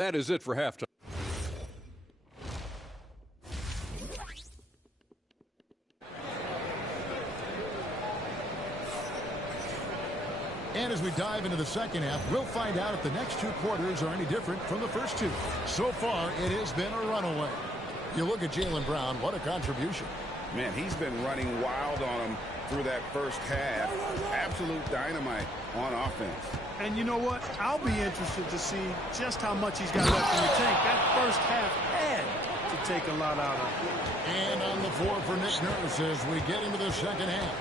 That is it for halftime. And as we dive into the second half, we'll find out if the next two quarters are any different from the first two. So far, it has been a runaway. You look at Jaylen Brown, what a contribution. Man, he's been running wild on him through that first half. Absolute dynamite on offense. And you know what? I'll be interested to see just how much he's got left in the tank. That first half had to take a lot out of him. And on the floor for Nick Nurse as we get into the second half.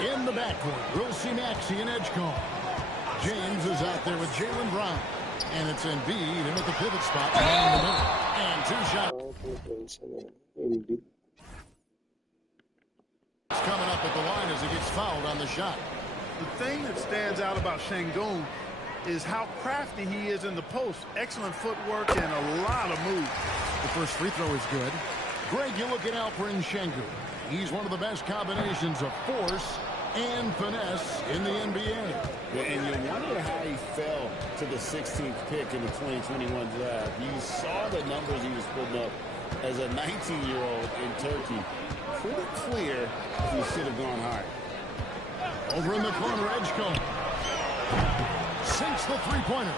In the backcourt, we'll see Maxey and Edgecombe. James is out there with Jaylen Brown. And it's Embiid in at the pivot spot in the middle. And two shots. It's coming up at the line as he gets fouled on the shot. The thing that stands out about Şengün is how crafty he is in the post. Excellent footwork and a lot of moves. The first free throw is good. Greg, you look at Alperen Şengün. He's one of the best combinations of force and finesse in the NBA. And you wonder how he fell to the 16th pick in the 2021 draft. You saw the numbers he was putting up as a 19-year-old in Turkey. Pretty clear he should have gone higher. Over in the corner, Edgecombe sinks the three-pointer.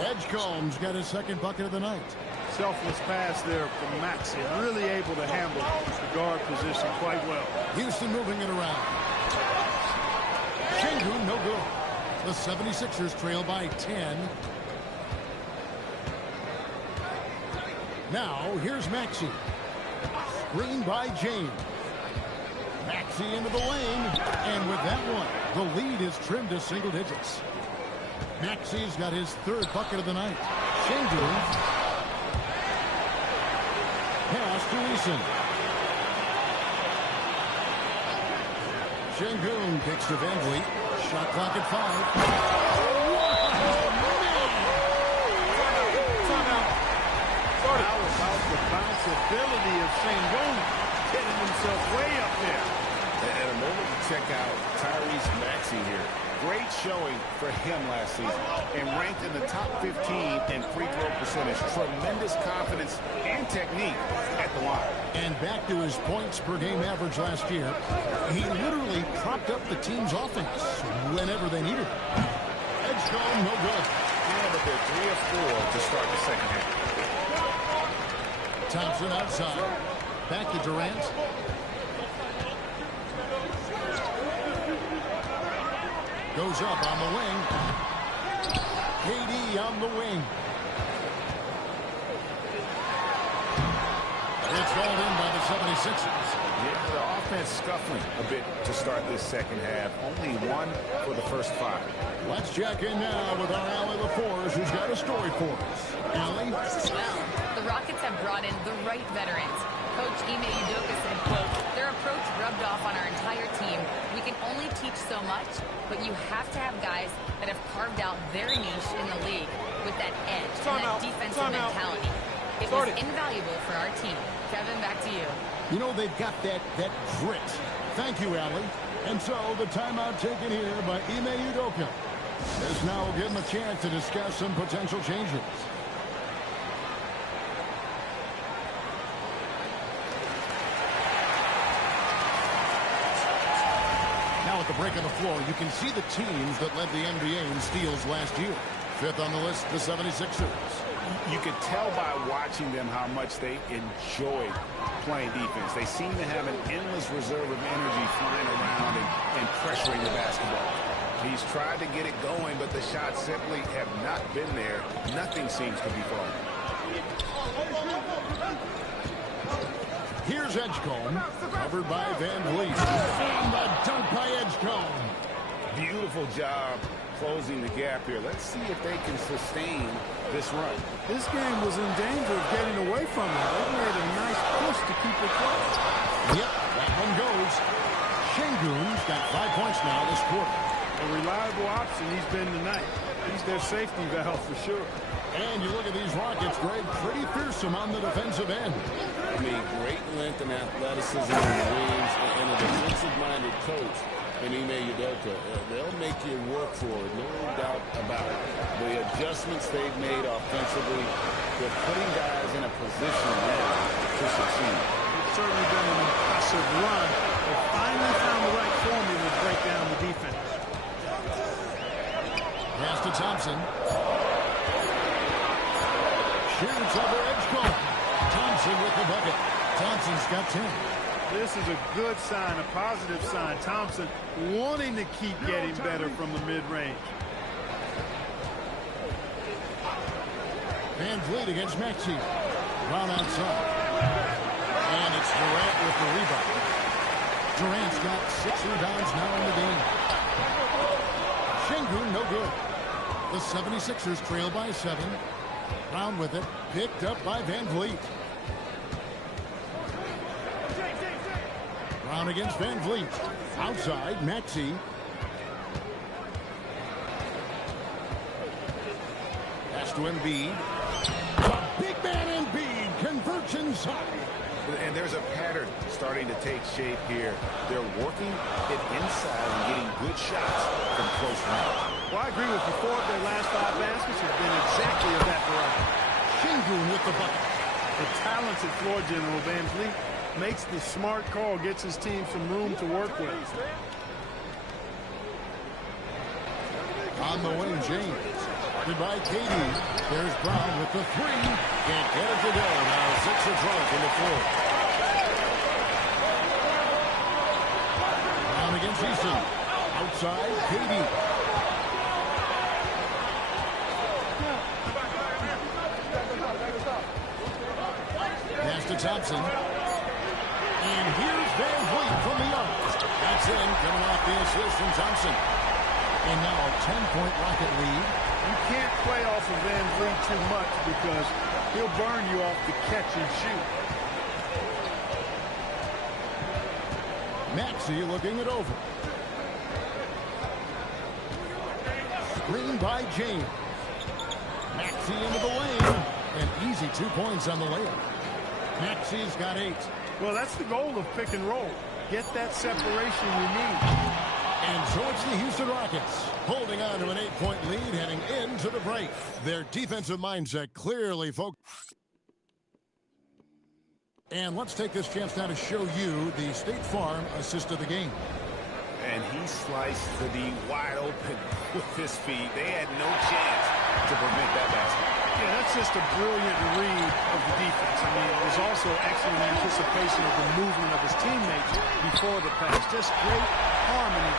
Edgecombe's got his second bucket of the night. Selfless pass there from Maxey. Really able to handle the guard position quite well. Houston moving it around. Şengün, no good. The 76ers trail by 10. Now, here's Maxey. Screen by James. Maxey into the lane. And with that one, the lead is trimmed to single digits. Maxey's got his third bucket of the night. Şengün. Pass to Eason. Şengün kicks to Van Vliet. Shot clock at 5. How about the bounceability of Şengün getting himself way up there? And a moment to check out Tyrese Maxey here. Great showing for him last season and ranked in the top 15 in free throw percentage. Tremendous confidence and technique at the line. And back to his points per game average last year, he literally propped up the team's offense whenever they needed it. Edgecombe, no good. Yeah, but they're 3 of 4 to start the second half. Thompson outside. Back to Durant. Goes up on the wing. KD on the wing. It's called in by the 76ers. Yeah, the offense scuffling a bit to start this second half. Only 1 for the first 5. Let's check in now with our Allie LaForce, who's got a story for us. Allie? Well, the Rockets have brought in the right veterans. Coach Ime Udoka said, quote, their approach rubbed off on our entire team. We can only teach so much, but you have to have guys that have carved out their niche in the league with that edge and that defensive mentality. It was invaluable for our team. Kevin, back to you. You know, they've got that grit. Thank you, Allie. And so the timeout taken here by Ime Udoka. This now will give him a chance to discuss some potential changes. Now at the break on the floor, you can see the teams that led the NBA in steals last year. 5th on the list, the 76ers. You could tell by watching them how much they enjoy playing defense. They seem to have an endless reserve of energy flying around and pressuring the basketball. He's tried to get it going, but the shots simply have not been there. Nothing seems to be falling. Here's Edgecombe, covered by Van Vliet. And the dunk by Edgecombe. Beautiful job closing the gap here. Let's see if they can sustain this run. This game was in danger of getting away from them. They made a nice push to keep it close. Yep, that one goes. Şengün's got 5 points now this quarter. A reliable option he's been tonight. He's their safety valve for sure. And you look at these Rockets, Greg, pretty fearsome on the defensive end. I mean, great length and athleticism in the wings, and a defensive-minded coach and Ime Udoka, they'll make you work for it, no doubt about it. The adjustments they've made offensively, they're putting guys in a position now to succeed. It's certainly been an impressive run. They finally found the right formula to break down the defense. Pass to Thompson. Shoots over Edgecombe. Thompson with the bucket. Thompson's got 10. This is a good sign, a positive sign. Thompson wanting to keep getting better from the mid-range. Van Vliet against Maxey. Brown outside. And it's Durant with the rebound. Durant's got 6 rebounds now in the game. Şengün no good. The 76ers trail by 7. Brown with it. Picked up by Van Vliet. Brown against Van Vliet. Outside, Maxey. Pass to Embiid. Big man Embiid converts inside. And there's a pattern starting to take shape here. They're working it inside and getting good shots from close range. Well, I agree with you. 4 of their last 5 baskets have been exactly of that variety. Şengün with the bucket. The talented floor general, Van Vliet, makes the smart call, gets his team some room to work with. On the wing, James. Goodbye, Katie. There's Brown with the 3. Can't get it to go. Now 6 of 12 from the floor. Brown against Eason. Outside, Katie. Pass to Thompson. And here's Van Vliet from the arc. That's in, coming off the assist from Thompson. And now a 10-point Rocket lead. You can't play off of Van Vliet too much because he'll burn you off the catch and shoot. Maxey looking it over. Screen by James. Maxey into the lane. And easy 2 points on the layup. Maxey's got 8. Well, that's the goal of pick and roll. Get that separation you need. And so it's the Houston Rockets holding on to an 8-point lead heading into the break. Their defensive mindset clearly focused. And let's take this chance now to show you the State Farm assist of the game. And he sliced the D wide open with his feet. They had no chance to prevent that basket. Yeah, that's just a brilliant read of the defense. I mean, it was also excellent anticipation of the movement of his teammates before the pass. Just great harmony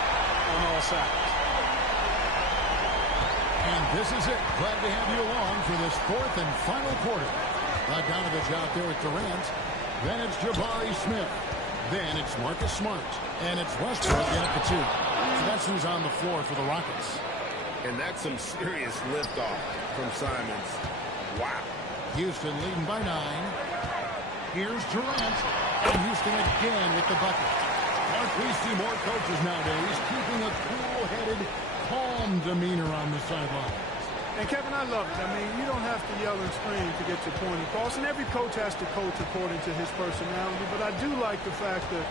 on all sides. And this is it. Glad to have you along for this 4th and final quarter. Bogdanovich out there with Durant. Then it's Jabari Smith. Then it's Marcus Smart. And it's Westbrook in at the 2. So that's who's on the floor for the Rockets. And that's some serious liftoff from Simons. Wow. Houston leading by 9. Here's Durant. And Houston again with the bucket. Mark, we see more coaches nowadays keeping a cool-headed, calm demeanor on the sidelines. And, Kevin, I love it. I mean, you don't have to yell and scream to get your point across. And every coach has to coach according to his personality. But I do like the fact that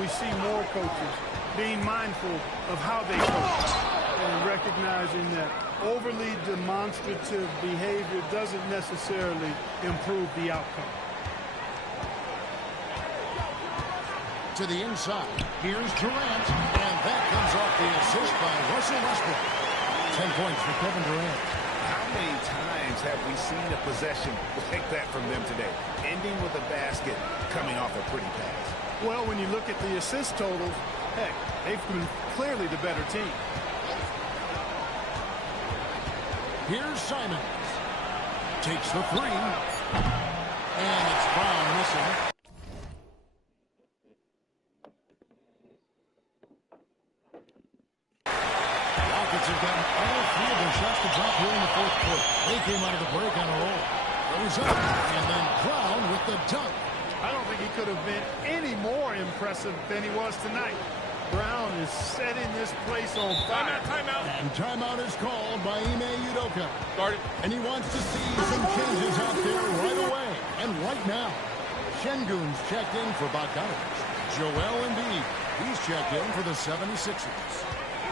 we see more coaches being mindful of how they coach and recognizing that overly demonstrative behavior doesn't necessarily improve the outcome. To the inside. Here's Durant. And that comes off the assist by Russell Westbrook. 10 points for Kevin Durant. How many times have we seen a possession like that from them today? Ending with a basket, coming off a pretty pass. Well, when you look at the assist totals, heck, they've been clearly the better team. Here's Simons. Takes the 3. And it's Brown missing. Rockets have gotten all 3 of their shots to drop here in the 4th quarter. They came out of the break on a roll. Goes up, and then Brown with the dunk. I don't think he could have been any more impressive than he was tonight. Brown is setting this place on fire. Timeout. And timeout is called by Ime Udoka. Started. And he wants to see some changes out there right away. And right now, Şengün's checked in for Bogdanovich. Joel Embiid He's checked in for the 76ers.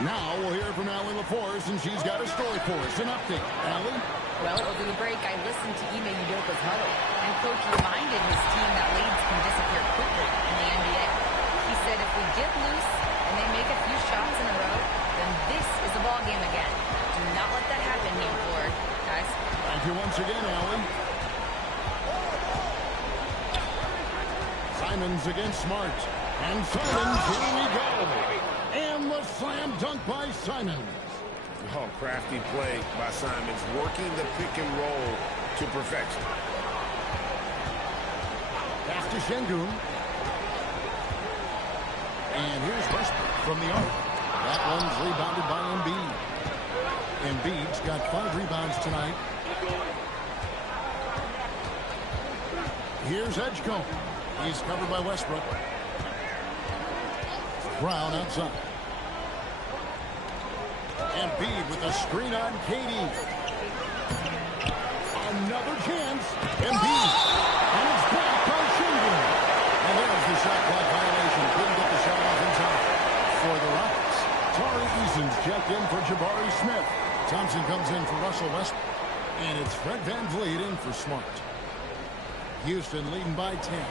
Now we'll hear from Allie LaForce, and she's got a story for us. An update. Allie? Well, over the break, I listened to Ime Udoka's huddle, and Coach reminded his team that leads can disappear quickly in the NBA. He said if we get loose and they make a few shots in a row, then this is a ball game again. Do not let that happen, he implored. Guys? Thank you once again, Allie. Simons against Smart. And Simons, here we go. And the slam dunk by Simons. Oh, crafty play by Simons, working the pick and roll to perfection. Pass to Şengün. And here's Westbrook from the arc. That one's rebounded by Embiid. Embiid's got 5 rebounds tonight. Here's Edgecombe. He's covered by Westbrook. Brown outside. Embiid with a screen on KD. Another chance. Embiid. And it's blocked by Şengün. And there's the shot clock violation. Couldn't get the shot off in time. For the Rockets, Tari Eason's checked in for Jabari Smith. Thompson comes in for Russell Westbrook. And it's Fred VanVleet in for Smart. Houston leading by 10.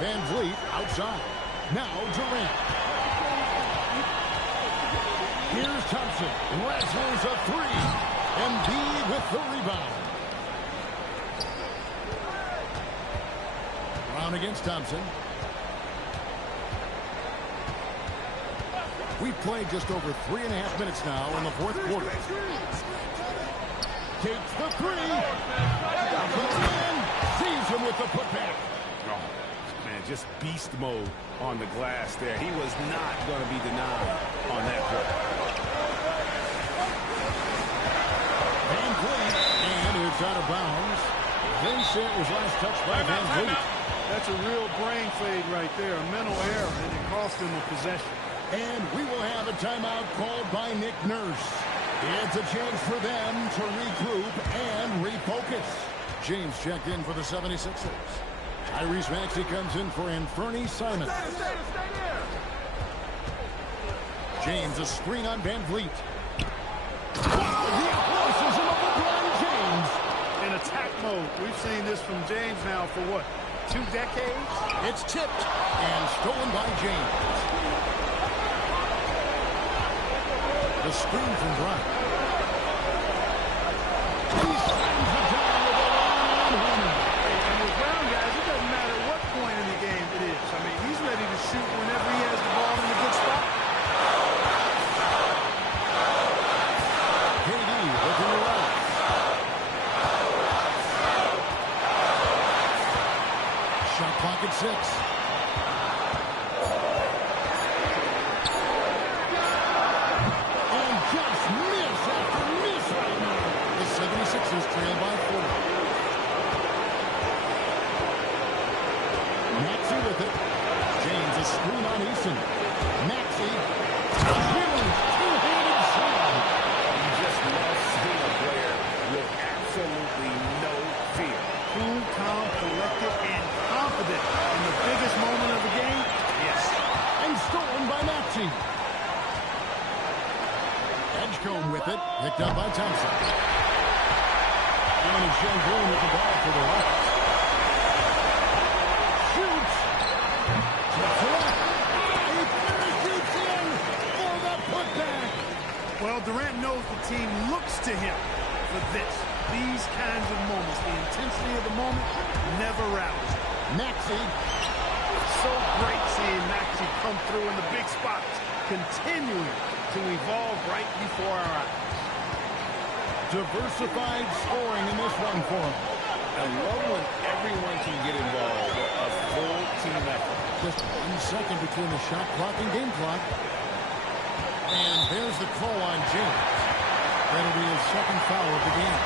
VanVleet outside. Now Durant. Here's Thompson. Wrestlers a 3. Embiid with the rebound. Brown against Thompson. We've played just over 3.5 minutes now in the fourth quarter. Takes the 3. Goes in. Sees him with the putback. Oh, man, just beast mode on the glass there. He was not going to be denied on that play. VanVleet, and it's out of bounds. Vincent was last touched by VanVleet. That's a real brain fade right there, a mental error, and it cost him a possession. And we will have a timeout called by Nick Nurse. It's a chance for them to regroup and refocus. James checked in for the 76ers. Tyrese Maxey comes in for Anfernee Simons. James, a screen on VanVleet. Wow, the athleticism of LeBron James. In attack mode. We've seen this from James now for what, 2 decades? It's tipped and stolen by James. The screen from Bryant. He slams it down with a one-on-one. And with Brown, guys, it doesn't matter what point in the game it is. I mean, he's ready to shoot whenever he has the ball in a good spot. KD looking to rise. Shot clock at 6. Sixers trail by 4. Maxey with it. James a screen on Eason. Maxey. Two-handed slam. You just love seeing a player with absolutely no fear. Cool, calm, collected, and confident in the biggest moment of the game. Yes. And stolen by Maxey. Edgecombe with it. Picked up by Thompson. And it's Şengün with the ball for the Rockets. Shoots. Tips it up. He parachutes in for the putback. Well, Durant knows the team looks to him for this. These kinds of moments, the intensity of the moment, never rallies. Maxey. So great seeing Maxey come through in the big spots, continuing to evolve right before our eyes. Diversified scoring in this one for him. I love when everyone can get involved. A full team effort. Just 1 second between the shot clock and game clock. And there's the call on James. That'll be his second foul of the game.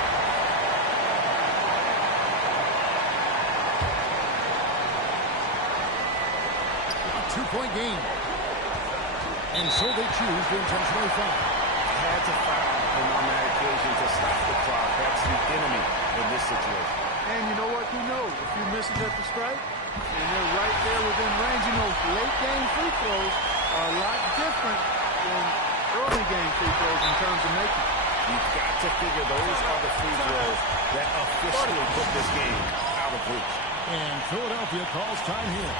A 2-point game. And so they choose to intentionally foul. Had to foul on that occasion to stop the clock. That's the enemy in this situation. And you know what? Who knows? If you miss it at the strike, And they're right there within range. You know, late game free throws are a lot different than early game free throws in terms of making. You've got to figure those are the free throws that officially put this game out of reach. And Philadelphia calls time here.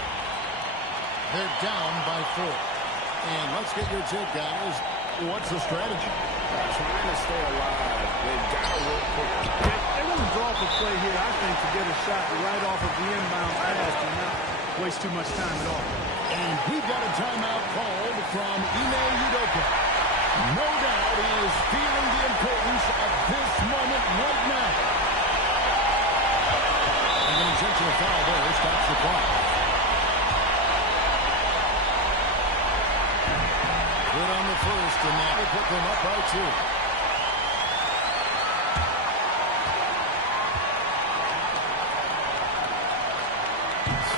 They're down by 4. And let's get your take, guys. What's the strategy? Trying to stay alive. They've got to work quickly. They're going to draw up a play here, I think, to get a shot right off of the inbound pass and not waste too much time at all. And we've got a timeout called from Ime Udoka. No doubt he is feeling the importance of this moment right now. And an intentional foul there stops the clock. Good on the first, and that will put them up by 2.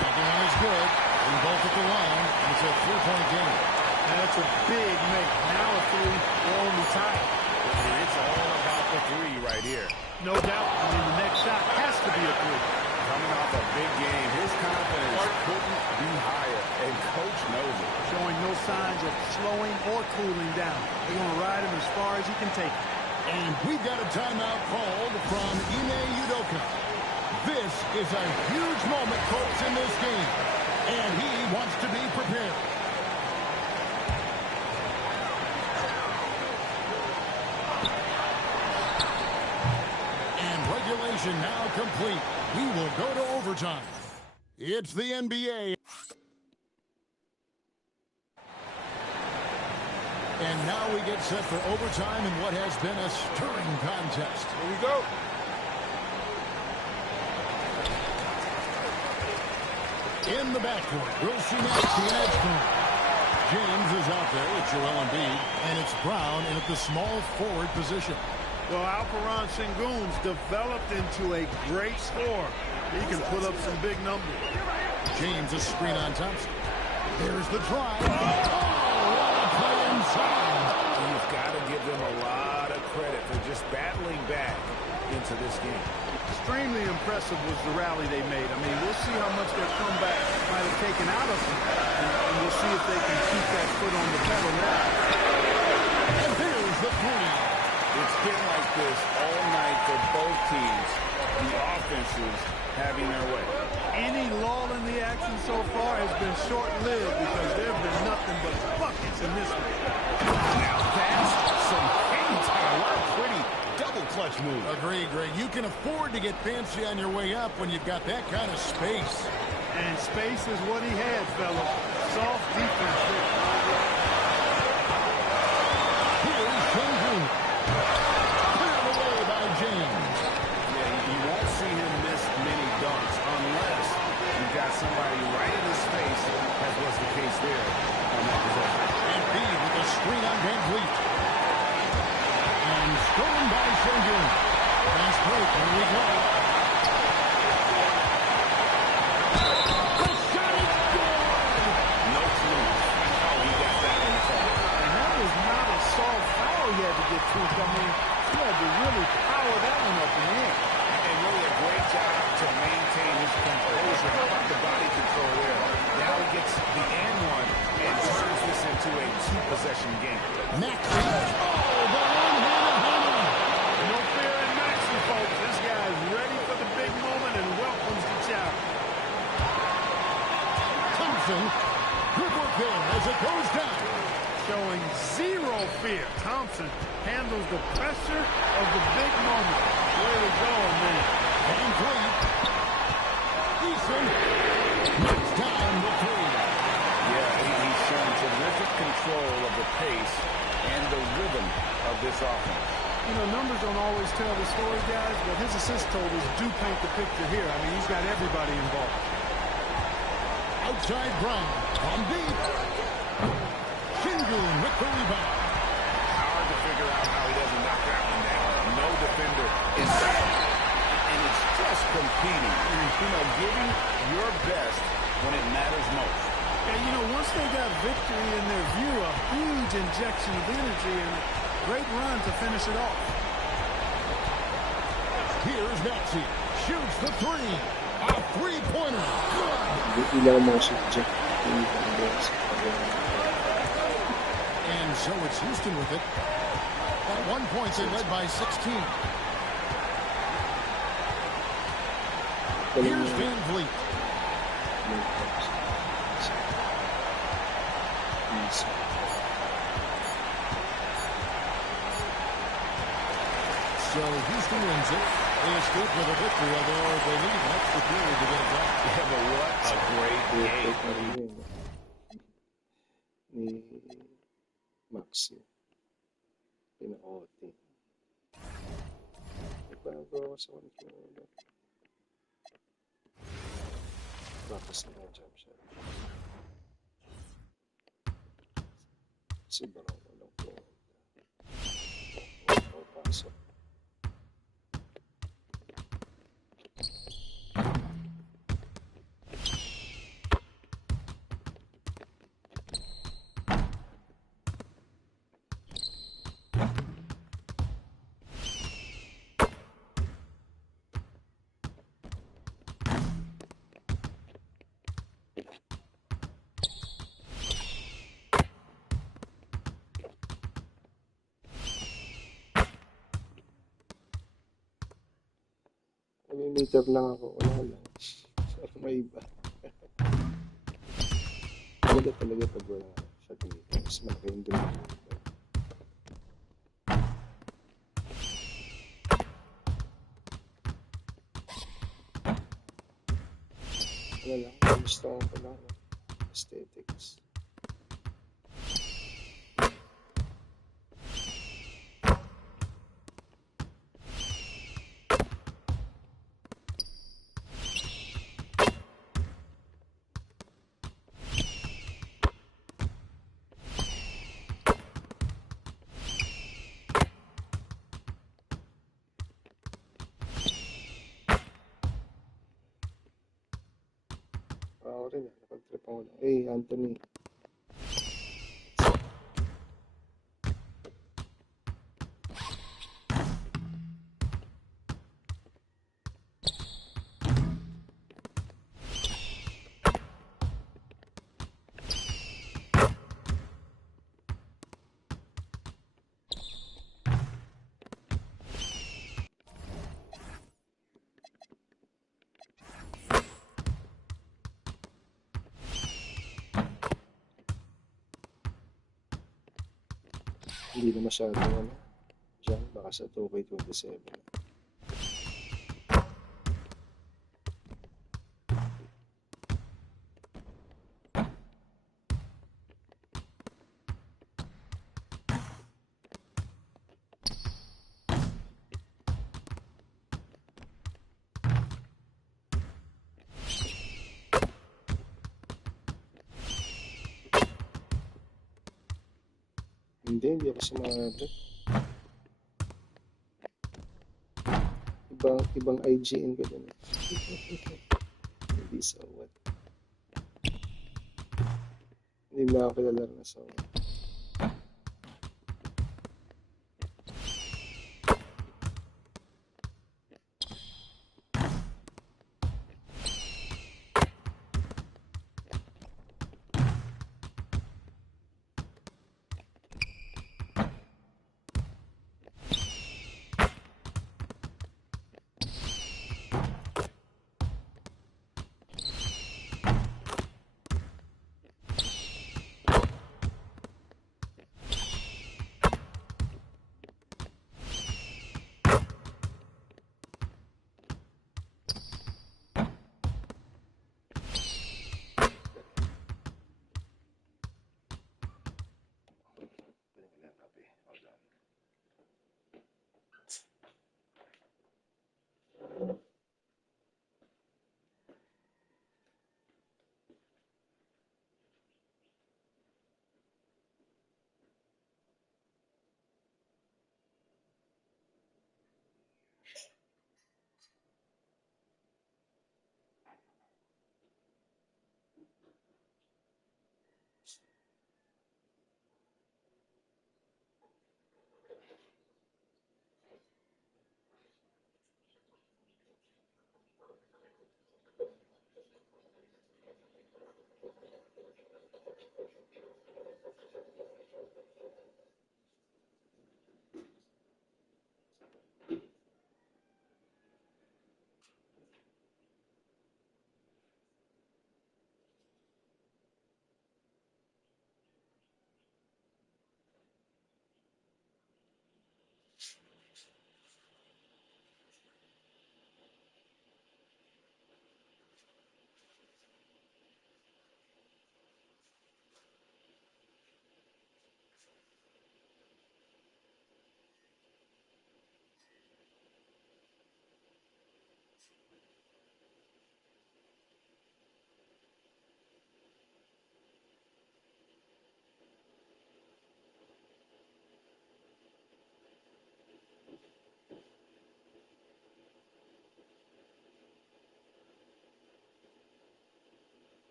Second one is good. We both at the line, and it's a 3-point game. That's a big make. Now a 3, we're only tied. It's all about the 3 right here. No doubt. I mean, the next shot has to be a 3. Coming off a big game, his confidence couldn't be higher, and Coach knows it. Showing no signs of slowing or cooling down. They're going to ride him as far as he can take it. And we've got a timeout called from Ime Udoka. This is a huge moment, folks, in this game. And he wants to be prepared. And regulation now complete. We will go to overtime. It's the NBA. And now we get set for overtime in what has been a stirring contest. Here we go. In the backcourt, we'll see Maxey in edge corner. James is out there with Joel Embiid, and it's Brown in at the small forward position. Well, Alperen Sengun's developed into a great scorer. He can put up some big numbers. James, a screen on Thompson. There's the drive. Oh, what a play inside. You've got to give them a lot of credit for just battling back into this game. Extremely impressive was the rally they made. I mean, we'll see how much their comeback might have taken out of them, and we'll see if they can keep that foot on the pedal now. And here's the 3. It's been like this all night for both teams. The offenses having their way. Any lull in the action so far has been short-lived because there have been nothing but buckets in this one. Now that's some hang time. What a pretty double clutch move. Agree, Greg. You can afford to get fancy on your way up when you've got that kind of space. And space is what he had, fellas. Soft defense there. Here's Sengun. Cleared away by James. Yeah, you won't see him miss many dunks unless you've got somebody right in his face, as was the case there on that possession. Embiid with a screen on Van Vliet. And stolen by Sengun. Nice break. Here we go. The shot is good. No clue how he got that in the fall. And that was not a soft foul he had to get to. I mean, he had to really power that one up in the air. And really a great job to maintain his composure. How about the body control there? Now he gets the and one and turns this into a 2-possession game. Maxey. Oh, the one-handed hammer. No fear in Maxey, folks. This guy is ready for the big moment and welcomes the challenge. Thompson. Good work there as it goes down. Showing zero fear. Thompson handles the pressure of the big moment. Way to go, man. Van Vliet. Eason. Knocks down the 3. Yeah, he's shown terrific control of the pace and the rhythm of this offense. You know, numbers don't always tell the story, guys, but his assist totals do paint the picture here. I mean, he's got everybody involved. Outside Brown. On deep. Sengun with the rebound. Hard to figure out how he doesn't knock that one down. No defender is there. And it's just competing. You know, giving your best when it matters most. And, you know, once they got victory in their view, a huge injection of energy and a great run to finish it off. Here's Maxey. Shoots the 3. A three-pointer. Good. Ilang mga shoot dyan. And so it's Houston with it. At 1 point, they led by 16. Here's Van Vliet. So Houston wins it. They escape with a victory, although they need an extra period to get it done. Yeah, but what a great game. Ni Maxi. Pina-OT. Nagbago ako sa 1 kilo. Practice na jump shot. Sobrang walang po. Pasok. Meter lang ako, wala lang. May iba. Talaga pag wala sa dito. Mas malaki yung dito. Wala lang, gusto ko pala. Aesthetics. Ako rin nakag-trip ako lang. Hey, Anthony. Hindi na masyado dyan, baka sa 2K27. Hindi ako sumali. Ibang IGN ko din. Hindi so what. Hindi na ako kilala na so what.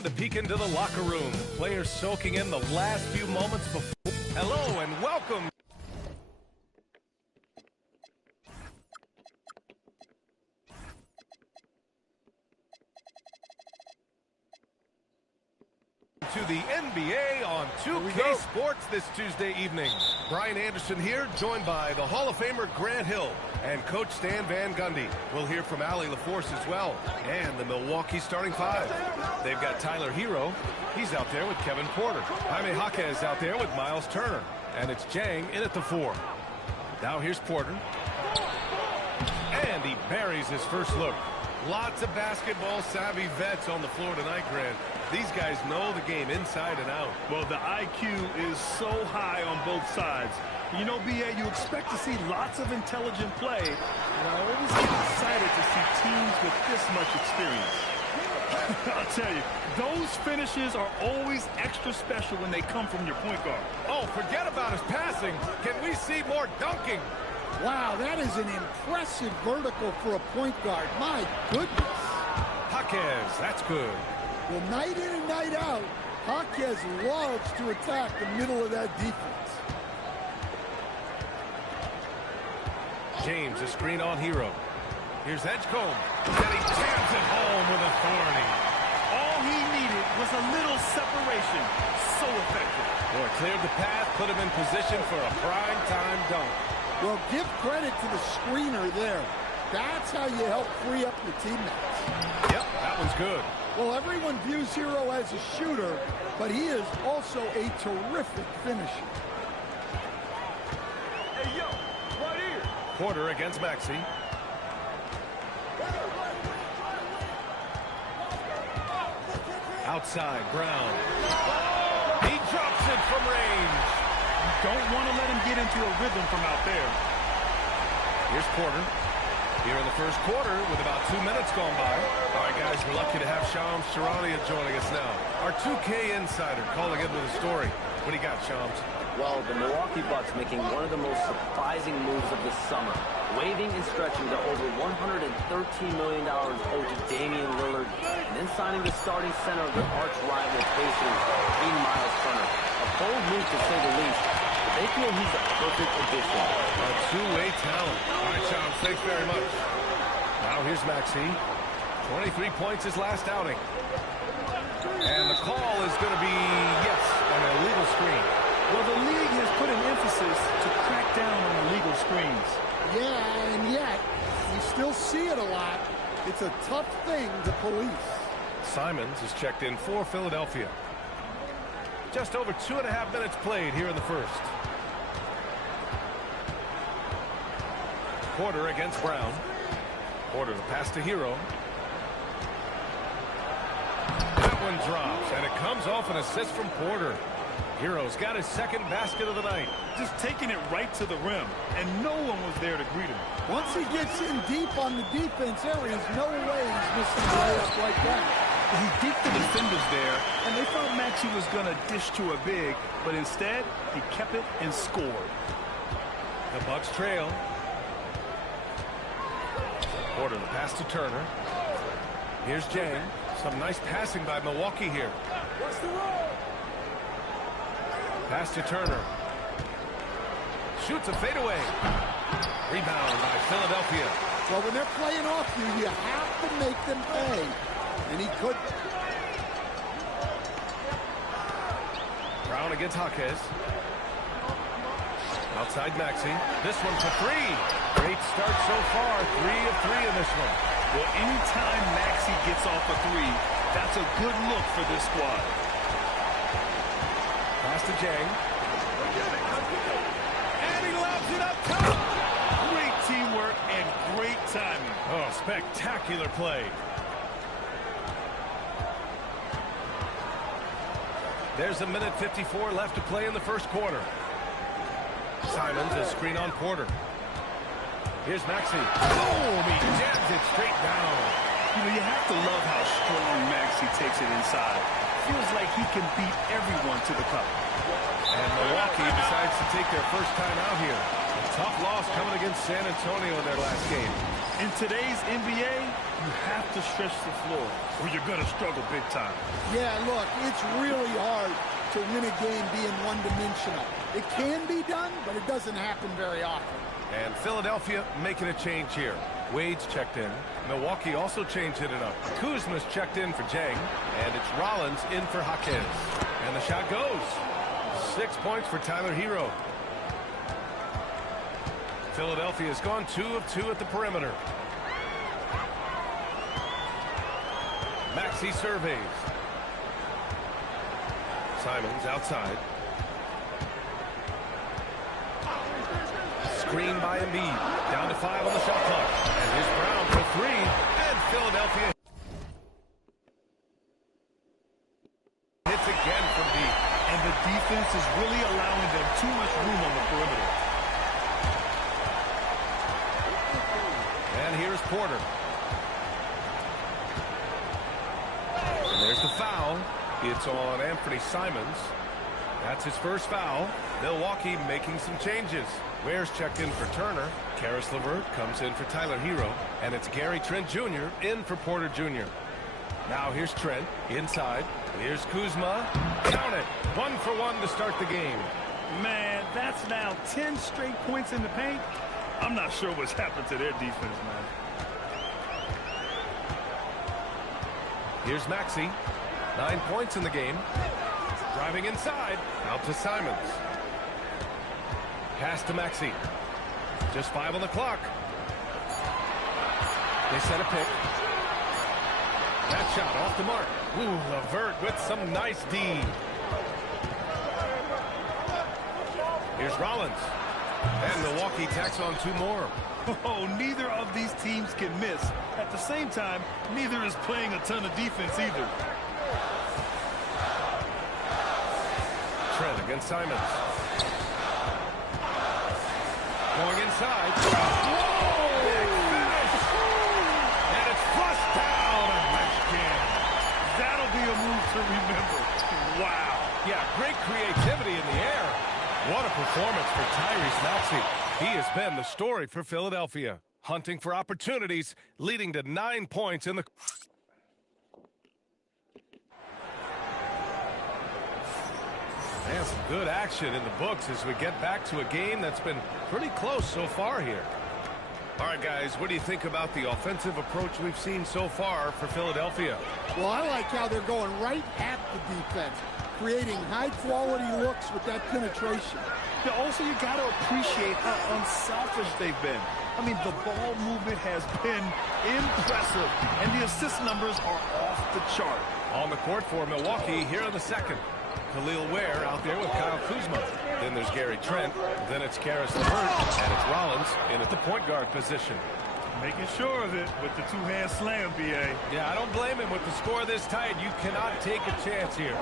And a peek into the locker room. Players soaking in the last few moments before. Hello and welcome to the NBA on 2K Sports this Tuesday evening. Brian Anderson here, joined by the Hall of Famer Grant Hill and Coach Stan Van Gundy. We'll hear from Allie LaForce as well, and the Milwaukee starting five. They've got Tyler Hero. He's out there with Kevin Porter. Jaime Jaquez out there with Miles Turner. And it's Jang in at the 4. Now here's Porter. And he buries his first look. Lots of basketball-savvy vets on the floor tonight, Grant. These guys know the game inside and out. Well, the IQ is so high on both sides. You know, B.A., you expect to see lots of intelligent play, and I always get excited to see teams with this much experience. I'll tell you, those finishes are always extra special when they come from your point guard. Oh, forget about his passing. Can we see more dunking? Wow, that is an impressive vertical for a point guard. My goodness. Jaquez, that's good. Well, night in and night out, Jaquez loves to attack the middle of that defense. James, a screen on Hero. Here's Edgecombe. And he jams it home with authority. All he needed was a little separation. So effective. Boy, cleared the path, put him in position for a prime-time dunk. Well, give credit to the screener there. That's how you help free up your teammates. Yep, that one's good. Well, everyone views Hero as a shooter, but he is also a terrific finisher. Hey, yo, right here. Porter against Maxey. Outside, Brown. He drops it from range. You don't want to let him get into a rhythm from out there. Here's Porter. Here in the first quarter with about 2 minutes gone by. All right, guys, we're lucky to have Shams Charania joining us now. Our 2K insider calling in with a story. What do you got, Shams? Well, the Milwaukee Bucks making one of the most surprising moves of the summer, waiving and stretching the over $113 million owed to Damian Lillard, and then signing the starting center of their arch rival Pacers in Miles Turner. A bold move to say the least, but they feel he's a perfect addition. A two-way talent. All right, Shams, thanks very much. Now here's Maxey. 23 points his last outing. And the call is going to be, yes, an illegal screen. Well, the league has put an emphasis to crack down on illegal screens. Yeah, and yet, we still see it a lot. It's a tough thing to police. Simons is checked in for Philadelphia. Just over 2.5 minutes played here in the first. Porter against Brown. Porter the pass to Hero. That one drops, and it comes off an assist from Porter. Hero's got his second basket of the night. Just taking it right to the rim, and no one was there to greet him. Once he gets in deep on the defense, there is no way he's missing a layup like that. He beat the defenders there, and they thought Maxey was going to dish to a big, but instead, he kept it and scored. The Bucks trail. Porter the pass to Turner. Here's Jang. Some nice passing by Milwaukee here. What's the roll? Pass to Turner. Shoots a fadeaway. Rebound by Philadelphia. Well, when they're playing off you, you have to make them pay. And he couldn't. Brown against Jaquez. Outside Maxey. This one for three. Great start so far. 3 of 3 in this one. Well, anytime Maxey gets off a three, that's a good look for this squad. Pass to Jang. And he lobs it up top. Great teamwork and great timing. Oh, spectacular play. There's 1:54 left to play in the first quarter. Simons a screen on Porter. Here's Maxey. Oh, he jams it straight down. You know, you have to love how strong Maxey takes it inside. Feels like he can beat everyone to the cup. And Milwaukee decides to take their first time out here. Tough loss coming against San Antonio in their last game. In today's NBA, you have to stretch the floor, or you're going to struggle big time. Yeah, look, it's really hard to win a game being one-dimensional. It can be done, but it doesn't happen very often. And Philadelphia making a change here. Wade's checked in. Milwaukee also changed it up. Kuzma's checked in for Jang, and it's Rollins in for Jaquez. And the shot goes. 6 points for Tyler Hero. Philadelphia's gone 2 of 2 at the perimeter. Maxey surveys. Simons outside. Screen by Embiid. Down to 5 on the shot clock. And here's Brown for 3. And Philadelphia hits again from deep. And the defense is really allowing them too much room on the perimeter. And here's Porter. And there's the foul. It's on Anthony Simons. That's his first foul. Milwaukee making some changes. Ware's checked in for Turner. Karis LeVert comes in for Tyler Hero. And it's Gary Trent Jr. in for Porter Jr. Now here's Trent inside. Here's Kuzma. Count it. 1 for 1 to start the game. Man, that's now 10 straight points in the paint. I'm not sure what's happened to their defense, man. Here's Maxey. 9 points in the game. Driving inside. Out to Simons. Pass to Maxey. Just 5 on the clock. They set a pick. That shot off the mark. Ooh, LeVert with some nice D. Here's Rollins. And Milwaukee tacks on 2 more. Oh, neither of these teams can miss. At the same time, neither is playing a ton of defense either. Trent against Simons. Going inside. Whoa! Big finish! And it's flushed down. A nice jam. That'll be a move to remember. Wow. Yeah, great creativity in the air. What a performance for Tyrese Maxey. He has been the story for Philadelphia. Hunting for opportunities, leading to 9 points in the... And some good action in the books as we get back to a game that's been pretty close so far here. All right, guys, what do you think about the offensive approach we've seen so far for Philadelphia? Well, I like how they're going right at the defense, creating high-quality looks with that penetration. Yeah, also, you got to appreciate how unselfish they've been. I mean, the ball movement has been impressive, and the assist numbers are off the chart. On the court for Milwaukee here in the second. Khalil Ware out there with Kyle Kuzma. Then there's Gary Trent. Then it's Karis LeVert. And it's Rollins in at the point guard position. Making sure of it with the two-hand slam, B.A. Yeah, I don't blame him with the score this tight. You cannot take a chance here.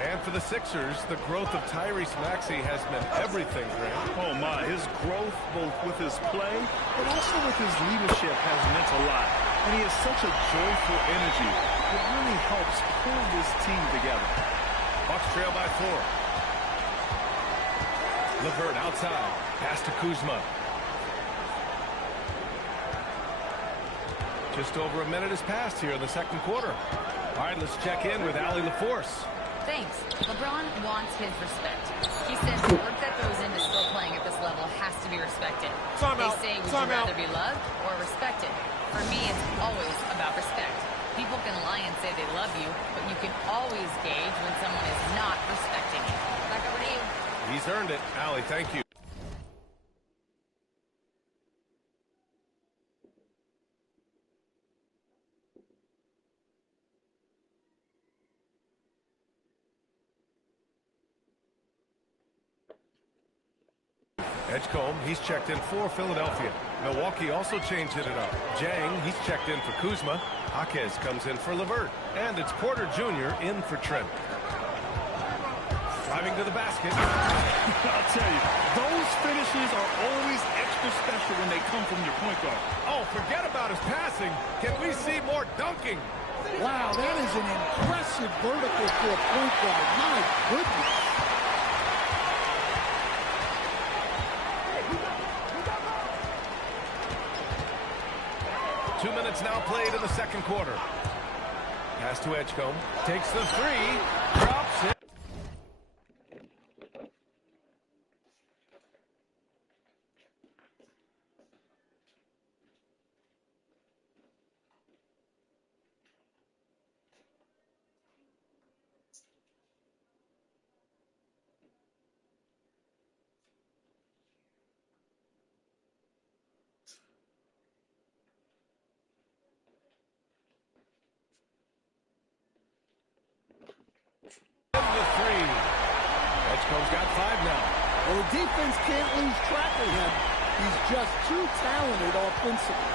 And for the Sixers, the growth of Tyrese Maxey has been everything, Grant. Oh, my. His growth, both with his play, but also with his leadership, has meant a lot. And he has such a joyful energy. It really helps pull this team together. Bucks trail by 4. LeVert outside. Pass to Kuzma. Just over a minute has passed here in the second quarter. All right, let's check in with Allie LaForce. Thanks. LeBron wants his respect. He says the work that goes into still playing at this level has to be respected. They say, would you rather be loved or respected? For me, it's always about respect. People can lie and say they love you, but you can always gauge when someone is not respecting you. Back over to you. He's earned it. Allie, thank you. Edgecombe, he's checked in for Philadelphia. Milwaukee also changed it up. Jang, he's checked in for Kuzma. Jaquez comes in for LeVert. And it's Porter Jr. in for Trent. Driving to the basket. I'll tell you, those finishes are always extra special when they come from your point guard. Oh, forget about his passing. Can we see more dunking? Wow, that is an impressive vertical for a point guard. My goodness. 2 minutes now played in the second quarter. Pass to Edgecombe. Takes the three. Drops it. The three. Edgecombe's got 5 now. Well, the defense can't lose track of him. He's just too talented offensively.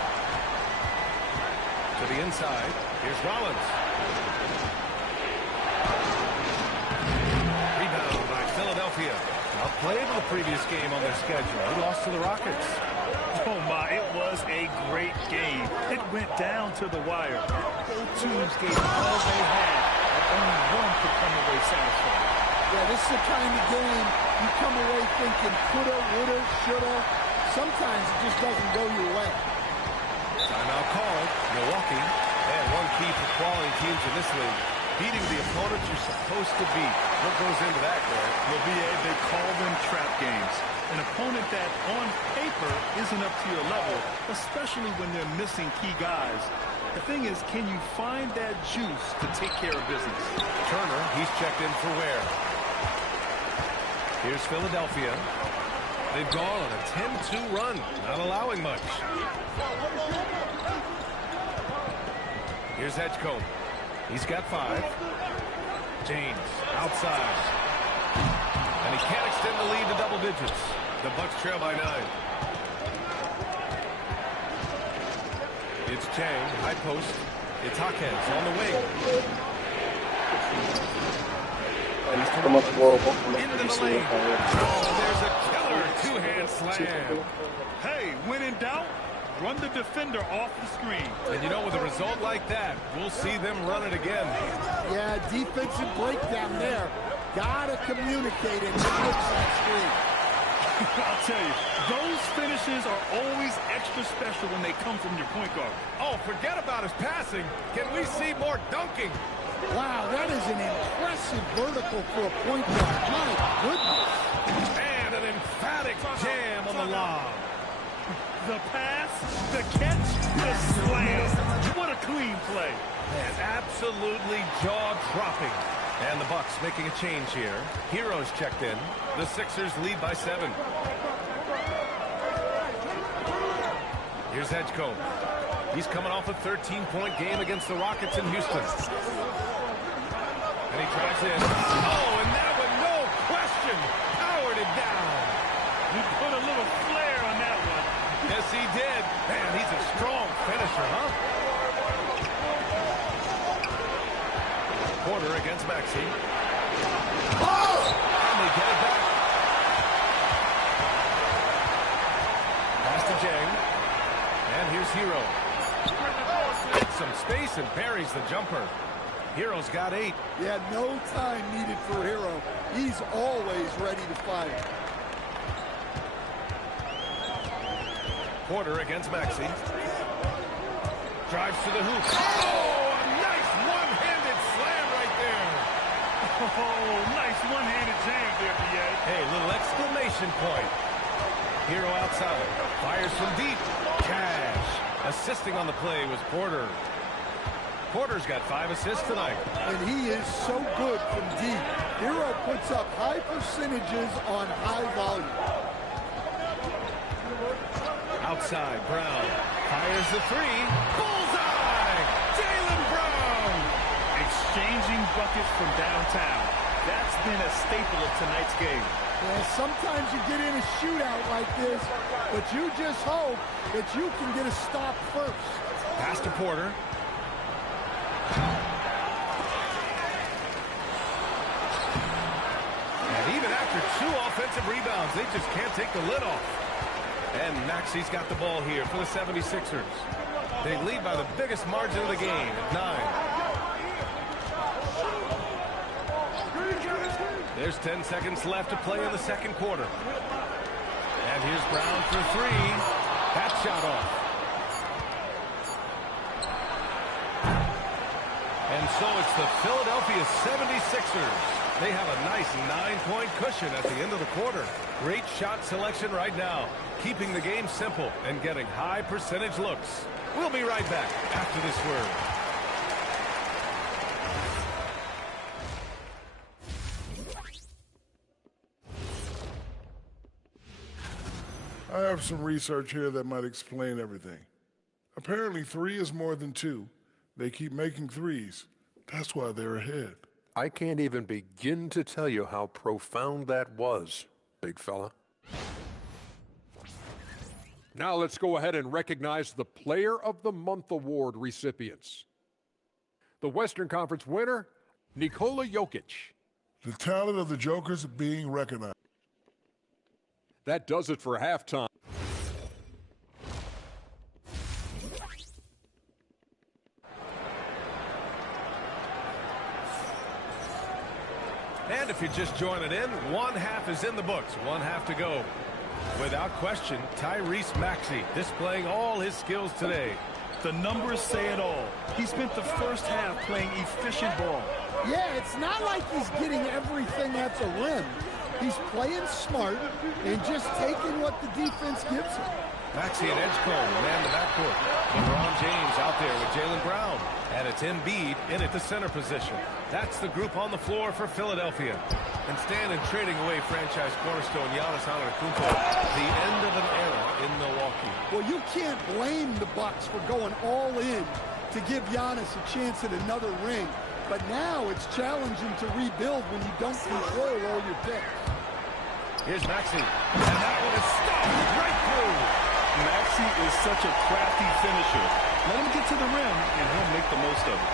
To the inside. Here's Rollins. Rebound by Philadelphia. Outplayed in the previous game on their schedule. He lost to the Rockets. Oh, my, it was a great game. It went down to the wire. Both teams gave all they had, and only one could come away satisfied. Yeah, this is the kind of game you come away thinking coulda, woulda, shoulda. Sometimes it just doesn't go your way. Timeout called. Milwaukee. And one key for quality teams in this league. Beating the opponent you're supposed to beat. What goes into that, Greg? Well, BA, they call them trap games. An opponent that, on paper, isn't up to your level, especially when they're missing key guys. The thing is, can you find that juice to take care of business? Turner, he's checked in for Ware. Here's Philadelphia. They've gone on a 10-2 run, not allowing much. Here's Edgecombe. He's got 5. James outside. And he can't extend the lead to double digits. The Bucks trail by 9. It's Chang, high post. It's Hawkins on the wing. Into the lane. Oh, there's a killer two-hand slam. Hey, when in doubt, run the defender off the screen. And you know, with a result like that, we'll see them run it again. Yeah, defensive breakdown there. Gotta communicate and switch that screen. I'll tell you, those finishes are always extra special when they come from your point guard. Oh, forget about his passing. Can we see more dunking? Wow, that is an impressive vertical for a point guard. My goodness. And an emphatic jam on the lob. The pass, the catch, the slam. What a clean play. Man, absolutely jaw-dropping. And the Bucks making a change here. Heroes checked in. The Sixers lead by 7. Here's Edgecombe. He's coming off a 13-point game against the Rockets in Houston. And he drives in. Oh, and that one, no question, powered it down. He put a little flair on that one. Yes, he did. Man, he's a strong finisher, huh? Porter against Maxey. Oh! And they get it back. Pass to Jang. And here's Hero. Gets some space and buries the jumper. Hero's got 8. Yeah, no time needed for Hero. He's always ready to fire. Porter against Maxey. Drives to the hoop. Oh, a nice one-handed slam right there. Oh, nice one-handed jam there, B.A. Hey, little exclamation point. Hero outside. Fires from deep. Cash. Assisting on the play was Porter. Porter's got 5 assists tonight. And he is so good from deep. Hero puts up high percentages on high volume. Outside, Brown fires the 3. Bullseye! Jaylen Brown! Exchanging buckets from downtown. That's been a staple of tonight's game. Yeah, sometimes you get in a shootout like this, but you just hope that you can get a stop first. Pass to Porter. And even after 2 offensive rebounds, they just can't take the lid off. And Maxey's got the ball here for the 76ers. They lead by the biggest margin of the game at 9. There's 10 seconds left to play in the second quarter. And here's Brown for 3. That shot off. So it's the Philadelphia 76ers. They have a nice 9-point cushion at the end of the quarter. Great shot selection right now, keeping the game simple and getting high percentage looks. We'll be right back after this word. I have some research here that might explain everything. Apparently 3 is more than 2. They keep making threes. That's why they're ahead. I can't even begin to tell you how profound that was, big fella. Now let's go ahead and recognize the Player of the Month Award recipients. The Western Conference winner, Nikola Jokic. The talent of the Jokers being recognized. That does it for halftime. And if you're just joining in, one half is in the books, one half to go. Without question, Tyrese Maxey displaying all his skills today. The numbers say it all. He spent the first half playing efficient ball. Yeah, it's not like he's getting everything at the rim. He's playing smart and just taking what the defense gives him. Maxey at Edgecombe, man the backcourt. LeBron James out there with Jaylen Brown. And it's Embiid in at the center position. That's the group on the floor for Philadelphia. And Stan trading away franchise cornerstone Giannis Antetokounmpo. The end of an era in Milwaukee. Well, you can't blame the Bucks for going all in to give Giannis a chance at another ring. But now it's challenging to rebuild when you don't control all your picks. Here's Maxey. And that one is stopped right through. Maxey is such a crafty finisher. Let him get to the rim, and he'll make the most of it.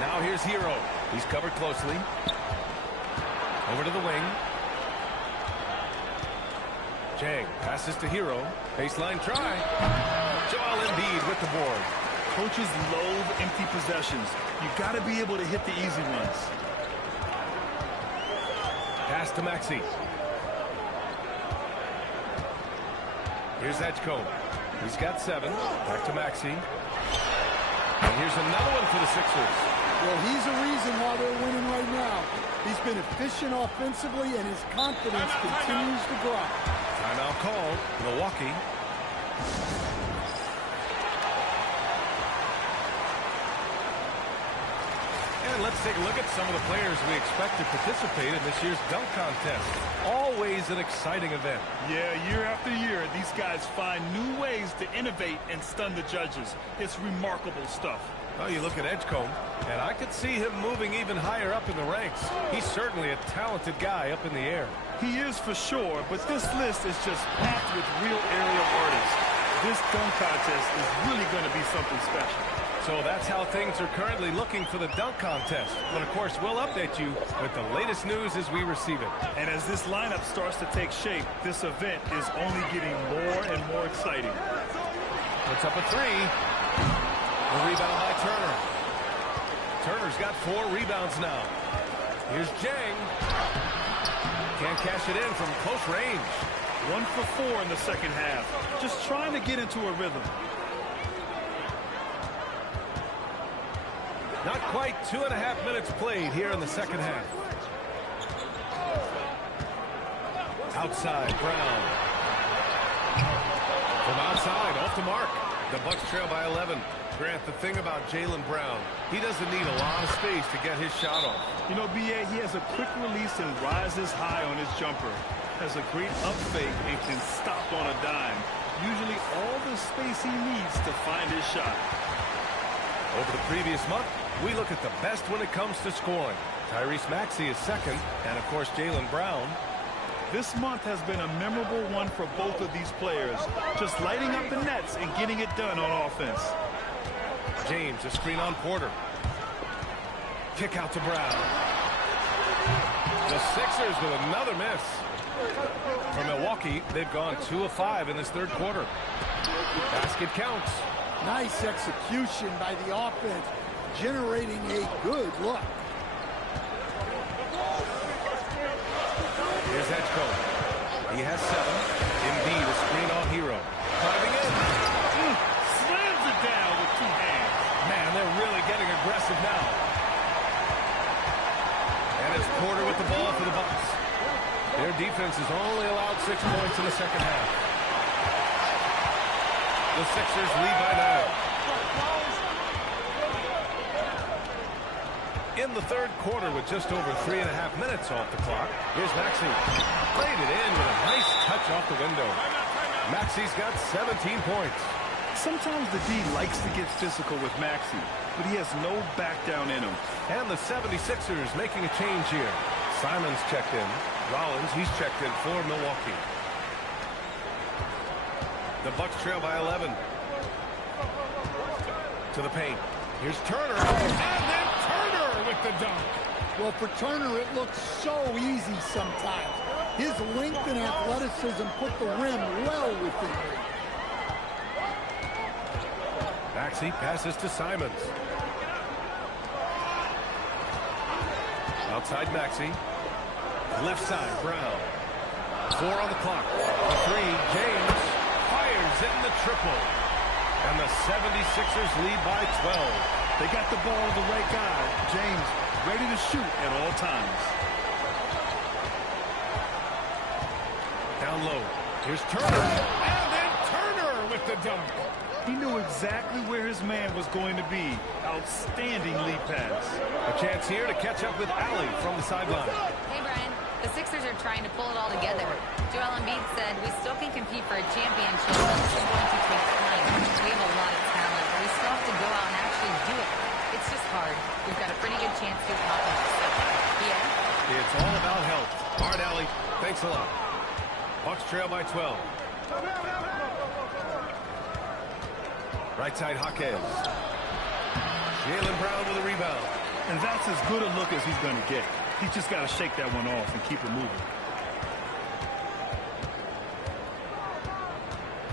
Now here's Hero. He's covered closely. Over to the wing. Jang passes to Hero. Baseline try. Joel Embiid with the board. Coaches loathe empty possessions. You got to be able to hit the easy ones. Pass to Maxey. Here's Edgecombe. He's got 7. Back to Maxey. And here's another one for the Sixers. Well, he's a reason why they're winning right now. He's been efficient offensively, and his confidence continues to grow. Timeout called. Milwaukee. And let's take a look at some of the players we expect to participate in this year's dunk contest. Always an exciting event. Yeah, year after year, these guys find new ways to innovate and stun the judges. It's remarkable stuff. Well, you look at Edgecombe, and I could see him moving even higher up in the ranks. He's certainly a talented guy up in the air. He is for sure, but this list is just packed with real aerial artists. This dunk contest is really going to be something special. So that's how things are currently looking for the dunk contest. But of course, we'll update you with the latest news as we receive it. And as this lineup starts to take shape, this event is only getting more and more exciting. Puts up a 3. A rebound by Turner. Turner's got 4 rebounds now. Here's Jang. Can't cash it in from close range. 1 for 4 in the second half. Just trying to get into a rhythm. Not quite 2.5 minutes played here in the second half. Outside, Brown. From outside, off the mark. The Bucks trail by 11. Grant, the thing about Jaylen Brown, he doesn't need a lot of space to get his shot off. You know, B.A., he has a quick release and rises high on his jumper. Has a great up fake and can stop on a dime. Usually all the space he needs to find his shot. Over the previous month, we look at the best when it comes to scoring. Tyrese Maxey is second, and of course Jaylen Brown. This month has been a memorable one for both of these players. Just lighting up the nets and getting it done on offense. James, a screen on Porter. Kick out to Brown. The Sixers with another miss. For Milwaukee, they've gone 2 of 5 in this third quarter. Basket counts. Nice execution by the offense, generating a good look. Here's Edgecombe. He has 7. Embiid, a screen on Hero. Driving in. Slams it down with 2 hands. aggressive now. And it's Porter with the ball for the Bucks. Their defense has only allowed 6 points in the second half. The Sixers lead by 9. In the third quarter with just over 3.5 minutes off the clock, here's Maxey. Played it in with a nice touch off the window. Maxey's got 17 points. Sometimes the D likes to get physical with Maxey, but he has no back down in him. And the 76ers making a change here. Simons checked in. Rollins, he's checked in for Milwaukee. The Bucks trail by 11. To the paint. Here's Turner. And then Turner with the dunk. Well, for Turner, it looks so easy sometimes. His length and athleticism put the rim well within reach. Maxey passes to Simons. Outside Maxey. Left side, Brown. 4 on the clock. The 3, James fires in the triple. And the 76ers lead by 12. They got the ball to the right guy. James ready to shoot at all times. Down low. Here's Turner. And then Turner with the dunk. He knew exactly where his man was going to be. Outstanding lead pass. A chance here to catch up with Allie from the sideline. Hey, Brian. The Sixers are trying to pull it all together. Joel Embiid said, we still can compete for a championship, but this is going to take time. We have a lot of talent, but we still have to go out and actually do it. It's just hard. We've got a pretty good chance to accomplish this. Yeah? It's all about health. All right, Allie. Thanks a lot. Bucks trail by 12. Right side, Jaquez. Jaylen Brown with a rebound. And that's as good a look as he's going to get. He's just got to shake that one off and keep it moving.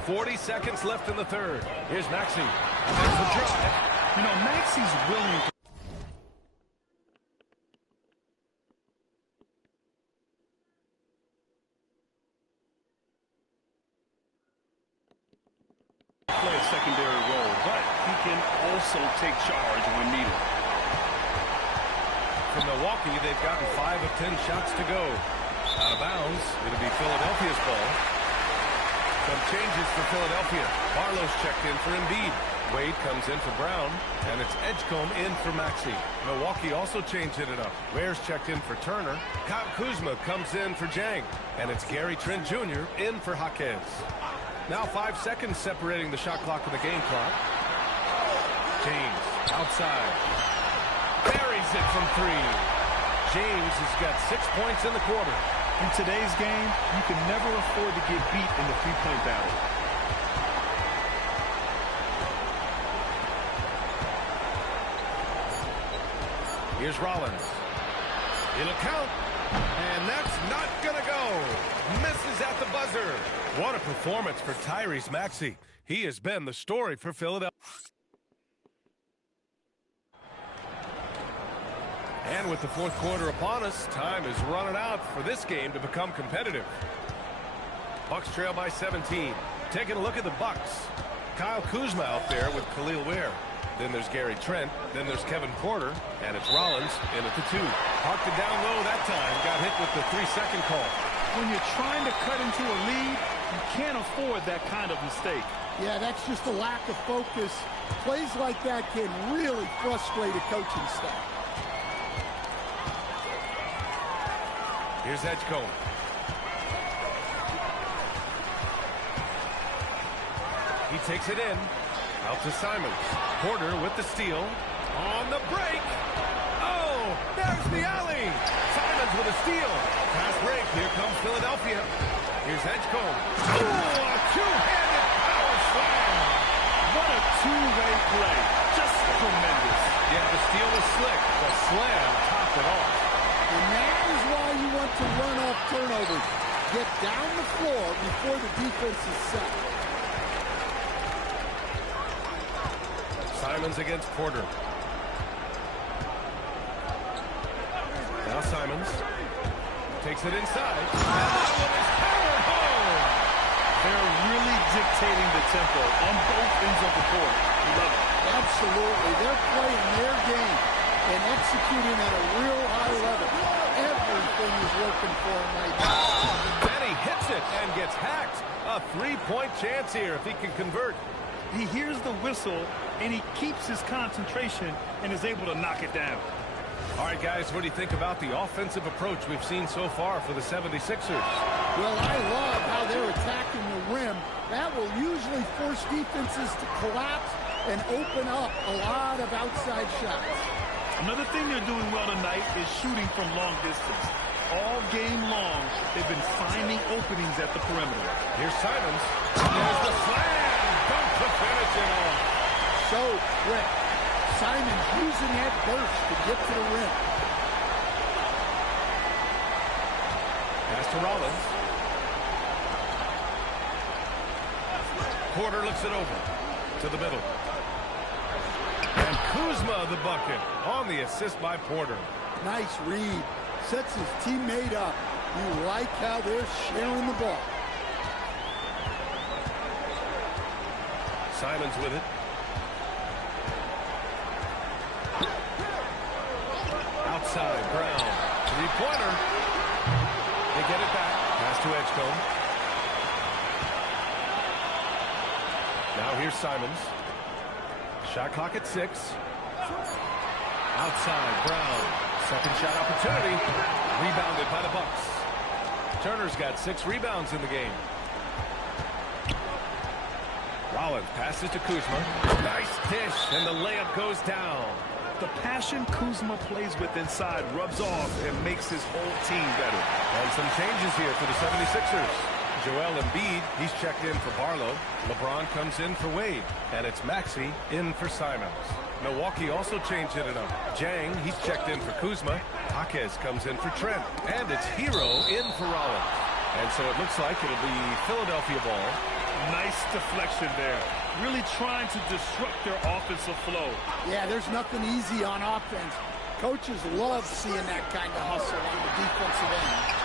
40 seconds left in the third. Here's Maxey. There's the drive. You know, Maxey's willing to play a secondary role, but he can also take charge when needed. From Milwaukee, they've gotten 5 of 10 shots to go. Out of bounds. It'll be Philadelphia's ball. Some changes for Philadelphia. Barlow's checked in for Embiid. Wade comes in for Brown, and it's Edgecombe in for Maxey. Milwaukee also changed it up. Ware's checked in for Turner. Kyle Kuzma comes in for Jang, and it's Gary Trent Jr. in for Jaquez. Now 5 seconds separating the shot clock and the game clock. James outside. Buries it from 3. James has got 6 points in the quarter. In today's game, you can never afford to get beat in the three-point battle. Here's Rollins. It'll count. And that's not going to go. Misses at the buzzer. What a performance for Tyrese Maxey. He has been the story for Philadelphia. And with the fourth quarter upon us, time is running out for this game to become competitive. Bucks trail by 17. Taking a look at the Bucks. Kyle Kuzma out there with Khalil Ware. Then there's Gary Trent. Then there's Kevin Porter. And it's Rollins in at the 2. Hawked it down low that time. Got hit with the 3-second call. When you're trying to cut into a lead, you can't afford that kind of mistake. Yeah, that's just a lack of focus. Plays like that can really frustrate a coaching staff. Here's Edgecombe. He takes it in. Out to Simons. Porter with the steal. On the break. Oh, there's the alley. Simons with a steal. Fast break. Here comes Philadelphia. Here's Edgecombe. Oh, a two-handed power slam. What a two-way play. Just tremendous. Yeah, the steal was slick. The slam topped it off. And that is why you want to run off turnovers. Get down the floor before the defense is set. Simons against Porter. Now Simons takes it inside. And that one is powered home. They're really dictating the tempo on both ends of the court. We love it. Absolutely. They're playing their game and executing at a real high level. Everything is working for him right now. Then he hits it and gets hacked. A three-point chance here if he can convert. He hears the whistle, and he keeps his concentration and is able to knock it down. All right, guys, what do you think about the offensive approach we've seen so far for the 76ers? Well, I love how they're attacking the rim. That will usually force defenses to collapse and open up a lot of outside shots. Another thing they're doing well tonight is shooting from long distance. All game long, they've been finding openings at the perimeter. Here's Simons. There's the slam. Dunk to finish it off. So quick. Simons using that burst to get to the rim. Pass to Rollins. Porter looks it over to the middle. And Kuzma the bucket on the assist by Porter. Nice read. Sets his teammate up. You like how they're sharing the ball. Simons with it. Outside, Brown. Three-pointer. They get it back. Pass to Edgecombe. Now here's Simons. Shot clock at 6. Outside, Brown. Second shot opportunity. Rebounded by the Bucks. Turner's got 6 rebounds in the game. Rollins passes to Kuzma. Nice dish, and the layup goes down. The passion Kuzma plays with inside rubs off and makes his whole team better. And some changes here for the 76ers. Joel Embiid, he's checked in for Barlow. LeBron comes in for Wade. And it's Maxey in for Simons. Milwaukee also changed it up. Jang, he's checked in for Kuzma. Jaquez comes in for Trent. And it's Hero in for Rollins. And so it looks like it'll be Philadelphia ball. Nice deflection there. Really trying to disrupt their offensive flow. Yeah, there's nothing easy on offense. Coaches love seeing that kind of hustle on the defensive end.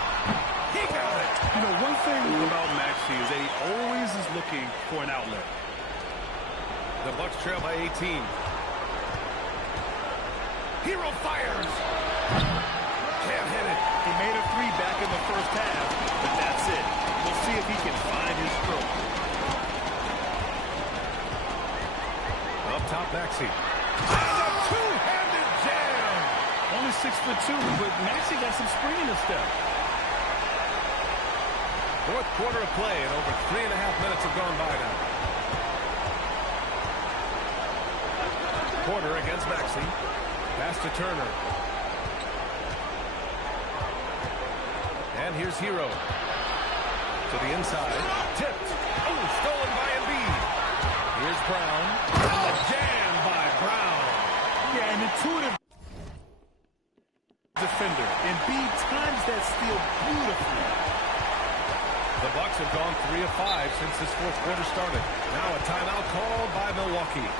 He got it. You know, one thing about Maxey is that he always is looking for an outlet. The Bucks trail by 18. Hero fires. Can't hit it. He made a 3 back in the first half, but that's it. We'll see if he can find his stroke. Up top, Maxey. And a two-handed jam. Only 6'2", but Maxey got some spring in his step. Fourth quarter of play, and over 3.5 minutes have gone by now. Porter against Maxey. Pass to Turner. And here's Hero. To the inside. Tipped. Oh, stolen by Embiid. Here's Brown. And the jam by Brown. Yeah, an intuitive defender. Embiid times that steal beautifully. The Bucks have gone 3 of 5 since this fourth quarter started. Now a timeout called by Milwaukee.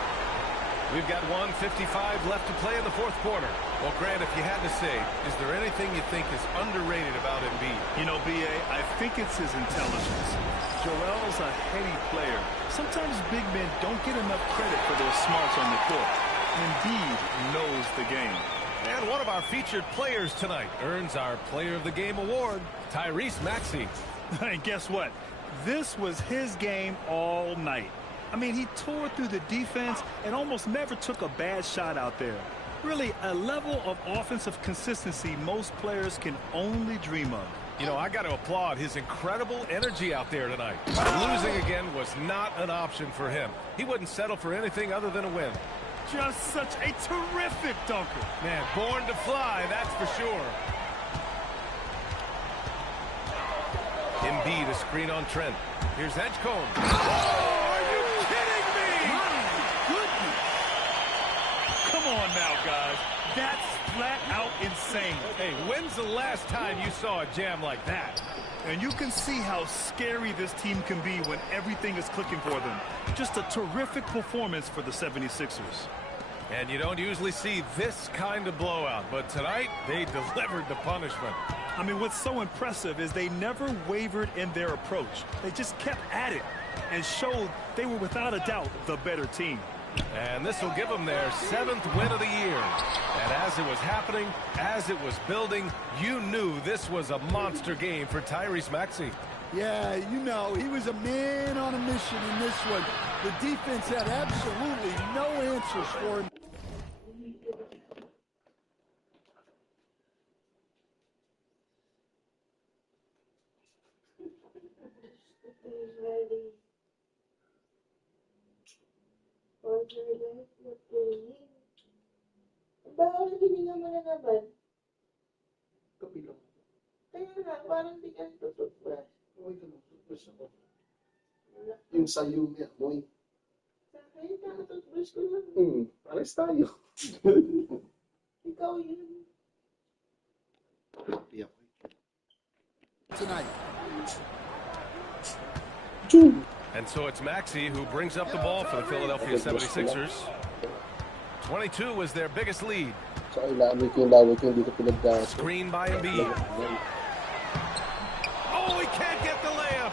We've got 1:55 left to play in the fourth quarter. Well, Grant, if you had to say, is there anything you think is underrated about Embiid? You know, B.A., I think it's his intelligence. Joel's a heady player. Sometimes big men don't get enough credit for their smarts on the court. Embiid knows the game. And one of our featured players tonight earns our Player of the Game award, Tyrese Maxey. And guess what? This was his game all night. I mean, he tore through the defense and almost never took a bad shot out there. Really, a level of offensive consistency most players can only dream of. You know, I got to applaud his incredible energy out there tonight. Losing again was not an option for him. He wouldn't settle for anything other than a win. Just such a terrific dunker. Man, born to fly, that's for sure. Embiid, a screen on Trent. Here's Edgecombe. Oh, are you kidding me? My goodness. Come on now, guys. That's flat out insane. Hey, when's the last time you saw a jam like that? And you can see how scary this team can be when everything is clicking for them. Just a terrific performance for the 76ers. And you don't usually see this kind of blowout, but tonight they delivered the punishment. I mean, what's so impressive is they never wavered in their approach. They just kept at it. and showed they were without a doubt the better team. And this will give them their 7th win of the year. And as it was happening, as it was building, you knew this was a monster game for Tyrese Maxey. Yeah, you know, he was a man on a mission in this one. The defense had absolutely no answers for him. Bawal hindi naman na naman. Kapilong. Kaya nga, parang di ka tututbrush. Okay ka nung tutbrush ako. Yung sa Yumi, amoy. Sa akin, kakatutbrush ko lang. Pares tayo. Ikaw yun. Tonight. And so it's Maxey who brings up the ball for the Philadelphia 76ers. 22 was their biggest lead. So, ilamig ko yung lawag ko dito pinagdaan. Screen by Embiid. Oh, he can't get the layup.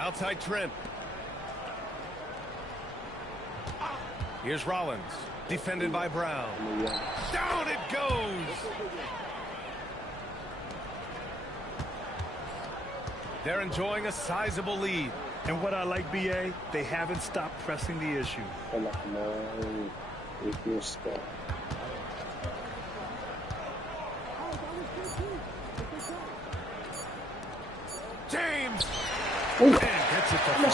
Outside Trent. Here's Rollins, defended by Brown. Down it goes. They're enjoying a sizable lead. And what I like, BA, they haven't stopped pressing the issue. James! And gets it to fall.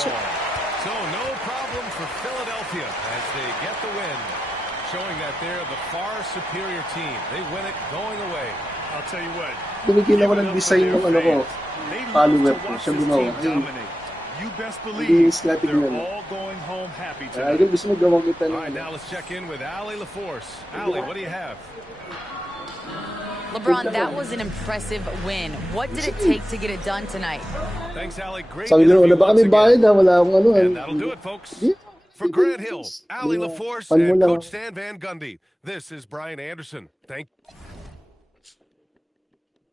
So no problem for Philadelphia as they get the win, showing that they're the far superior team. They win it going away. I'll tell you what. Binigyan ako ng design ng ano ko. Follower ko. Siya gumawa. You best believe they're all going home happy tonight. Gusto mo gawang kita All right, now let's check in with Allie LaForce. Allie, what do you have? LeBron, that was an impressive win. What did it take to get it done tonight? Thanks, Allie. Great Sabi nyo, wala ba kami bayad ha? Wala akong ano. And that'll do it, folks. For Grant Hill, Allie LaForce, and Coach Stan Van Gundy, this is Brian Anderson. Thank you.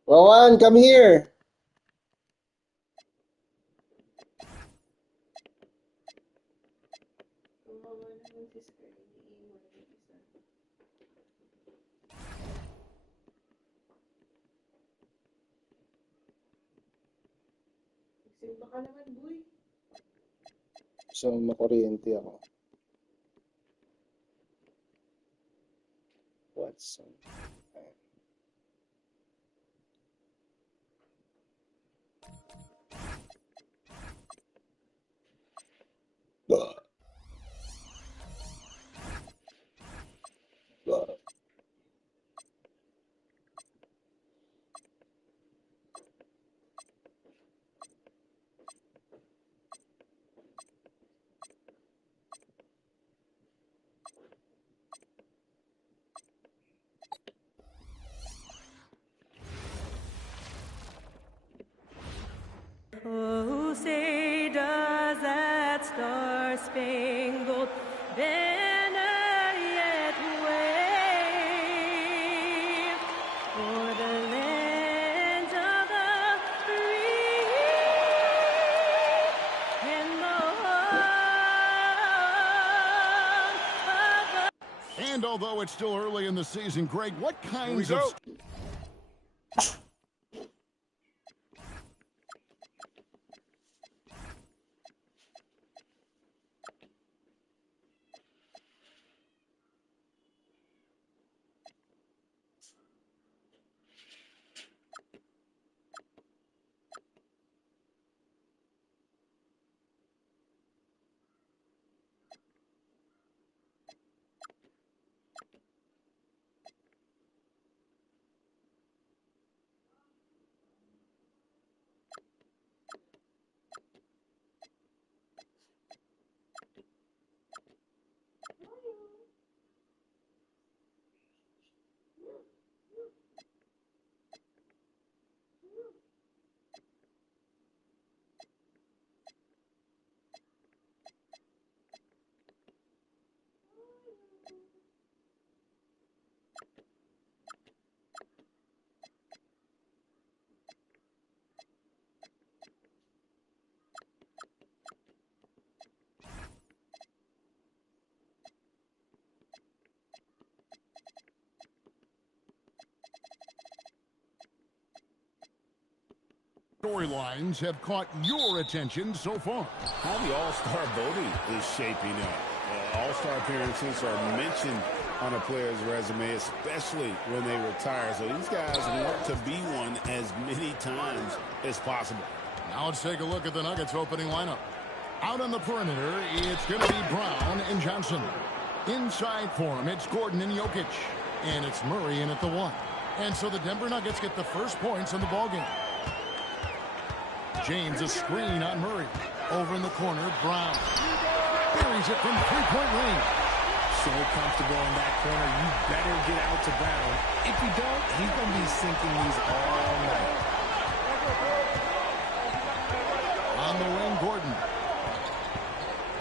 Wawan, come here. Baka naman, boy. So, makuryente ako. Watson. Oh, say does that star-spangled banner yet wave o'er the lands of the free and the home of the... And although it's still early in the season, Greg, what kinds of... Storylines have caught your attention so far? How the All-Star voting is shaping up. All-Star appearances are mentioned on a player's resume, especially when they retire. So these guys want to be one as many times as possible. Now let's take a look at the Nuggets opening lineup. Out on the perimeter, it's going to be Brown and Johnson. Inside for him, it's Gordon and Jokic. And it's Murray in at the 1. And so the Denver Nuggets get the first points in the ballgame. James, a screen on Murray. Over in the corner, Brown. Buries it from three-point range. So comfortable in that corner, you better get out to Brown. If you don't, he's going to be sinking these all night. On the wing, Gordon.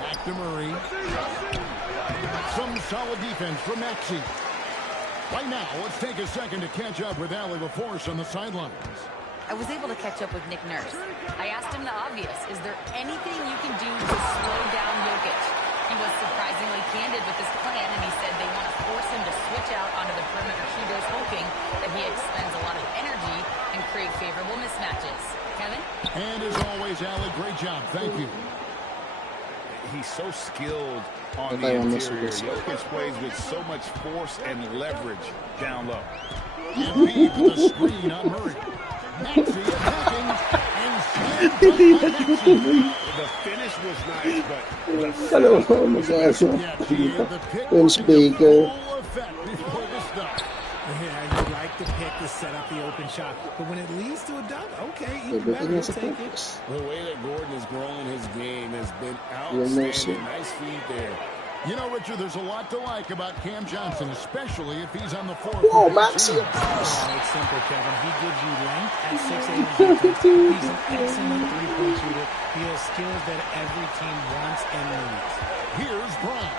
Back to Murray. Some solid defense from Maxey. Right now, let's take a second to catch up with Allie LaForce on the sidelines. I was able to catch up with Nick Nurse. I asked him the obvious. Is there anything you can do to slow down Jokic? He was surprisingly candid with his plan, and he said they want to force him to switch out onto the perimeter. He goes hoping that he expends a lot of energy and create favorable mismatches. Kevin? And as always, Allie, great job. Thank you. He's so skilled on the interior. Jokic plays with so much force and leverage down low. Embiid with a screen on Murray. Maxey attacking and slammed by Maxey. The finish was nice, but Oh my gosh. Vince Baker. Full effect before the stop. Yeah, you like the pick to set up the open shot, but when it leads to a dunk, okay, even better, Everything has a take it. purpose. the way that Gordon is growing his game has been outstanding. Nice feed there. You know, Richard, there's a lot to like about Cam Johnson, especially if he's on the floor. Whoa, Maxey. Oh, it's simple, Kevin. He gives you length at 6'8". He's an excellent three-point shooter. He has skills that every team wants and needs. Here's Brown.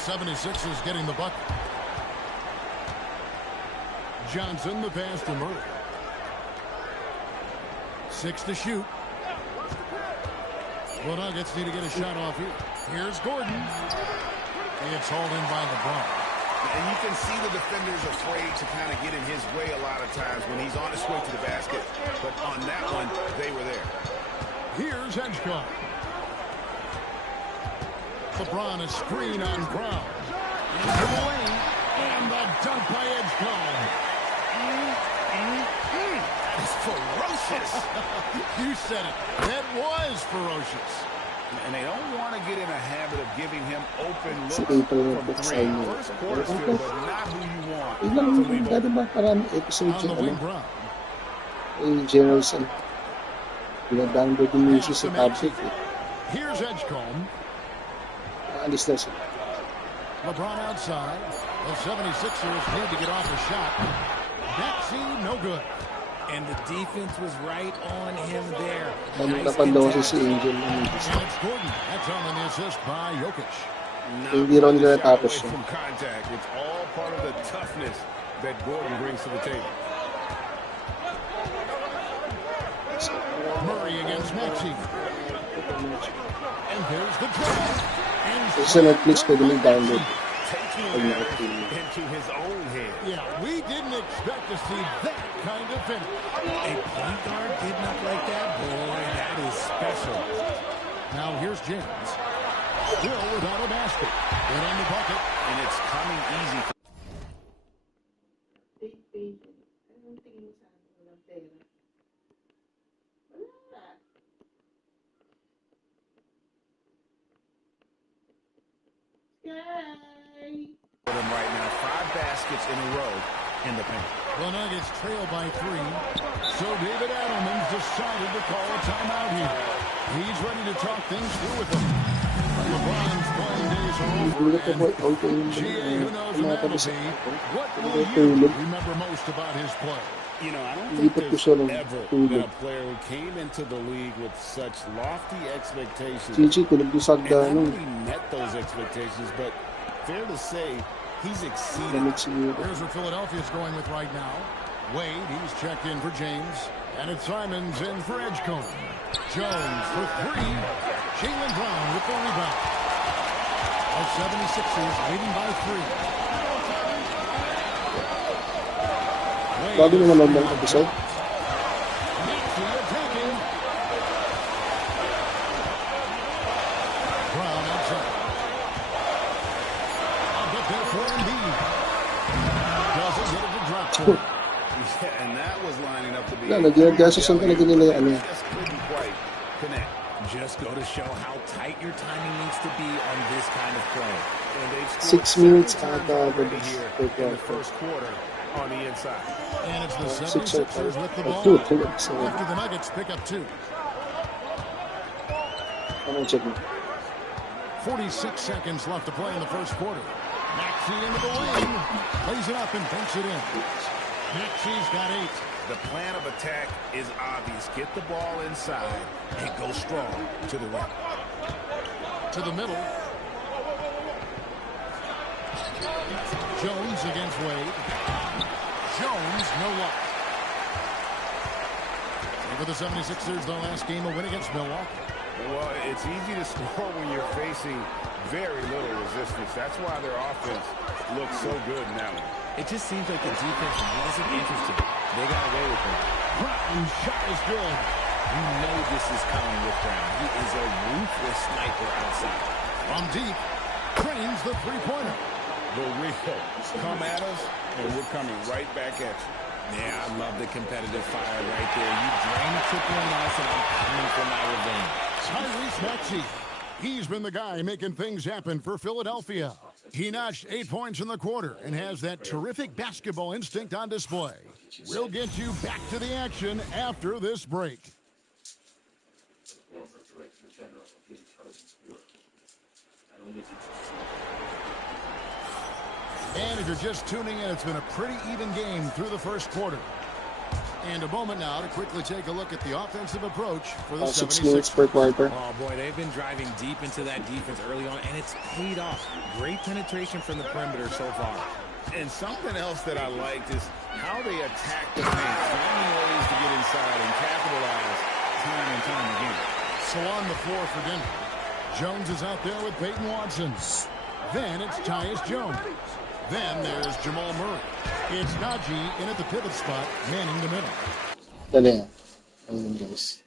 76ers getting the bucket. Johnson, the pass to Murray. 6 to shoot. The Nuggets need to get a shot off here. Here's Gordon. It's hauled in by LeBron. And you can see the defenders afraid to kind of get in his way a lot of times when he's on his way to the basket. But on that one, they were there. Here's Edgecombe. LeBron, a screen on Brown. Into the lane. And the dunk by Edgecombe. It's ferocious. You said it. That was ferocious. And they don't want to get in a habit of giving him open Si looks April from nag-book sa three. inyo. First quarter still, but not who you want to Ilang leave dati open. ba parang episode On siya, the ano? wing, Brown. Yung Generalson. Pinadownload yung music sa tablet eh. Here's Edgecombe. Naalis na siya. LeBron outside. The 76ers need to get off a shot. Maxey, no good. And the defense was right on him there. Ang Nice napandaw kasi si contact. Angel ng And it's Gordon. That's on the assist by Jokic. Hindi ron nila natapos Away siya. from contact. It's all part of the toughness that Gordon brings to the table. Murray against Maxey. And there's the dribble. And Sa Netflix pwede mo download. Taking Pag matters nakapili. into his own hands. yeah, we didn't expect to see that kind of finish. A point guard getting up like that, boy, that is special. Now here's James. Still without a basket. Good on the bucket. And it's coming easy. For them right now, 5 baskets in a row in the paint. The Nuggets trail by 3. So David Adelman's decided to call a timeout here. He's ready to talk things through with them. LeBron's playing days are over. Hindi ko po out yung GA, who knows when mga that'll tapos be. What Hindi will ko you tulog. remember most about his play? You know, I don't Hindi think pa po there's siya nung ever tulog. been a player who came into the league with such lofty expectations. Chichi, tulog doon sa And not hagdanan. only met those expectations, but fair to say, he's exceeded. Lamig siguro. Here's what Philadelphia's going with right now. Wade, he's checked in for James. And it's Simons in for Edgecombe. Jones for 3. Jaylen Brown with the rebound. The 76ers leading by 3. Wade Bago naman ang mga episode. Maxey attacking. lining up to be. Wala, nag-gastos talaga nila yung ano. Just couldn't quite connect. Just go to show how tight your timing needs to be on this kind of play. And they've 6 minutes several times ata already this here per in the quarter. first quarter on the inside. And it's the 6 76ers with the ball. So, After the Nuggets pick up 2. ano check mo? 46 seconds left to play in the first quarter. Maxey into the lane. Plays it up and banks it in. Maxey's got 8. The plan of attack is obvious. Get the ball inside and go strong to the rim. To the middle. Jones against Wade. Jones, no luck. For the 76ers, their last game, a win against Milwaukee. Well, it's easy to score when you're facing very little resistance. That's why their offense looks so good in that one. It just seems like the defense wasn't interested. They got away with it. Brown's shot is good. You know this is coming with Brown. He is a ruthless sniper outside. From deep, trains the three-pointer. The real come at us, and we're coming right back at you. Yeah, I love the competitive fire right there. You drain a triple and ice, and I'm coming for my revenge. Tyrese Maxey. He's been the guy making things happen for Philadelphia. He notched 8 points in the quarter and has that terrific basketball instinct on display. We'll get you back to the action after this break. And if you're just tuning in, it's been a pretty even game through the first quarter. And a moment now to quickly take a look at the offensive approach for the 6 minutes 76ers. per quarter. Oh, boy, they've been driving deep into that defense early on, and it's paid off. Great penetration from the perimeter so far. And something else that I liked is how they attack the paint, finding ways to get inside and capitalize time and time again. So on the floor for Denver. Jones is out there with Peyton Watson. Then it's Tyus Jones. Then there's Jamal Murray. It's Najee in at the pivot spot, manning the middle. Dali nga. Ayun guys.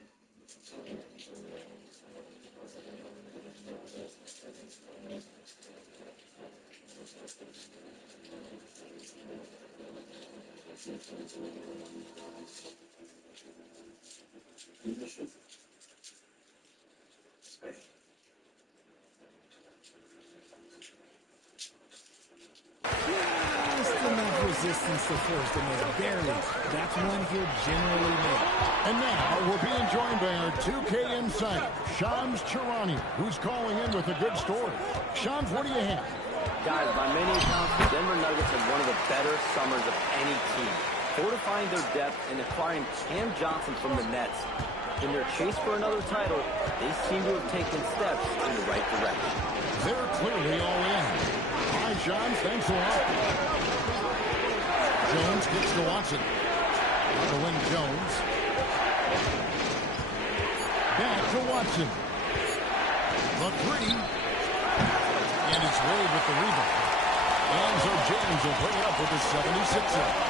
Just enough resistance to force the miss. Barely. That's one he'll generally make. And now we're being joined by our 2K insider, Shams Charania, who's calling in with a good story. Shams, what do you have? Guys, by many accounts, the Denver Nuggets had one of the better summers of any team, fortifying their depth and acquiring Cam Johnson from the Nets. In their chase for another title, they seem to have taken steps in the right direction. They're clearly all in. Hi, Shams. Thanks a lot. Jones kicks to Watson. To win Jones. Back to Watson. The three. And it's Wade with the rebound. And so James will bring it up with his 76er.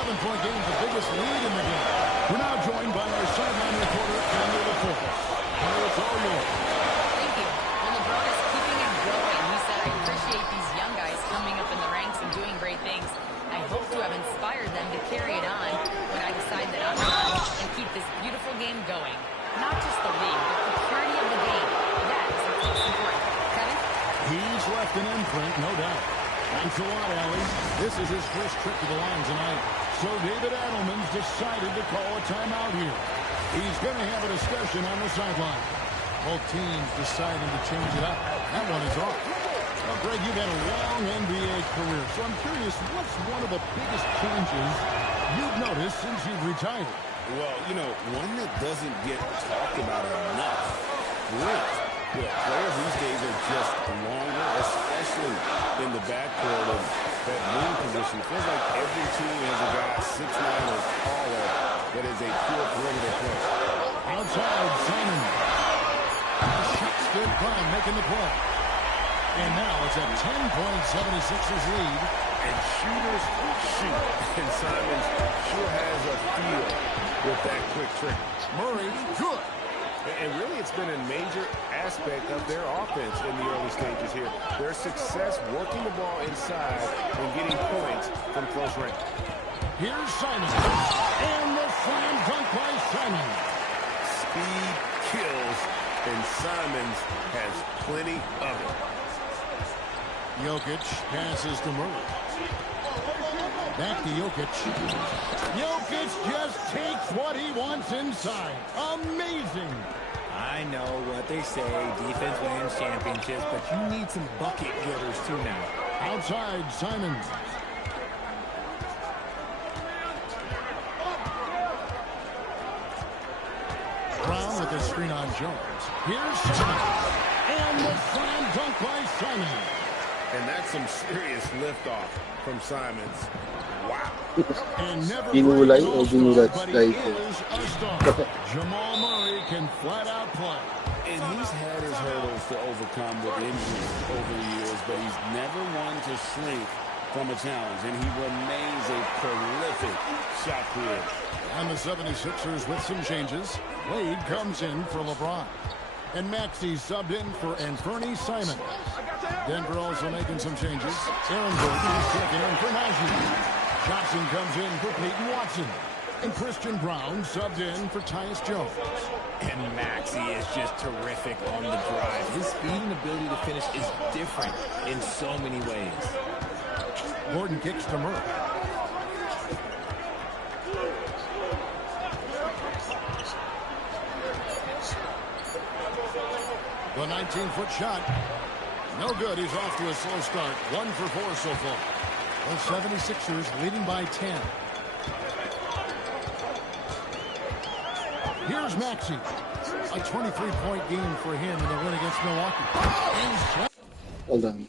7-point game, the biggest lead in the game. We're now joined by our sideline reporter, Andy LaForce. It's all yours. Thank you. Well, LeBron is keeping it going. He said, I appreciate these young guys coming up in the ranks and doing great things. I hope to have inspired them to carry it on when I decide that I'm done and keep this beautiful game going. Not just the league, but the purity of the game. That is what's most important. Kevin? He's left an imprint, no doubt. Thanks a lot, Allie. This is his first trip to the line tonight. So David Adelman's decided to call a timeout here. He's going to have a discussion on the sideline. Both teams deciding to change it up. That one is off. Well, Greg, you've had a long NBA career, so I'm curious, what's one of the biggest changes you've noticed since you've retired? Well, you know, one that doesn't get talked about enough. Length. Yeah, players these days are just longer, especially in the backcourt of that wing position. It feels like every team has a guy 6'9" or taller that is a pure perimeter player. Outside, Simon. The shot stood prime, making the play. And now it's a 10-point 76ers lead. And shooters shoot. And Simons sure has a feel with that quick trick. Murray, good. And really, it's been a major aspect of their offense in the early stages here. Their success working the ball inside and getting points from close range. Here's Simon. And the slam dunk by Simon. Speed kills, and Simons has plenty of it. Jokic passes to Murray. Back to Jokic. Jokic just takes what he wants inside. Amazing. I know what they say, defense wins championships, but you need some bucket getters too now. Outside, Simon. Brown with the screen on Jones. Here's Simon. And the slam dunk by Simon. And that's some serious liftoff from Simons. Wow. And never Binulay breaks o all binulat stars, but he guys. is a star. Jamal Murray can flat out play. And he's had his hurdles to overcome with injuries over the years, but he's never one to shrink from a challenge, and he remains a prolific shot creator. And the 76ers with some changes. Wade comes in for LeBron. And Maxey subbed in for Anthony Simon. Denver also making some changes. Aaron Gordon is checking in for Najee. Johnson comes in for Peyton Watson. And Christian Brown subbed in for Tyus Jones. And Maxey is just terrific on the drive. His speed and ability to finish is different in so many ways. Gordon kicks to Murray. The 19-foot shot. No good. He's off to a slow start. 1 for 4 so far. The 76ers leading by 10. Here's Maxey. A 23-point game for him in the win against Milwaukee. Well done.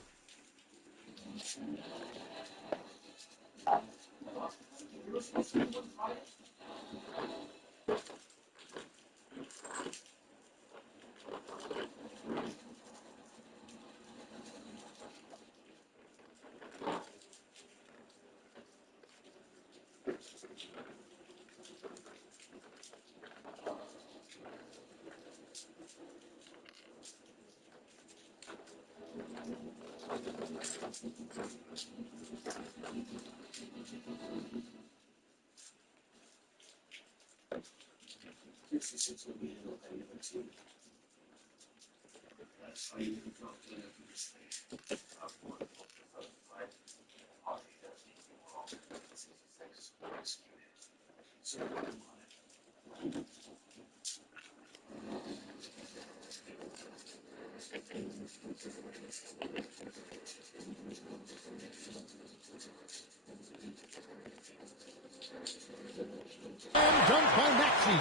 And dunk by Maxey.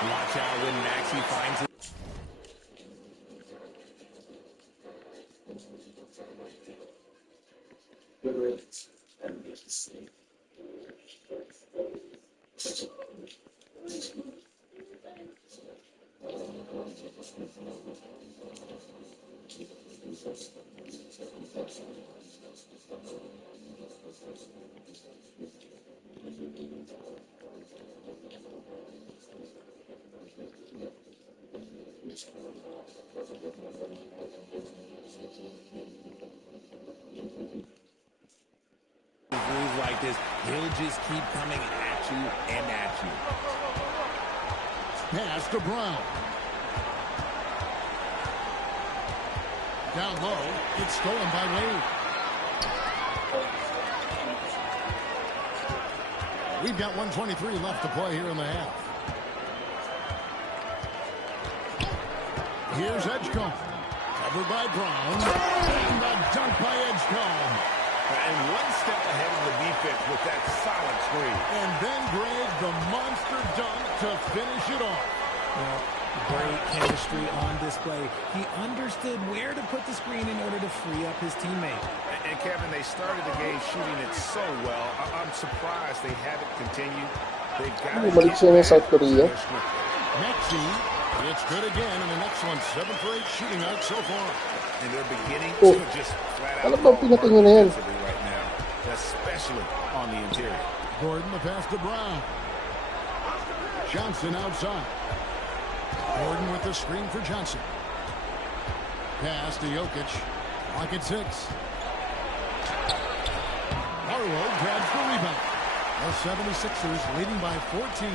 Watch out when Maxey finds it. Moves like this, he'll just keep coming at you and at you. Pass to Brown. Down low, it's stolen by Wade. We've got 1:23 left to play here in the half. Here's Edgecombe. Covered by Brown. And the dunk by Edgecombe. And one step ahead of the defense with that solid screen. And then Greg, the monster dunk to finish it off. Well, great chemistry on display. He understood where to put the screen in order to free up his teammate. And Kevin, they started the game shooting it so well. I'm surprised they haven't continued. They've got to Bumalik siya ng South Korea. Maxey, it's good again, and an excellent 7 for 8 shooting night so far. And they're beginning Oh, to just flat out alam ba pinatingin na yan? defensively right now, especially on the interior. Gordon the pass to Brown. Johnson outside. Gordon with the screen for Johnson. Pass to Jokic. Clock at 6. Harlow grabs the rebound. The 76ers leading by 14.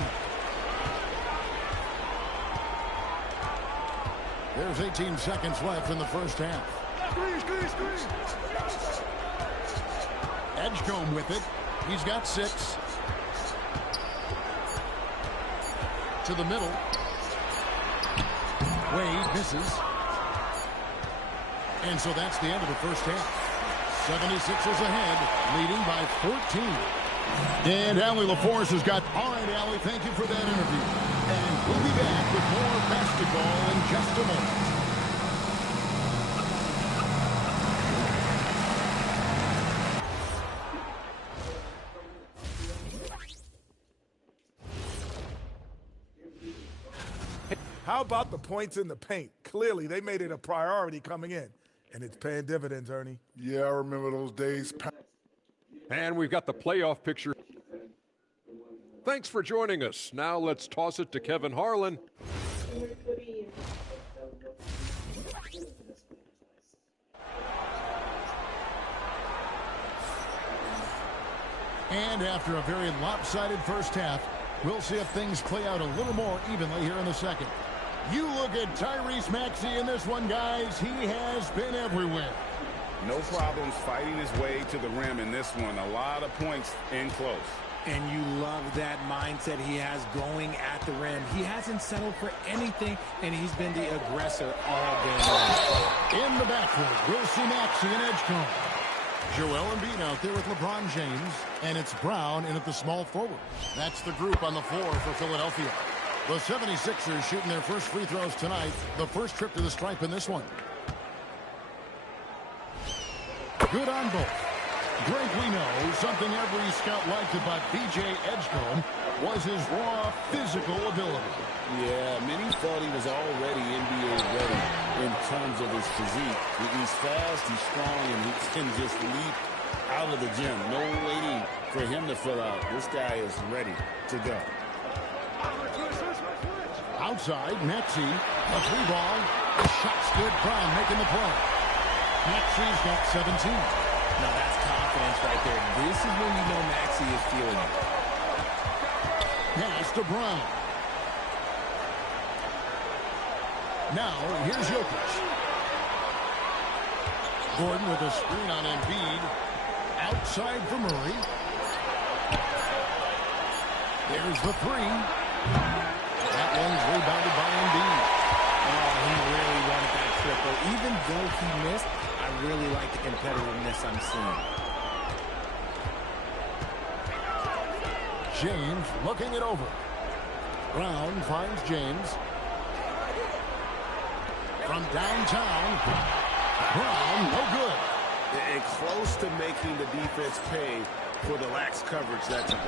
There's 18 seconds left in the first half. Edgecombe with it. He's got 6. To the middle. Wade misses. And so that's the end of the first half. 76ers ahead, leading by 14. And Allie LaForce has got... All right, Allie, thank you for that interview. And we'll be back with more basketball in just a moment. How about the points in the paint? Clearly, they made it a priority coming in. And it's paying dividends, Ernie. Yeah, I remember those days. And we've got the playoff picture. Thanks for joining us. Now let's toss it to Kevin Harlan. And after a very lopsided first half, we'll see if things play out a little more evenly here in the second. You look at Tyrese Maxey in this one, guys. He has been everywhere. No problems fighting his way to the rim in this one. A lot of points in close. And you love that mindset he has going at the rim. He hasn't settled for anything, and he's been the aggressor all game long. In the backcourt, we'll see Maxey and Edgecombe. Joel Embiid out there with LeBron James, and it's Brown in at the small forward. That's the group on the floor for Philadelphia. The 76ers shooting their first free throws tonight. The first trip to the stripe in this one. Good on both. Drake, we know something every scout liked about B.J. Edgecombe was his raw physical ability. Yeah, many thought he was already NBA ready in terms of his physique. He's fast, he's strong, and he can just leap out of the gym. No waiting for him to fill out. This guy is ready to go. Outside, Maxey, a 3-ball. The shot's good. Brown making the play. Maxey's got 17. Now that's confidence right there. This is when you know Maxey is feeling it. Pass to Brown. Now, here's Jokic. Gordon with a screen on Embiid. Outside for Murray. There's the 3. That one's rebounded by Embiid. Oh, he really wanted that triple. Even though he missed, I really like the competitiveness I'm seeing. James looking it over. Brown finds James. From downtown. Brown, no good. And close to making the defense pay for the lax coverage that time.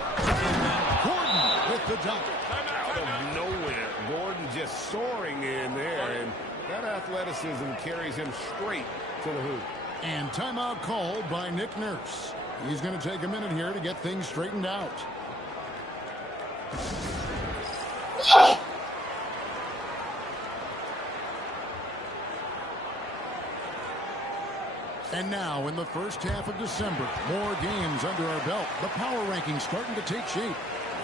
Gordon with the dunk. Out of nowhere, Gordon just soaring in there, and that athleticism carries him straight to the hoop. And timeout called by Nick Nurse. He's going to take a minute here to get things straightened out. And now, in the first half of December, more games under our belt. The power rankings starting to take shape.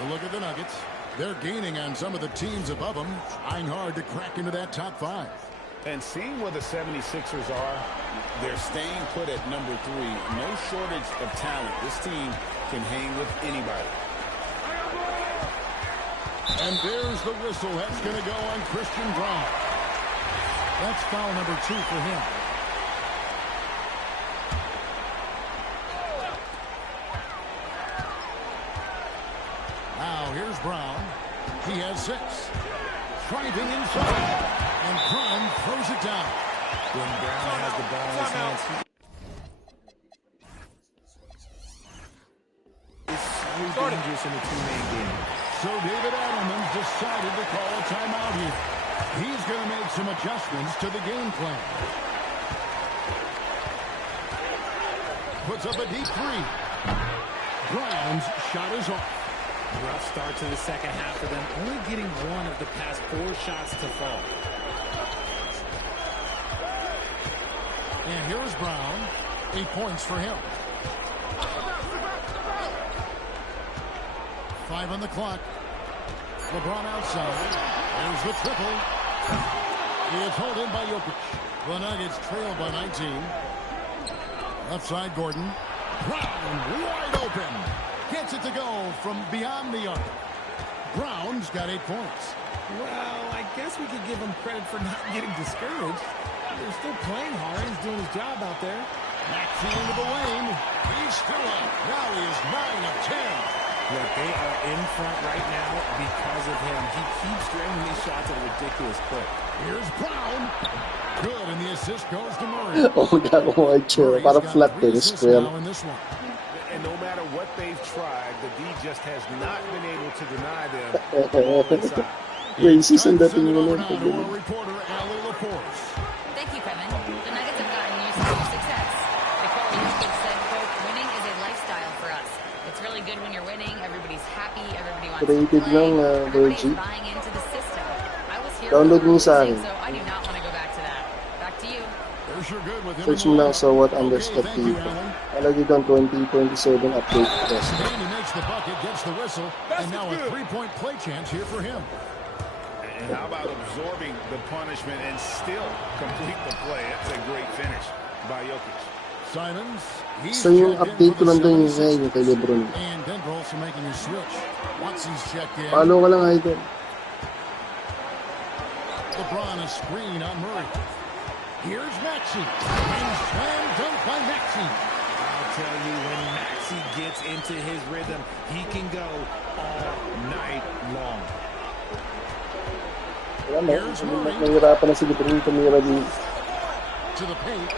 A look at the Nuggets. They're gaining on some of the teams above them, trying hard to crack into that top 5. And seeing where the 76ers are, they're staying put at number 3. No shortage of talent. This team can hang with anybody. And there's the whistle. That's going to go on Christian Braun. That's foul number 2 for him. Now here's Brown. He has 6. Driving inside. And Brown throws it down. When Brown has the ball in his hands, it's so dangerous in a two-man game. So David Adelman's decided to call a timeout here. He's going to make some adjustments to the game plan. Puts up a deep 3. Brown's shot is off. Rough start to the second half for them, only getting 1 of the past 4 shots to fall. And here's Brown. 8 points for him. 5 on the clock. LeBron outside. There's the triple. It's held in by Jokic. The Nuggets trail by 19. Left side, Gordon. Brown wide open. Gets it to go from beyond the arc. Brown's got 8 points. Well, I guess we could give him credit for not getting discouraged. They're still playing hard. He's doing his job out there. Maxey into the lane. He's still up. Now he is 9 of 10. Look, they are in front right now because of him. He keeps draining these shots at a ridiculous clip. Here's Brown. Good, and the assist goes to Murray. Oh, gagawa ay chair. Parang flat din, square. And no matter what they've tried, the D just has not been able to deny them. Racist ang dating mo nun. Reporter Ali LaForce. Thank you, Kevin. The Nuggets have gotten used to your success. Nikola Jokic said, quote, winning is a lifestyle for us. It's really good when you're winning. Everybody's happy. Everybody wants to play. Everybody's buying into the system. I was here Download mo sa losing, akin. so I do not want to go back to that. Back to you. Search mo lang sa what underscore people. Alagi kang 2027 update. Yes. He makes the bucket, gets the whistle, and now a 3-point play chance here for him. And how about absorbing the punishment and still complete the play? That's a great finish by Jokic. Simons, So yung update ko lang doon yung ngayon kay Lebron. And Denver also making a switch. Watson's checked in. Follow ka lang idol. LeBron a screen on Murray. Here's Maxey. And slam dunk by Maxey. I'll tell you, when Maxey gets into his rhythm, he can go all night long. Here's Murray. Nahirapan na si Lebron tumira din. To the paint.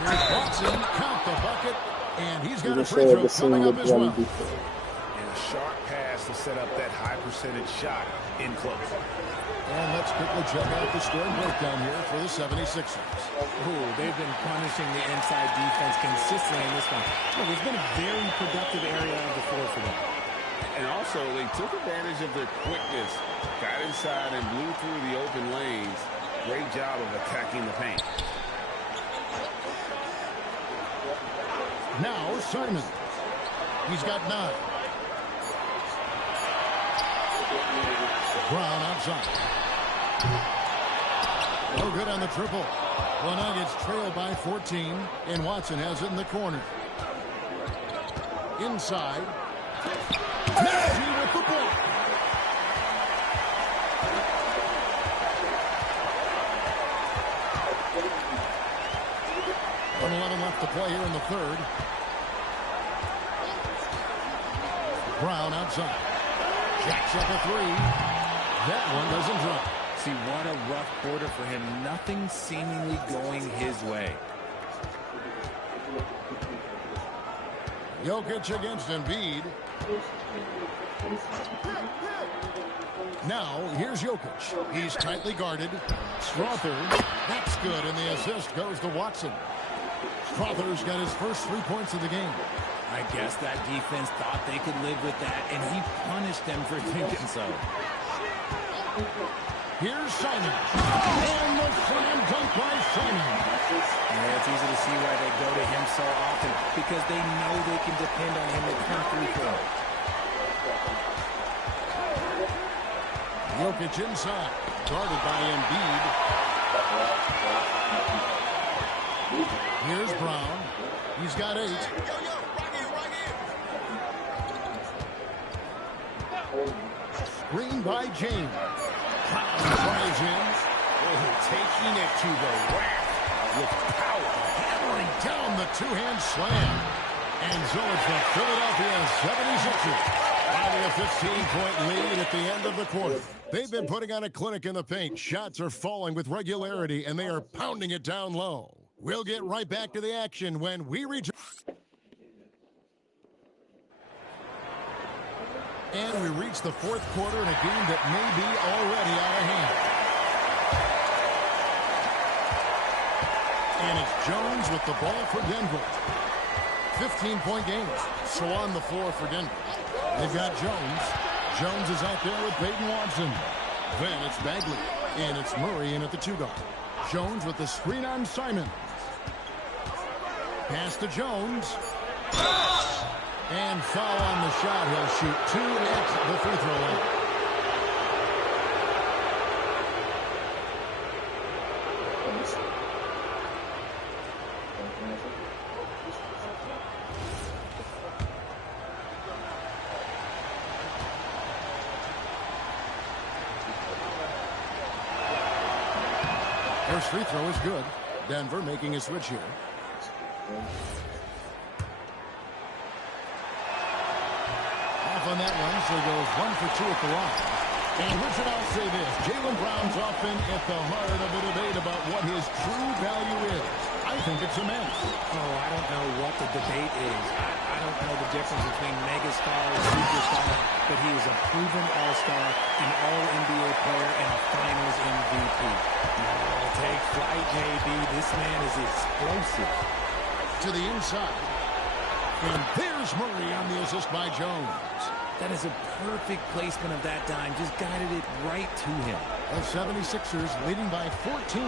Here's Watson. Count the bucket. And he's got a free throw coming up as well. And a sharp pass to set up that high percentage shot in close. And let's quickly check out the scoring breakdown here for the 76ers. Ooh, they've been punishing the inside defense consistently in this one. Look, it's been a very productive area of the floor for them. And also, they took advantage of their quickness, got inside and blew through the open lanes. Great job of attacking the paint. Now Simon. He's got 9. Brown outside. No good on the triple. The Nuggets trail by 14, and Watson has it in the corner. Inside. Maxey with the block. 1:11 left to play here in the third. Brown outside. Jacks up a 3. That one doesn't drop. See, what a rough quarter for him. Nothing seemingly going his way. Jokic against Embiid. Now, here's Jokic. He's tightly guarded. Strother, that's good, and the assist goes to Watson. Strother's got his first 3 points of the game. I guess that defense thought they could live with that, and he punished them for thinking so. Here's Simon. And the slam dunk by Simon. Yeah, it's easy to see why they go to him so often, because they know they can depend on him to come through for them. Jokic inside. Guarded by Embiid. Here's Brown. He's got 8. Screen by James. Brown tries in. Taking it to the rack with power. Hammering down the two-hand slam. And so it's the Philadelphia 76ers. Having a 15-point lead at the end of the quarter. They've been putting on a clinic in the paint. Shots are falling with regularity, and they are pounding it down low. We'll get right back to the action when we return. And we reach the fourth quarter in a game that may be already out of hand. And it's Jones with the ball for Denver. 15-point games. So on the floor for Denver. They've got Jones. Jones is out there with Peyton Watson. Then it's Bagley. And it's Murray in at the 2-guard. Jones with the screen on Simon. Pass to Jones. And foul on the shot. He'll shoot 2 at the free throw line. First free throw is good. Denver making a switch here. Off on that one, so he goes 1 for 2 at the line. And Richard, I'll say this. Jaylen Brown's often at the heart of a debate about what his true value is. I think it's immense. Oh, I don't know what the debate is. I don't know the difference between megastar and superstar, but he is a proven all-star, an all-NBA player, and a finals MVP. Oh, take flight, JB. This man is explosive. To the inside. And there's Murray on the assist by Jones. That is a perfect placement of that dime. Just guided it right to him. The 76ers leading by 14.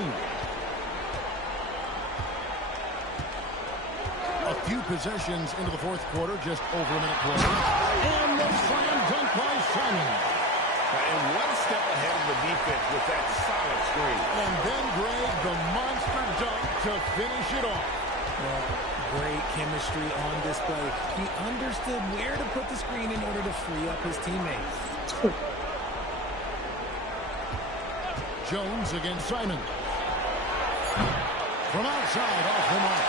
A few possessions into the fourth quarter, just over a minute played. And the slam dunk by Simon. And one step ahead of the defense with that solid screen. And then Greg, the monster dunk to finish it off. Great chemistry on display. He understood where to put the screen in order to free up his teammates. Jones against Simon. From outside, off the mark.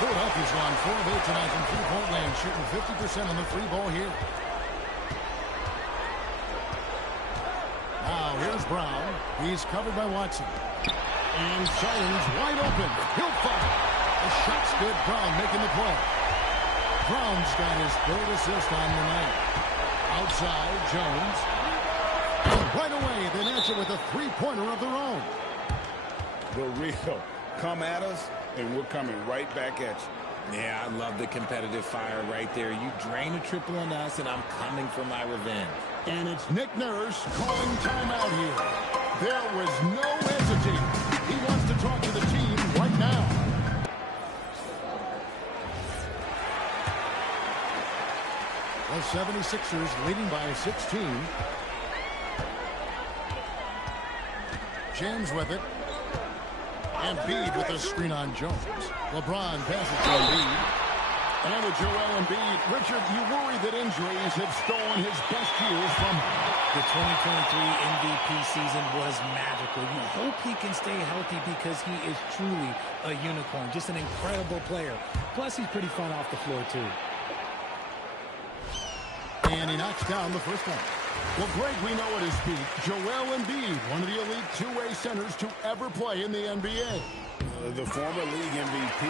Philadelphia's gone 4 of 8 tonight from three-point land, shooting 50% on the free ball here. Now, here's Brown. He's covered by Watson. And Simon's wide open. He'll fire. The shot's good. Brown making the play. Brown's got his 3rd assist on the night. Outside, Jones. And right away, they match it with a three-pointer of their own. Burrito, come at us, and we're coming right back at you. Yeah, I love the competitive fire right there. You drain a triple on us, and I'm coming for my revenge. And it's Nick Nurse calling timeout here. There was no hesitating. He wants to talk to the team right now. The 76ers leading by 16. James with it. Embiid with a screen on Jones. LeBron passes to Embiid. And with Joel Embiid, Richard, you worry that injuries have stolen his best years from him. The 2023 MVP season was magical. You hope he can stay healthy because he is truly a unicorn. Just an incredible player. Plus, he's pretty fun off the floor, too. And he knocks down the first one. Well, Greg, we know at his peak, Joel Embiid, one of the elite two-way centers to ever play in the NBA. The former league MVP,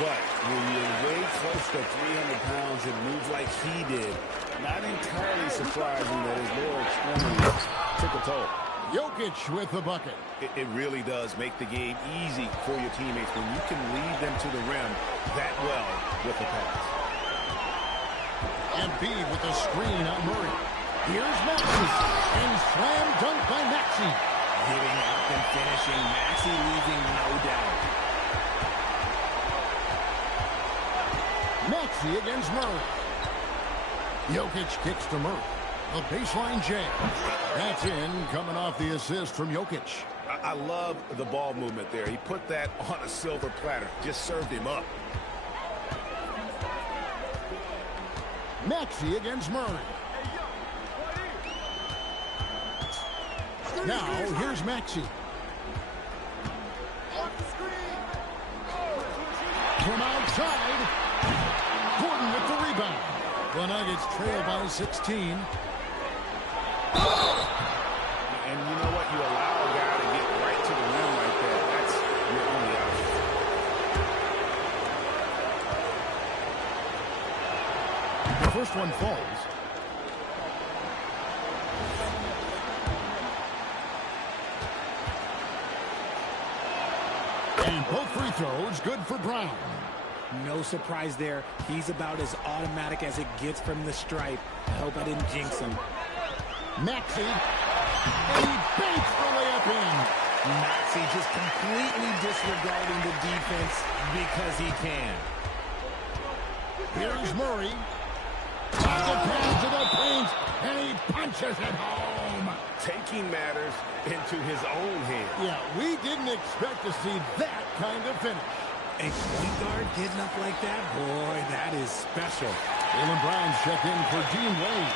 but when you weigh close to 300 pounds and move like he did, not entirely surprising that his lower extremities took a toll. Jokic with the bucket. It really does make the game easy for your teammates when you can lead them to the rim that well with a pass. Embiid with a screen on Murray. Here's Maxey. And slam dunk by Maxey. Getting up and finishing. Maxey leaving no doubt. Maxey against Murray. Jokic kicks to Murray. A baseline jam. That's in, coming off the assist from Jokic. I love the ball movement there. He put that on a silver platter. Just served him up. Maxey against Murray. Now, here's Maxey. From outside, Gordon with the rebound. The Nuggets trail by 16. And you know what? You allow a guy to get right to the rim like that. That's your only option. The first one falls. And both free throws good for Brown. No surprise there. He's about as automatic as it gets from the stripe. I hope I didn't jinx him. Maxey. And he banks the layup in. Maxey just completely disregarding the defense because he can. Here's Murray. The pass to the paint, and he punches it home. Taking matters into his own hands. Yeah, we didn't expect to see that kind of finish. A point guard getting up like that, boy, that is special. Jaylen Brown's checked in for Dean Wade.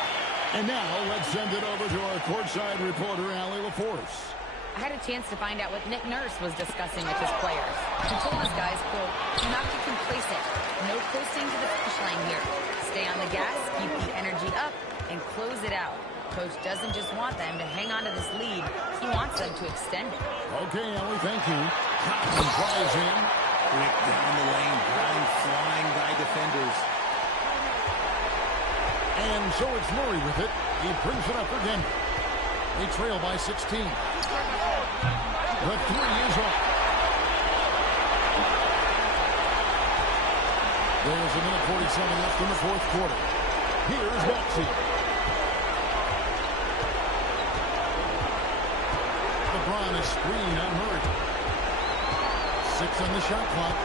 And now let's send it over to our courtside reporter, Allie LaForce. I had a chance to find out what Nick Nurse was discussing with his players. He told his guys, quote, "Do not get complacent. No coasting to the finish line here. Stay on the gas, keep the energy up, and close it out." Coach doesn't just want them to hang on to this lead. He wants them to extend it. Okay, Allie, thank you. Cotton flies in. Quick down the lane, Brown flying by defenders. And so it's Murray with it. He brings it up for Denver. They trail by 16. The three is off. There's a minute 47 left in the fourth quarter. Here's Maxey. LeBron is screened on Murray. 6 on the shot clock.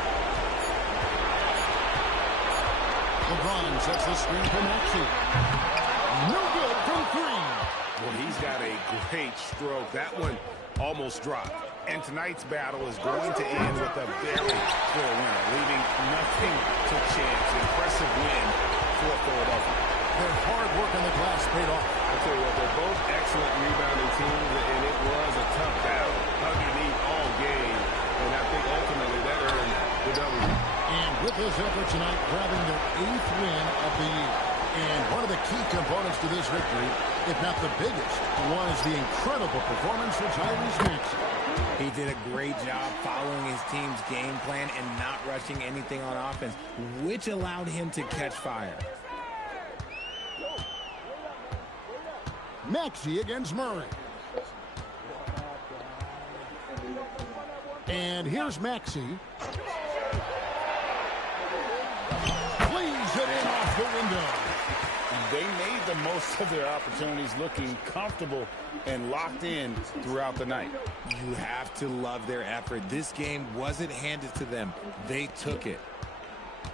LeBron sets the screen for Maxey. No good from 3. Well, he's got a great stroke. That one almost dropped. And tonight's battle is going to end with a very clear winner, leaving nothing to chance. Impressive win for Philadelphia. Their hard work on the glass paid off. I tell you what, they're both excellent rebounding teams, and it was a tough battle underneath all game. And I think ultimately that earned the W. And with this effort tonight, grabbing their 8th win of the year. And one of the key components to this victory, if not the biggest, was the incredible performance for Tyrese Maxey. He did a great job following his team's game plan and not rushing anything on offense, which allowed him to catch fire. Maxey against Murray. And here's Maxey. Plays it in off the window. They made the most of their opportunities, looking comfortable and locked in throughout the night. You have to love their effort. This game wasn't handed to them. They took it.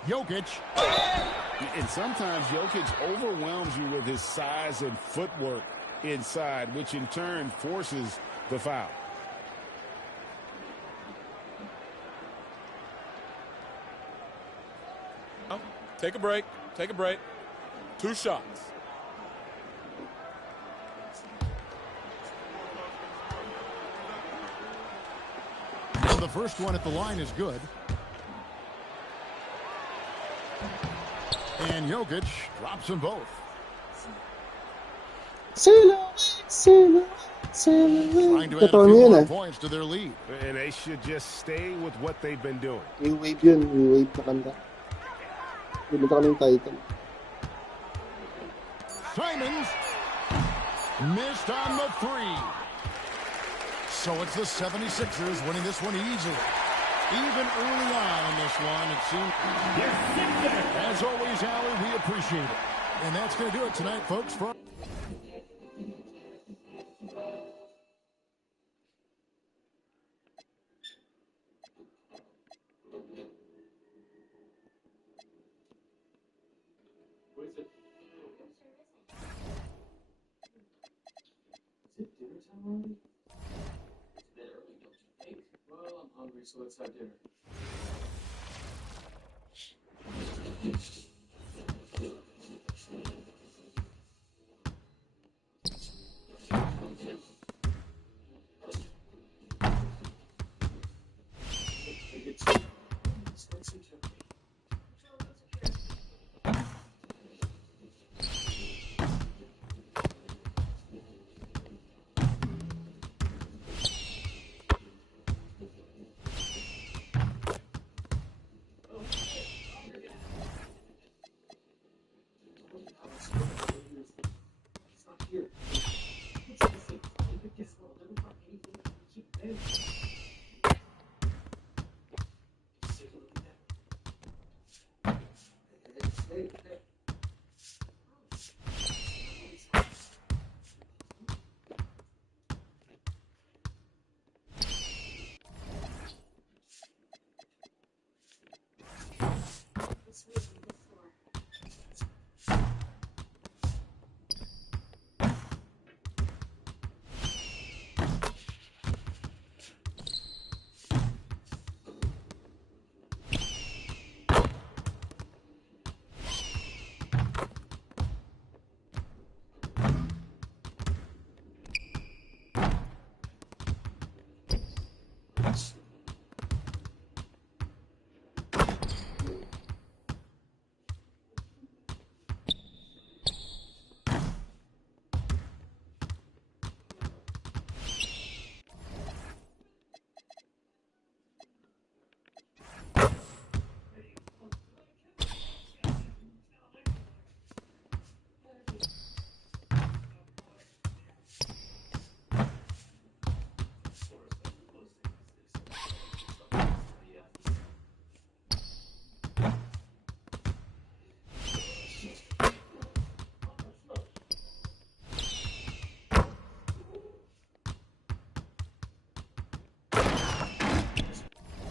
Jokic. And sometimes Jokic overwhelms you with his size and footwork inside, which in turn forces the foul. Take a break. Take a break. 2 shots. And the first one at the line is good. And Jokic drops them both. Trying to add a few more points to their lead. And they should just stay with what they've been doing. New wave yun. New wave na kanta. Bumita kami yung title. Simons missed on the 3. So it's the 76ers winning this one easily. Even early on in this one, it seemed. As always, Allie, we appreciate it. And that's going to do it tonight, folks. So let's have dinner.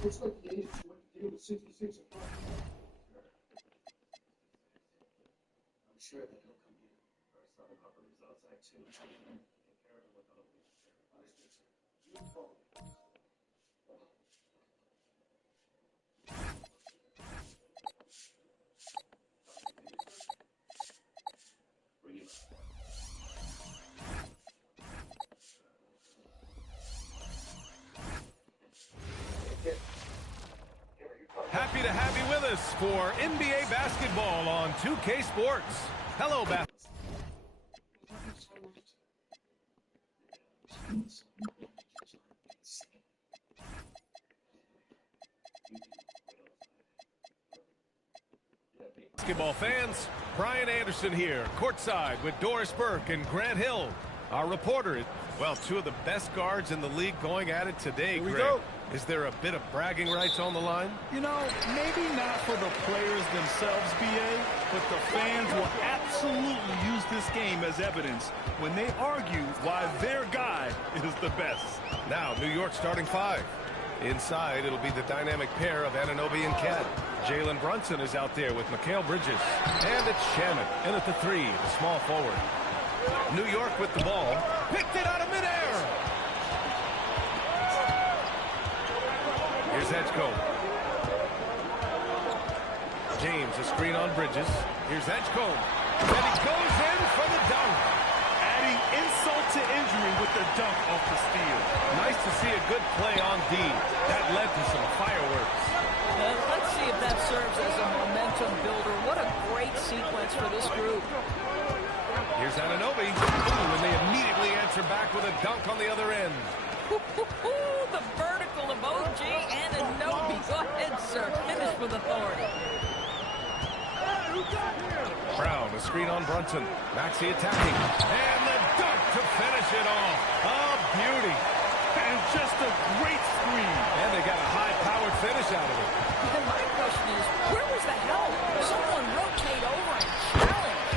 It's like the Asians went to deal with 66 o'clock. I'm sure that he'll come in. First on the couple results, actually. Take care of what other people say. Happy to have you with us for NBA basketball on 2K Sports. Hello, basketball fans. Brian Anderson here, courtside with Doris Burke and Grant Hill. Our reporter, well, two of the best guards in the league going at it today. Here we Grant. go. Is there a bit of bragging rights on the line? You know, maybe not for the players themselves, BA, but the fans will absolutely use this game as evidence when they argue why their guy is the best. Now, New York starting five. Inside, it'll be the dynamic pair of Anunoby and Cat. Jalen Brunson is out there with Mikal Bridges. And it's Shannon in at the three, the small forward. New York with the ball. Picked it out of midair. Here's Edgecombe. James, a screen on Bridges. Here's Edgecombe. And he goes in for the dunk. Adding insult to injury with the dunk off the steal. Nice to see a good play on D. That led to some fireworks. Let's see if that serves as a momentum builder. What a great sequence for this group. Here's Anunoby. Ooh, and they immediately answer back with a dunk on the other end. The vertical of OG Anunoby. Go ahead, sir. Finish with authority. Brown, a screen on Brunson. Maxey attacking. And the dunk to finish it off. Oh, beauty. And just a great screen. And they got a high-powered finish out of it. And my question is, where was the help? Someone rotate over and challenge.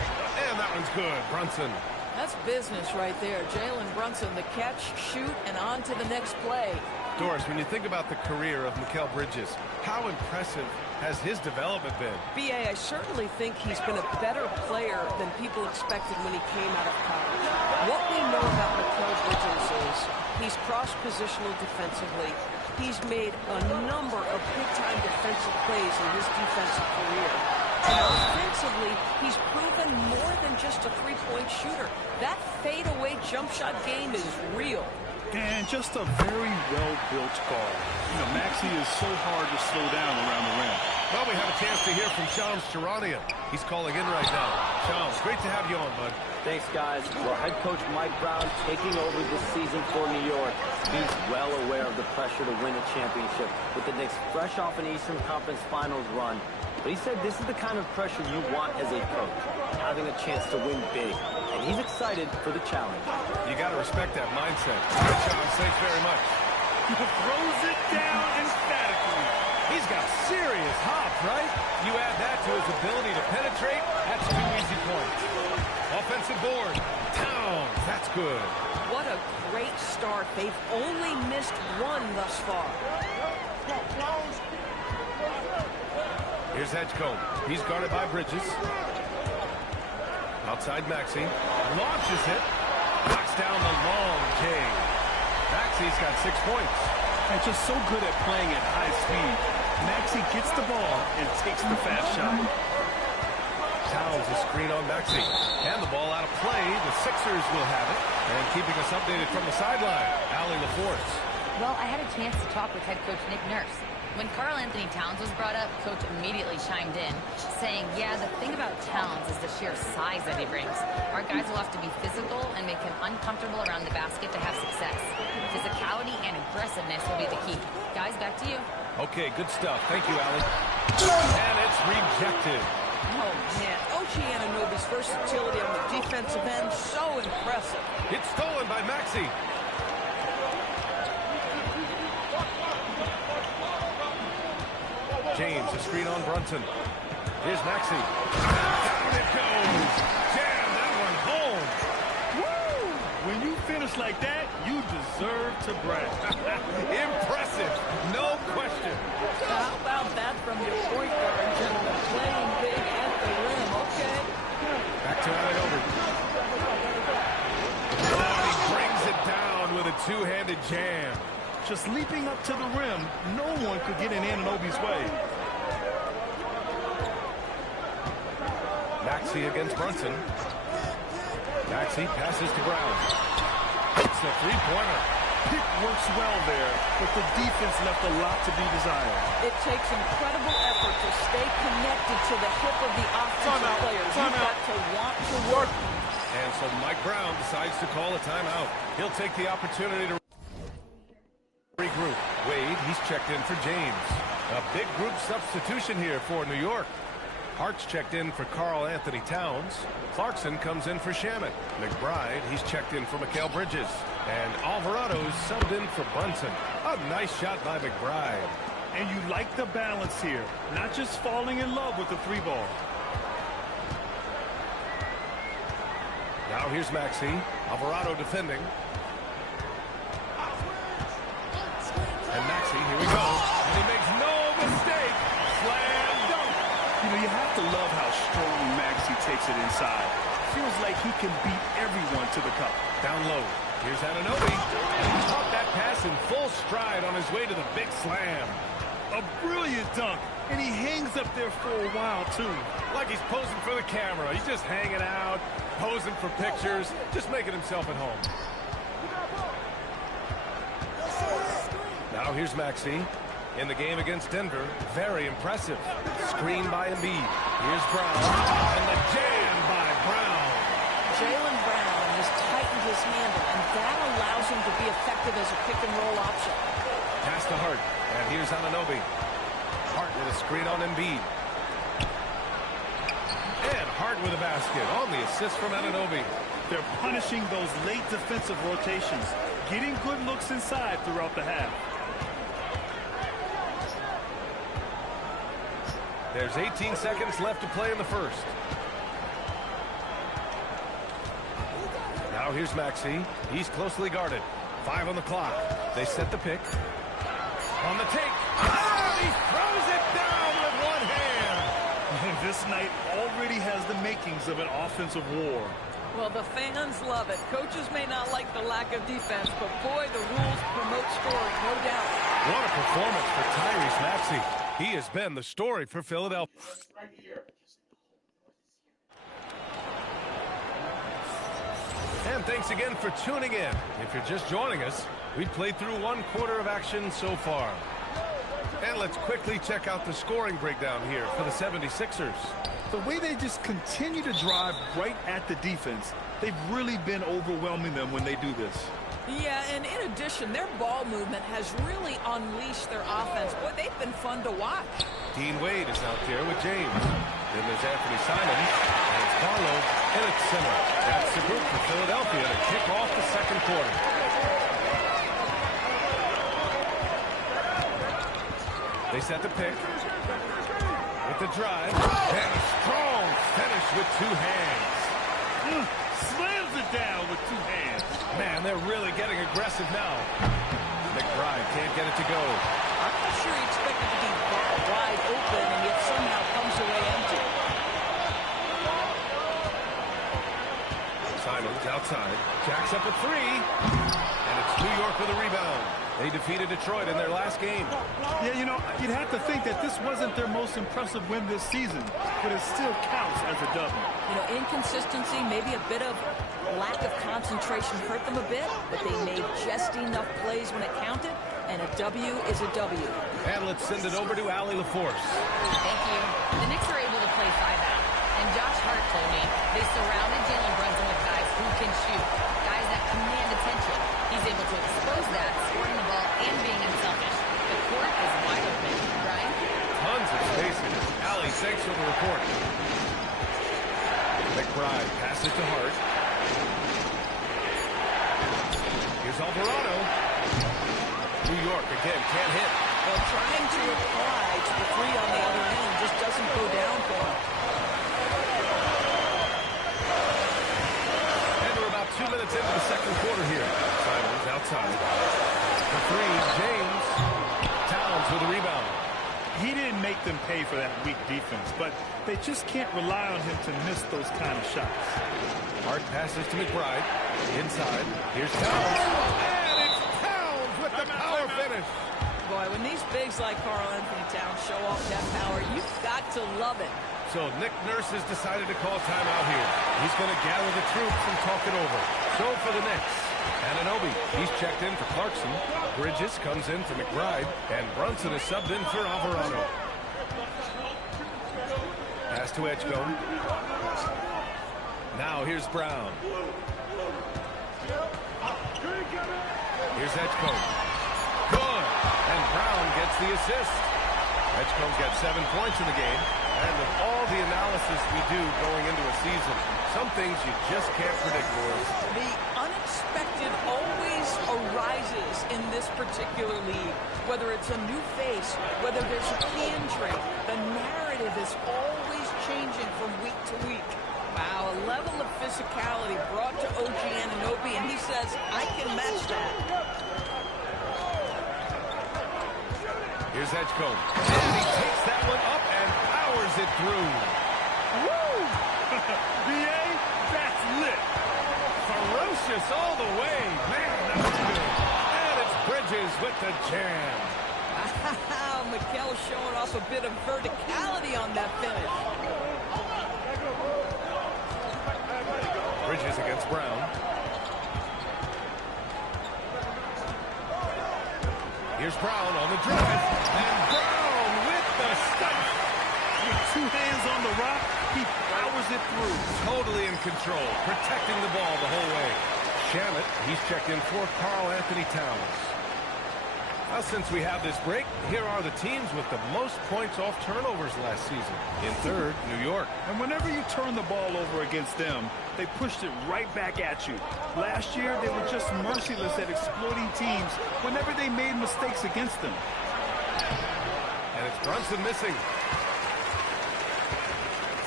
And that one's good. Brunson. That's business right there. Jalen Brunson, the catch, shoot, and on to the next play. Doris, when you think about the career of Mikal Bridges, how impressive has his development been? B.A., I certainly think he's been a better player than people expected when he came out of college. What we know about Mikal Bridges is he's cross-positional defensively. He's made a number of big-time defensive plays in his defensive career. And offensively, he's proven more than just a three-point shooter. That fadeaway jump shot game is real. And just a very well-built guard. You know, Maxey is so hard to slow down around the rim. Well, we have a chance to hear from Shams Charania. He's calling in right now. Shams, great to have you on, bud. Thanks, guys. Well, head coach Mike Brown taking over this season for New York. He's well aware of the pressure to win a championship with the Knicks fresh off an Eastern Conference Finals run. But he said this is the kind of pressure you want as a coach, having a chance to win big. And he's excited for the challenge. You got to respect that mindset. All right, Shams, thanks very much. He throws it down emphatically. He's got serious hops, right? You add that to his ability to penetrate, that's 2 easy points. Offensive board. Towns, that's good. What a great start. They've only missed one thus far. Here's Edgecombe. He's guarded by Bridges. Outside Maxey. Launches it. Knocks down the long J. Maxey's got 6 points. And just so good at playing at high speed. Maxey gets the ball and takes the fast shot. Towns a screen on Maxey. And the ball out of play. The Sixers will have it. And keeping us updated from the sideline, Allie LaForce. Well, I had a chance to talk with head coach Nick Nurse. When Karl Anthony Towns was brought up, coach immediately chimed in, saying, yeah, the thing about Towns is the sheer size that he brings. Our guys will have to be physical and make him uncomfortable around the basket to have success. Physicality and aggressiveness will be the key. Guys, back to you. Okay, good stuff. Thank you, Allie. And it's rejected. Oh, man. Ochai Anunoby's versatility on the defensive end, so impressive. It's stolen by Maxey. James, a screen on Brunson. Here's Maxey. Down it goes. Jam that one home. Woo! When you finish like that, you deserve to brag. Impressive. No question. How about that from your point guard, gentlemen? Playing big at the rim. Okay. Back to Anunoby. Oh, he brings it down with a two-handed jam. Just leaping up to the rim, no one could get in Anunoby's way. Maxey against Brunson. Maxey passes to Brown. It's a three-pointer. Pick works well there, but the defense left a lot to be desired. It takes incredible effort to stay connected to the hip of the offensive players. You've got to want to work. And so Mike Brown decides to call a timeout. He'll take the opportunity to regroup. Wade, he's checked in for James. A big group substitution here for New York. Hart's checked in for Karl Anthony Towns. Clarkson comes in for Shamet. McBride, he's checked in for Mikal Bridges. And Alvarado's subbed in for Brunson. A nice shot by McBride. And you like the balance here. Not just falling in love with the three ball. Now here's Maxey. Alvarado defending. And Maxey, here we go. And he makes no mistake. Slam dunk. You know, you have to love how strong Maxey takes it inside. Feels like he can beat everyone to the cup. Down low. Here's Anunoby. And he caught that pass in full stride on his way to the big slam. A brilliant dunk. And he hangs up there for a while, too. Like he's posing for the camera. He's just hanging out, posing for pictures, just making himself at home. Now here's Maxey. In the game against Denver, very impressive. Screen by Embiid. Here's Brown. And the jam by Brown. Jaylen Brown has tightened his handle, and that allows him to be effective as a pick-and-roll option. Pass to Hart. And here's Anunoby. Hart with a screen on Embiid. And Hart with a basket on the assist from Anunoby. They're punishing those late defensive rotations, getting good looks inside throughout the half. There's 18 seconds left to play in the first. Now here's Maxey. He's closely guarded. 5 on the clock. They set the pick. On the take. Oh, he throws it down with one hand. This night already has the makings of an offensive war. Well, the fans love it. Coaches may not like the lack of defense, but boy, the rules promote scoring, no doubt. What a performance for Tyrese Maxey. He has been the story for Philadelphia. And thanks again for tuning in. If you're just joining us, we've played through one quarter of action so far. And let's quickly check out the scoring breakdown here for the 76ers. The way they just continue to drive right at the defense, they've really been overwhelming them when they do this. Yeah, and in addition, their ball movement has really unleashed their offense. Boy, they've been fun to watch. Dean Wade is out there with James. Then there's Anthony Simons, and it's Barlow, and it's center. That's the group for Philadelphia to kick off the second quarter. They set the pick with the drive, and a strong finish with two hands. Slams it down with two hands. Man, they're really getting aggressive now. McBride can't get it to go. I'm not sure he expected to be that wide open, and yet somehow comes away empty. Simons outside, jacks up a three, and it's New York with a rebound. They defeated Detroit in their last game. Yeah, you know, you'd have to think that this wasn't their most impressive win this season, but it still counts as a W. You know, inconsistency, maybe a bit of lack of concentration hurt them a bit, but they made just enough plays when it counted, and a W is a W. And let's send it over to Allie LaForce. Thank you. The Knicks are able to play 5-out, and Josh Hart told me they surrounded Jalen Brunson with guys who can shoot, guys that command attention. He's able to expose that, scoring the ball and being unselfish. The court is wide open. Brian? Tons of spacing. Allie, thanks for the report. McBride passes to Hart. Here's Alvarado. New York again can't hit. Well, trying to reply to the three on the other end just doesn't go down for him. And we're about 2 minutes into the second quarter here. Simons outside. For three, James. Towns with a rebound. He didn't make them pay for that weak defense, but they just can't rely on him to miss those kind of shots. Hart passes to McBride. Inside. Here's Towns. And it's Towns with the power finish. Boy, when these bigs like Karl Anthony Towns show off that power, you've got to love it. So Nick Nurse has decided to call timeout here. He's going to gather the troops and talk it over. So for the Knicks, Anunoby, he's checked in for Clarkson. Bridges comes in for McBride. And Brunson is subbed in for Alvarado. Pass to Edgecombe. Now here's Brown. Here's Edgecombe. Good. And Brown gets the assist. Edgecombe's got 7 points in the game. And with all the analysis we do going into a season, some things you just can't predict, boys. The unexpected always arises in this particular league. Whether it's a new face, whether there's a key injury, the narrative is always changing from week to week. Wow, a level of physicality brought to OG Anunoby, and he says, I can match that. Here's Edgecombe. And he takes that one up and powers it through. Woo! B.A., that's lit. Ferocious all the way. Man, that was good. And it's Bridges with the jam. Wow, Mikal showing off a bit of verticality on that finish. Bridges against Brown. Here's Brown on the drive. And Brown with the stuff. With 2 hands on the rock, he powers it through. Totally in control, protecting the ball the whole way. Shamet, he's checked in for Karl Anthony Towns. Well, since we have this break, here are the teams with the most points off turnovers last season. In third, New York. And whenever you turn the ball over against them, they pushed it right back at you. Last year, they were just merciless at exploiting teams whenever they made mistakes against them. And it's Brunson missing.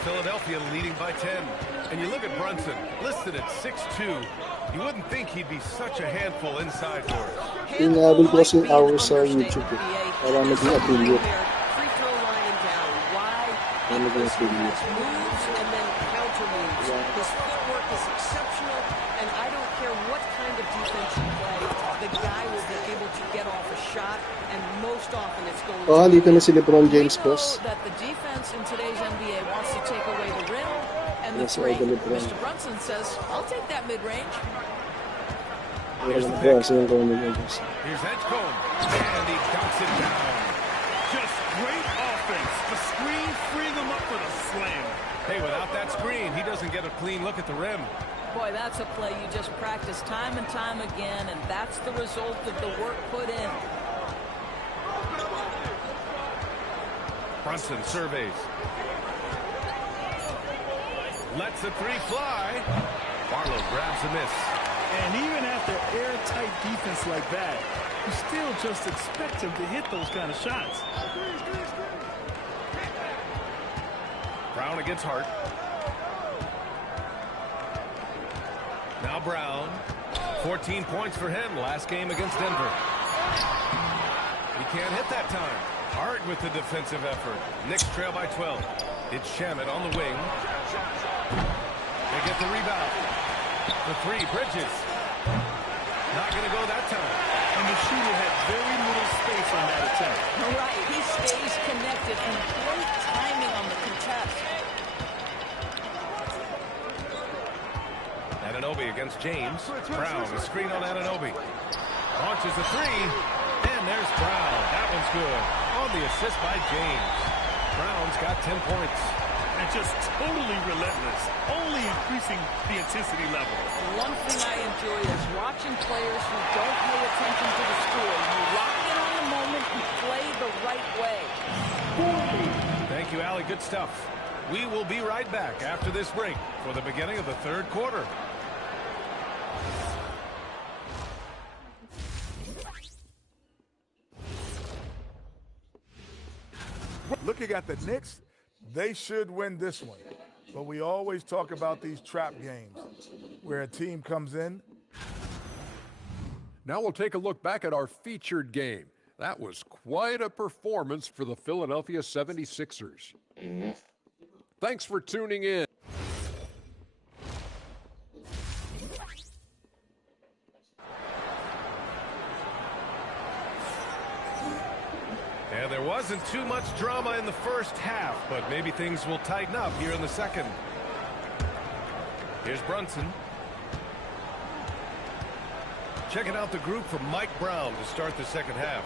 Philadelphia leading by 10. And you look at Brunson, listed at 6'2". You wouldn't think he'd be such a handful inside for us. Inaabot ko kasing hours sa YouTube eh. Para maging affiliate. Free throw line and down. Wide. Para maging affiliate. Moves and then counter moves. His footwork is exceptional, and I don't care what kind of defense you play, the guy will be able to get off a shot, and most often it's going to Dito na si Lebron James, boss. that the defense in today's NBA wants to take away the rim and the Yes, three. LeBron. Mr. Brunson says, I'll take that mid-range. Here's Edgecombe, and he dunks it down. Just great offense. The screen freeing them up for the slam. Hey, without that screen, he doesn't get a clean look at the rim. Boy, that's a play you just practice time and time again, and that's the result of the work put in. Brunson surveys. Lets the three fly. Barlow grabs a miss. And even after airtight defense like that, you still just expect him to hit those kind of shots. Brown against Hart. Now Brown. 14 points for him last game against Denver. He can't hit that time. Hart with the defensive effort. Knicks trail by 12. It's Shamet on the wing. They get the rebound. The three, Bridges. Not going to go that time. And the shooter had very little space on that attempt. Right, he stays connected and great timing on the contest. Anunoby against James. Brown, a screen on Anunoby. Launches a three, and there's Brown. That one's good. On the assist by James. Brown's got 10 points. And just totally relentless, only increasing the intensity level. One thing I enjoy is watching players who don't pay attention to the score. You lock in on the moment and play the right way. Thank you, Allie. Good stuff. We will be right back after this break for the beginning of the third quarter. Looking at the Knicks, they should win this one. But we always talk about these trap games where a team comes in. Now we'll take a look back at our featured game. That was quite a performance for the Philadelphia 76ers. Thanks for tuning in. And there wasn't too much drama in the first half, but maybe things will tighten up here in the second. Here's Brunson. Checking out the group from Mike Brown to start the second half.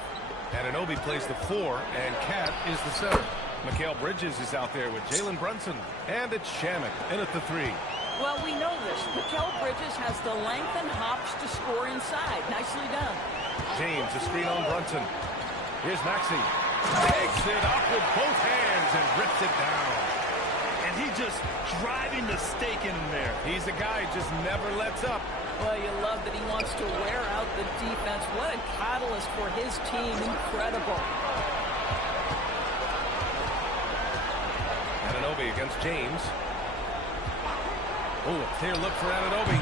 Anunoby plays the 4, and Cat is the center. Mikal Bridges is out there with Jalen Brunson. And it's Shamek in at the 3. Well, we know this. Mikal Bridges has the length and hops to score inside. Nicely done. James, a screen on Brunson. Here's Maxey. Takes it up with both hands and rips it down. And he just driving the stake in there. He's a guy who just never lets up. Well, you love that he wants to wear out the defense. What a catalyst for his team. Incredible. Anunoby against James. Oh, a clear look for Anunoby.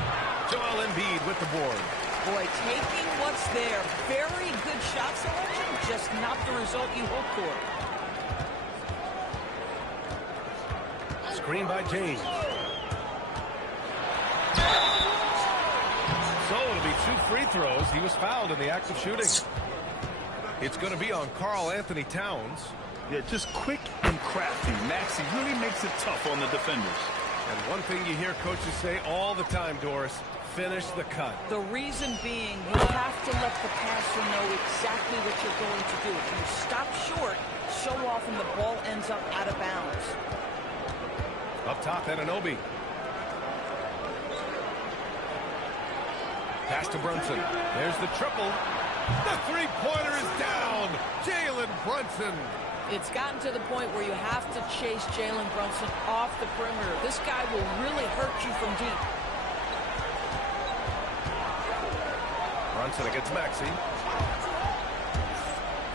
Joel Embiid with the board. Boy, taking what's there. Very good shot selection, just not the result you hope for. Screen by James. So it'll be 2 free throws. He was fouled in the act of shooting. It's going to be on Karl Anthony Towns. Yeah, just quick and crafty. Maxey really makes it tough on the defenders. And one thing you hear coaches say all the time, Doris, finish the cut. The reason being, you have to let the passer know exactly what you're going to do. If you stop short, so often the ball ends up out of bounds. Up top, Anunoby. Pass to Brunson. There's the triple. The three-pointer is down. Jalen Brunson. It's gotten to the point where you have to chase Jalen Brunson off the perimeter. This guy will really hurt you from deep. Brunson against Maxey.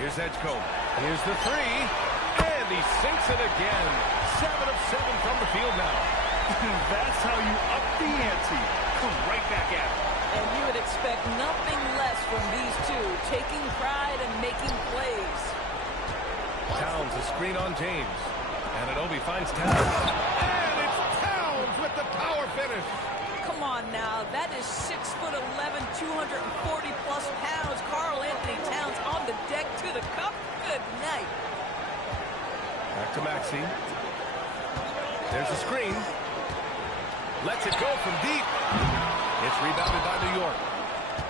Here's Edgecombe. Here's the 3. And he sinks it again. 7 of 7 from the field now. That's how you up the ante. Come right back at it. And you would expect nothing less from these two, taking pride and making plays. Towns, a screen on James. Anunoby finds Towns. And it's Towns with the power finish. Come on now, that is 6'11", 240-plus pounds. Karl Anthony Towns on the deck to the cup. Good night. Back to Maxey. There's a screen. Lets it go from deep. It's rebounded by New York.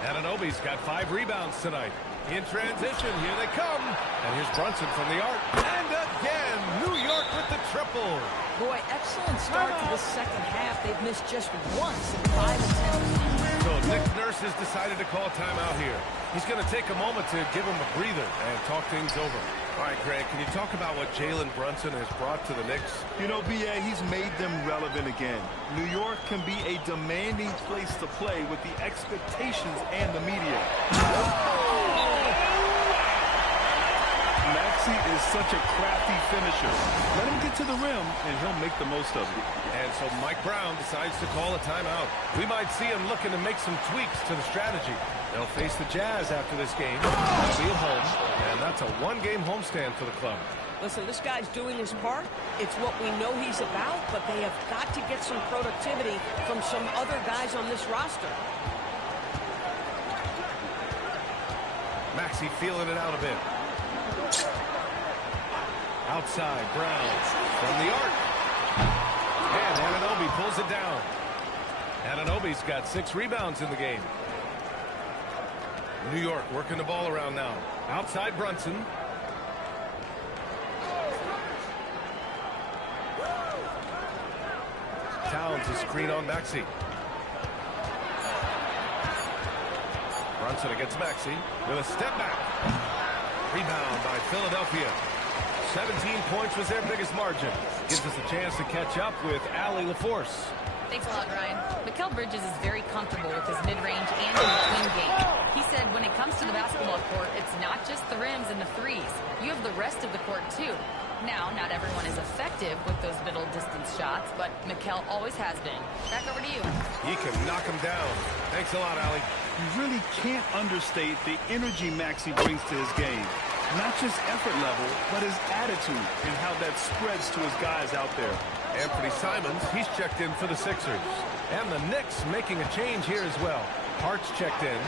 Anunoby's got 5 rebounds tonight. In transition, here they come. And here's Brunson from the arc. And again, New York with the triple. Boy, excellent start to the second half. They've missed just once in 5 attempts. So Nick Nurse has decided to call timeout here. He's going to take a moment to give him a breather and talk things over. All right, Greg, can you talk about what Jalen Brunson has brought to the Knicks? You know, B.A., he's made them relevant again. New York can be a demanding place to play with the expectations and the media. Maxey is such a crafty finisher. Let him get to the rim, and he'll make the most of it. And so Mike Brown decides to call a timeout. We might see him looking to make some tweaks to the strategy. They'll face the Jazz after this game. They'll be at home, and that's a 1-game homestand for the club. Listen, this guy's doing his part. It's what we know he's about, but they have got to get some productivity from some other guys on this roster. Maxey feeling it out a bit. Outside, Brown from the arc. And Anunoby pulls it down. Anunoby's got 6 rebounds in the game. New York working the ball around now. Outside Brunson. Towns a screen on Maxey. Brunson against Maxey with a step back. Rebound by Philadelphia. 17 points was their biggest margin. Gives us a chance to catch up with Allie LaForce. Thanks a lot, Ryan. Mikal Bridges is very comfortable with his mid-range and in-between game. He said when it comes to the basketball court, it's not just the rims and the threes. You have the rest of the court, too. Now, not everyone is effective with those middle-distance shots, but Mikal always has been. Back over to you. He can knock him down. Thanks a lot, Allie. You really can't understate the energy Maxey brings to his game. Not just effort level, but his attitude and how that spreads to his guys out there. Anthony Simons, he's checked in for the Sixers. And the Knicks making a change here as well. Hart's checked in.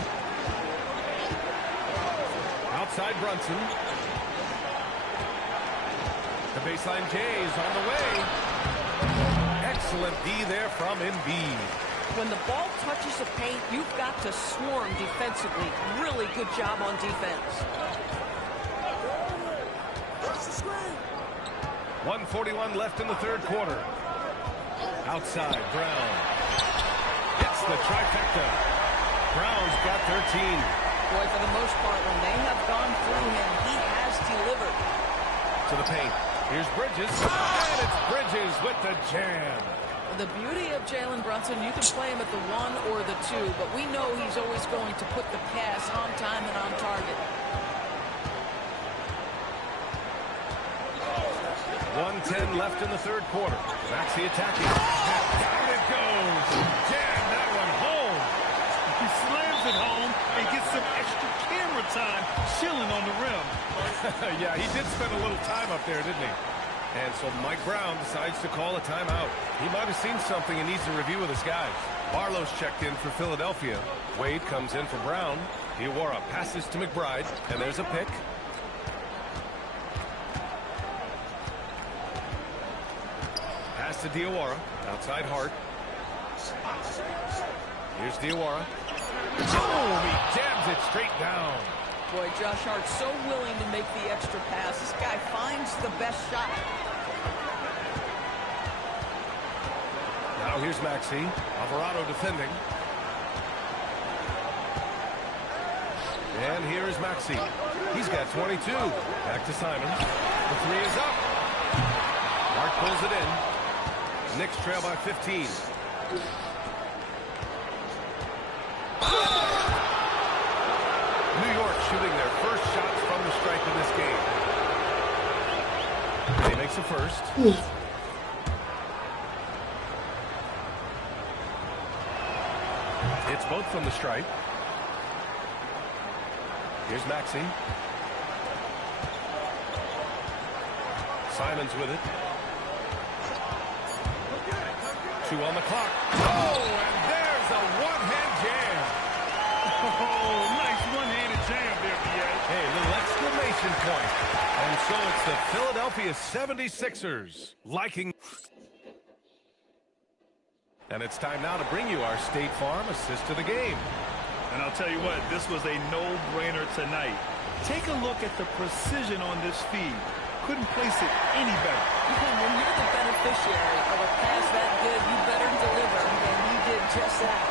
Outside Brunson. The baseline J is on the way. Excellent D there from Embiid. When the ball touches the paint, you've got to swarm defensively. Really good job on defense. 1:41 left in the third quarter. Outside, Brown. It's the trifecta. Brown's got 13. Boy, for the most part, when they have gone through him, he has delivered. To the paint. Here's Bridges. And it's Bridges with the jam. The beauty of Jalen Brunson, you can play him at the 1 or the 2, but we know he's always going to put the pass on time and on target. 1:10 left in the third quarter. Maxey attacking. Down it goes. Jam that one home. He slams it home and gets some extra camera time chilling on the rim. Yeah, he did spend a little time up there, didn't he? And so Mike Brown decides to call a timeout. He might have seen something and needs to review with his guys. Barlow's checked in for Philadelphia. Wade comes in for Brown. Diawara passes to McBride, and there's a pick. Pass to Diawara. Outside Hart. Here's Diawara. Oh, he jams it straight down. Boy, Josh Hart's so willing to make the extra pass. This guy finds the best shot. Now here's Maxey. Alvarado defending. And here is Maxey. He's got 22. Back to Simons. The 3 is up. Hart pulls it in. Knicks trail by 15. New York shooting their first shots from the stripe in this game. He makes a first. It's both from the stripe. Here's Maxey. Simons with it. 2 on the clock. Oh, and there's a one-hand jam. Oh, nice one-handed jam there, B.A. Hey, little exclamation point. And so it's the Philadelphia 76ers liking. And it's time now to bring you our State Farm assist to the game. And I'll tell you what, this was a no-brainer tonight. Take a look at the precision on this feed. Couldn't place it any better. When you're the beneficiary of a pass that good, you better deliver, and he did just that.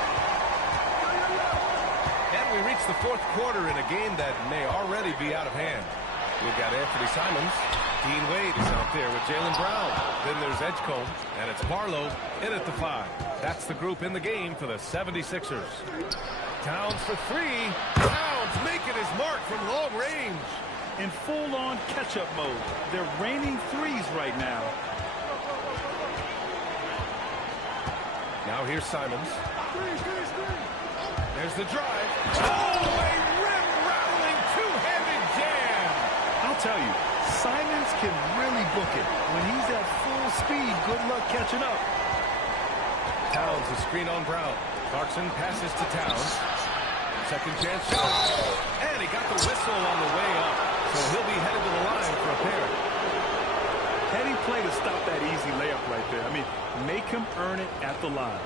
And we reach the fourth quarter in a game that may already be out of hand. We've got Anthony Simons. Dean Wade is out there with Jaylen Brown. Then there's Edgecombe, and it's Barlow in at the 5. That's the group in the game for the 76ers. Towns for 3. Towns making his mark from long range. In full-on catch-up mode. They're raining threes right now. Now here's Simons. There's the drive. Oh, a rim-rattling two-handed jam. I'll tell you, Simons can really book it. When he's at full speed, good luck catching up. Towns a screen on Brown. Clarkson passes to Towns. Second chance shot. And he got the whistle play to stop that easy layup right there. I mean, make him earn it at the line.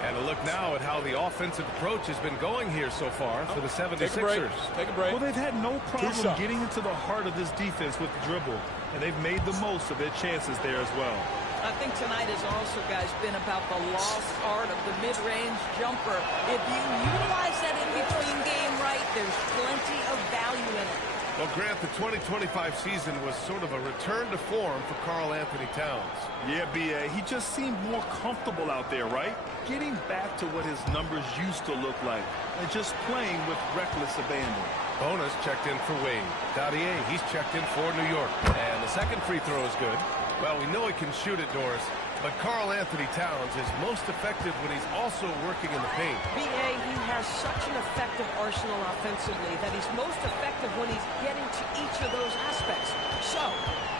And a look now at how the offensive approach has been going here so far for the 76ers. Take a break. Well, they've had no problem getting into the heart of this defense with the dribble, and they've made the most of their chances there as well. I think tonight has also, guys, been about the lost art of the mid-range jumper. If you utilize that in-between game right, there's plenty of value in it. Well, Grant, the 2025 season was sort of a return to form for Karl Anthony Towns. Yeah, B.A., he just seemed more comfortable out there, right? Getting back to what his numbers used to look like and just playing with reckless abandon. Bonus checked in for Wade. Dadier, he's checked in for New York. And the second free throw is good. Well, we know he can shoot it, Doris, but Karl Anthony Towns is most effective when he's also working in the paint. B.A., he has such an effective arsenal offensively that he's most effective when he's getting to each of those aspects. So,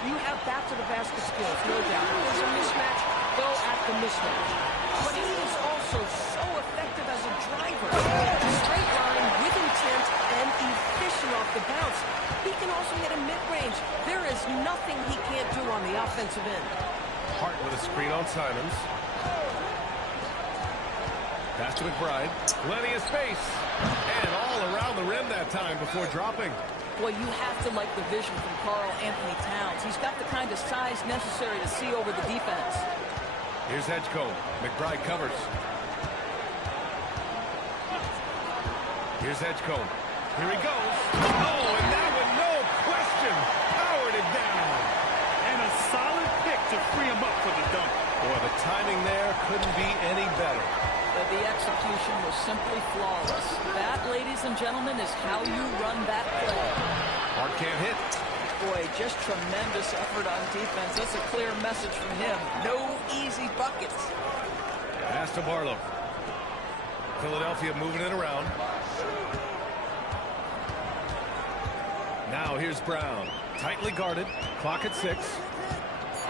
you have back to the basket skills, no doubt. If there's a mismatch, go at the mismatch. But he is also so effective as a driver. Straight line, with intent, and efficient off the bounce. He can also hit a mid-range. There is nothing he can't do on the offensive end. Hart with a screen on Simons. Pass to McBride. Plenty of space. And all around the rim that time before dropping. Well, you have to like the vision from Karl Anthony Towns. He's got the kind of size necessary to see over the defense. Here's Edgecombe. McBride covers. Here's Edgecombe. Here he goes. Oh, and that one, no question, powered it down. And a solid pick to free him up for the dunk. Boy, the timing there couldn't be any better. The execution was simply flawless. That, ladies and gentlemen, is how you run that play. Hart can't hit. Boy, just tremendous effort on defense. That's a clear message from him. No easy buckets. Pass to Barlow. Philadelphia moving it around. Now here's Brown. Tightly guarded. Clock at 6.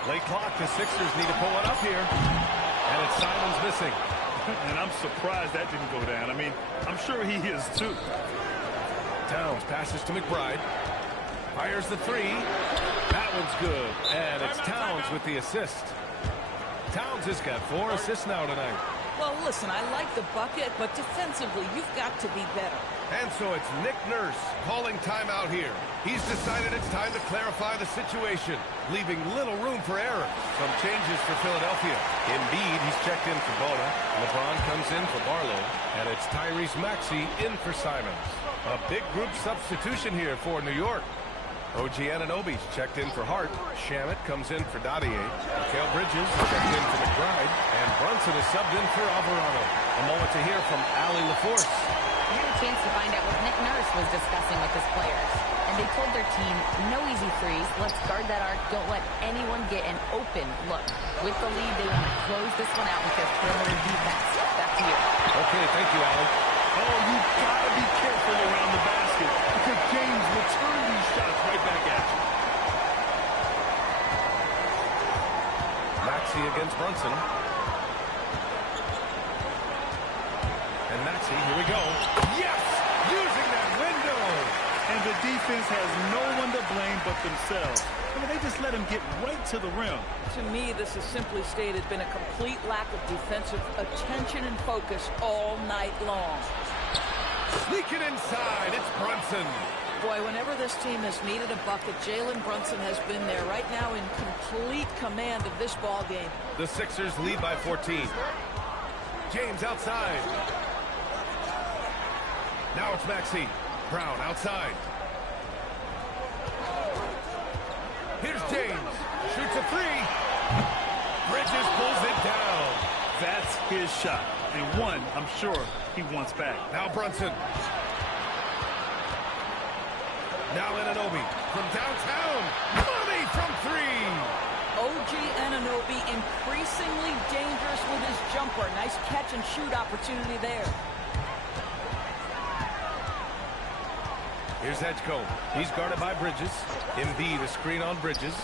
Late clock. The Sixers need to pull it up here. And it's Simons missing. And I'm surprised that didn't go down. I mean, I'm sure he is too. Towns passes to McBride. Fires the three. That one's good. And it's Towns with the assist. Towns has got 4 assists now tonight. Well, listen, I like the bucket, but defensively, you've got to be better. And so it's Nick Nurse calling timeout here. He's decided it's time to clarify the situation, leaving little room for error. Some changes for Philadelphia. Embiid, he's checked in for Bona. LeBron comes in for Barlow. And it's Tyrese Maxey in for Simons. A big group substitution here for New York. OG Anunoby's checked in for Hart. Shamet comes in for Dadier. Mikal Bridges checked in for McBride. And Brunson is subbed in for Alvarado. A moment to hear from Allie LaForce. We had a chance to find out what Nick Nurse was discussing with his players. And they told their team, no easy threes. Let's guard that arc. Don't let anyone get an open look. With the lead, they want to close this one out with their perimeter defense. Back to you. Okay, thank you, Allie. Oh, you've got to be careful around the basket because James will turn these shots right back at you. Maxey against Brunson. And Maxey, here we go. Yes! Using that window! And the defense has no one to blame but themselves. I mean, they just let him get right to the rim. To me, this has simply stated been a complete lack of defensive attention and focus all night long. Sneaking inside, it's Brunson. Boy, whenever this team has needed a bucket, Jalen Brunson has been there right now in complete command of this ball game. The Sixers lead by 14. James outside. Now it's Maxey. Brown outside. Here's James. Shoots a three. Bridges pulls it down. That's his shot. And one, I'm sure, he wants back. Now Brunson. Now Anunoby from downtown. Money from 3. OG Anunoby increasingly dangerous with his jumper. Nice catch and shoot opportunity there. Here's Edgecombe. He's guarded by Bridges. Embiid, a screen on Bridges.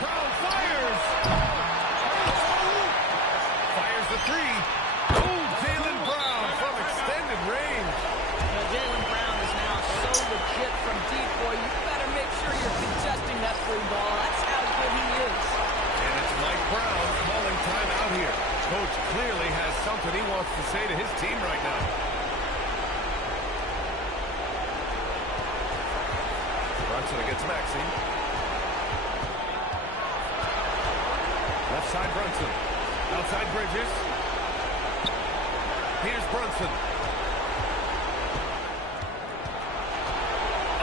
Brown fires! Fires the 3. Oh, Jaylen Brown from extended range. Now, Jaylen Brown is now so legit from deep, boy. You better make sure you're contesting that free ball. That's how good he is. And to say to his team right now. Brunson against Maxey. Left side Brunson. Outside Bridges. Here's Brunson.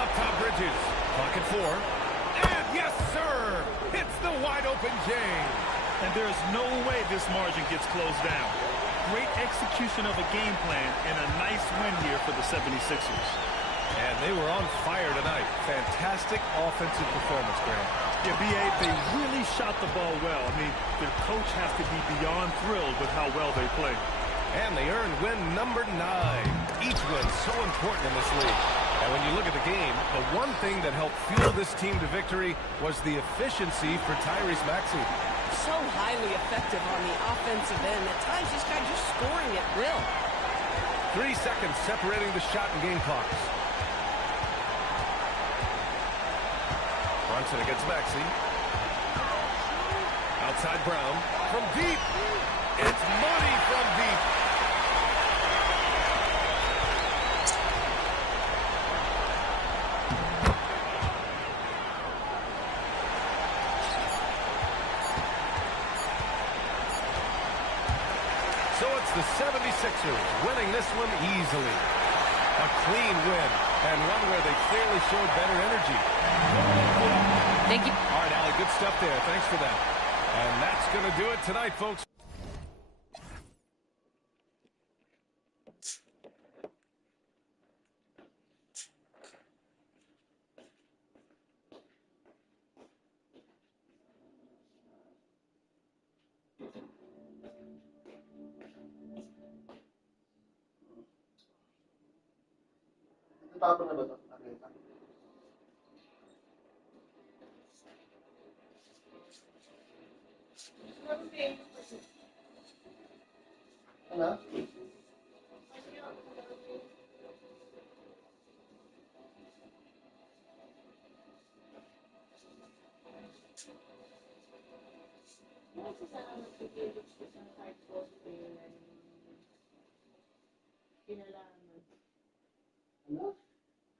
Up top Bridges. Pocket 4. And yes, sir! Hits the wide open James. And there's no way this margin gets closed down. Great execution of a game plan and a nice win here for the 76ers. And they were on fire tonight. Fantastic offensive performance, Grant. Yeah, B.A., they really shot the ball well. I mean, their coach has to be beyond thrilled with how well they played. And they earned win number 9. Each win so important in this league. And when you look at the game, the one thing that helped fuel this team to victory was the efficiency for Tyrese Maxey. So highly effective on the offensive end. At times, this guy just scoring at will. 3 seconds separating the shot and game clocks. Brunson against Maxey. Outside Brown. From deep. It's money from deep. So it's the 76ers winning this one easily. A clean win, and one where they clearly showed better energy. Thank you. All right, Allie, good stuff there. Thanks for that. And that's going to do it tonight, folks. Tapos na ba ito? Ano? Ano?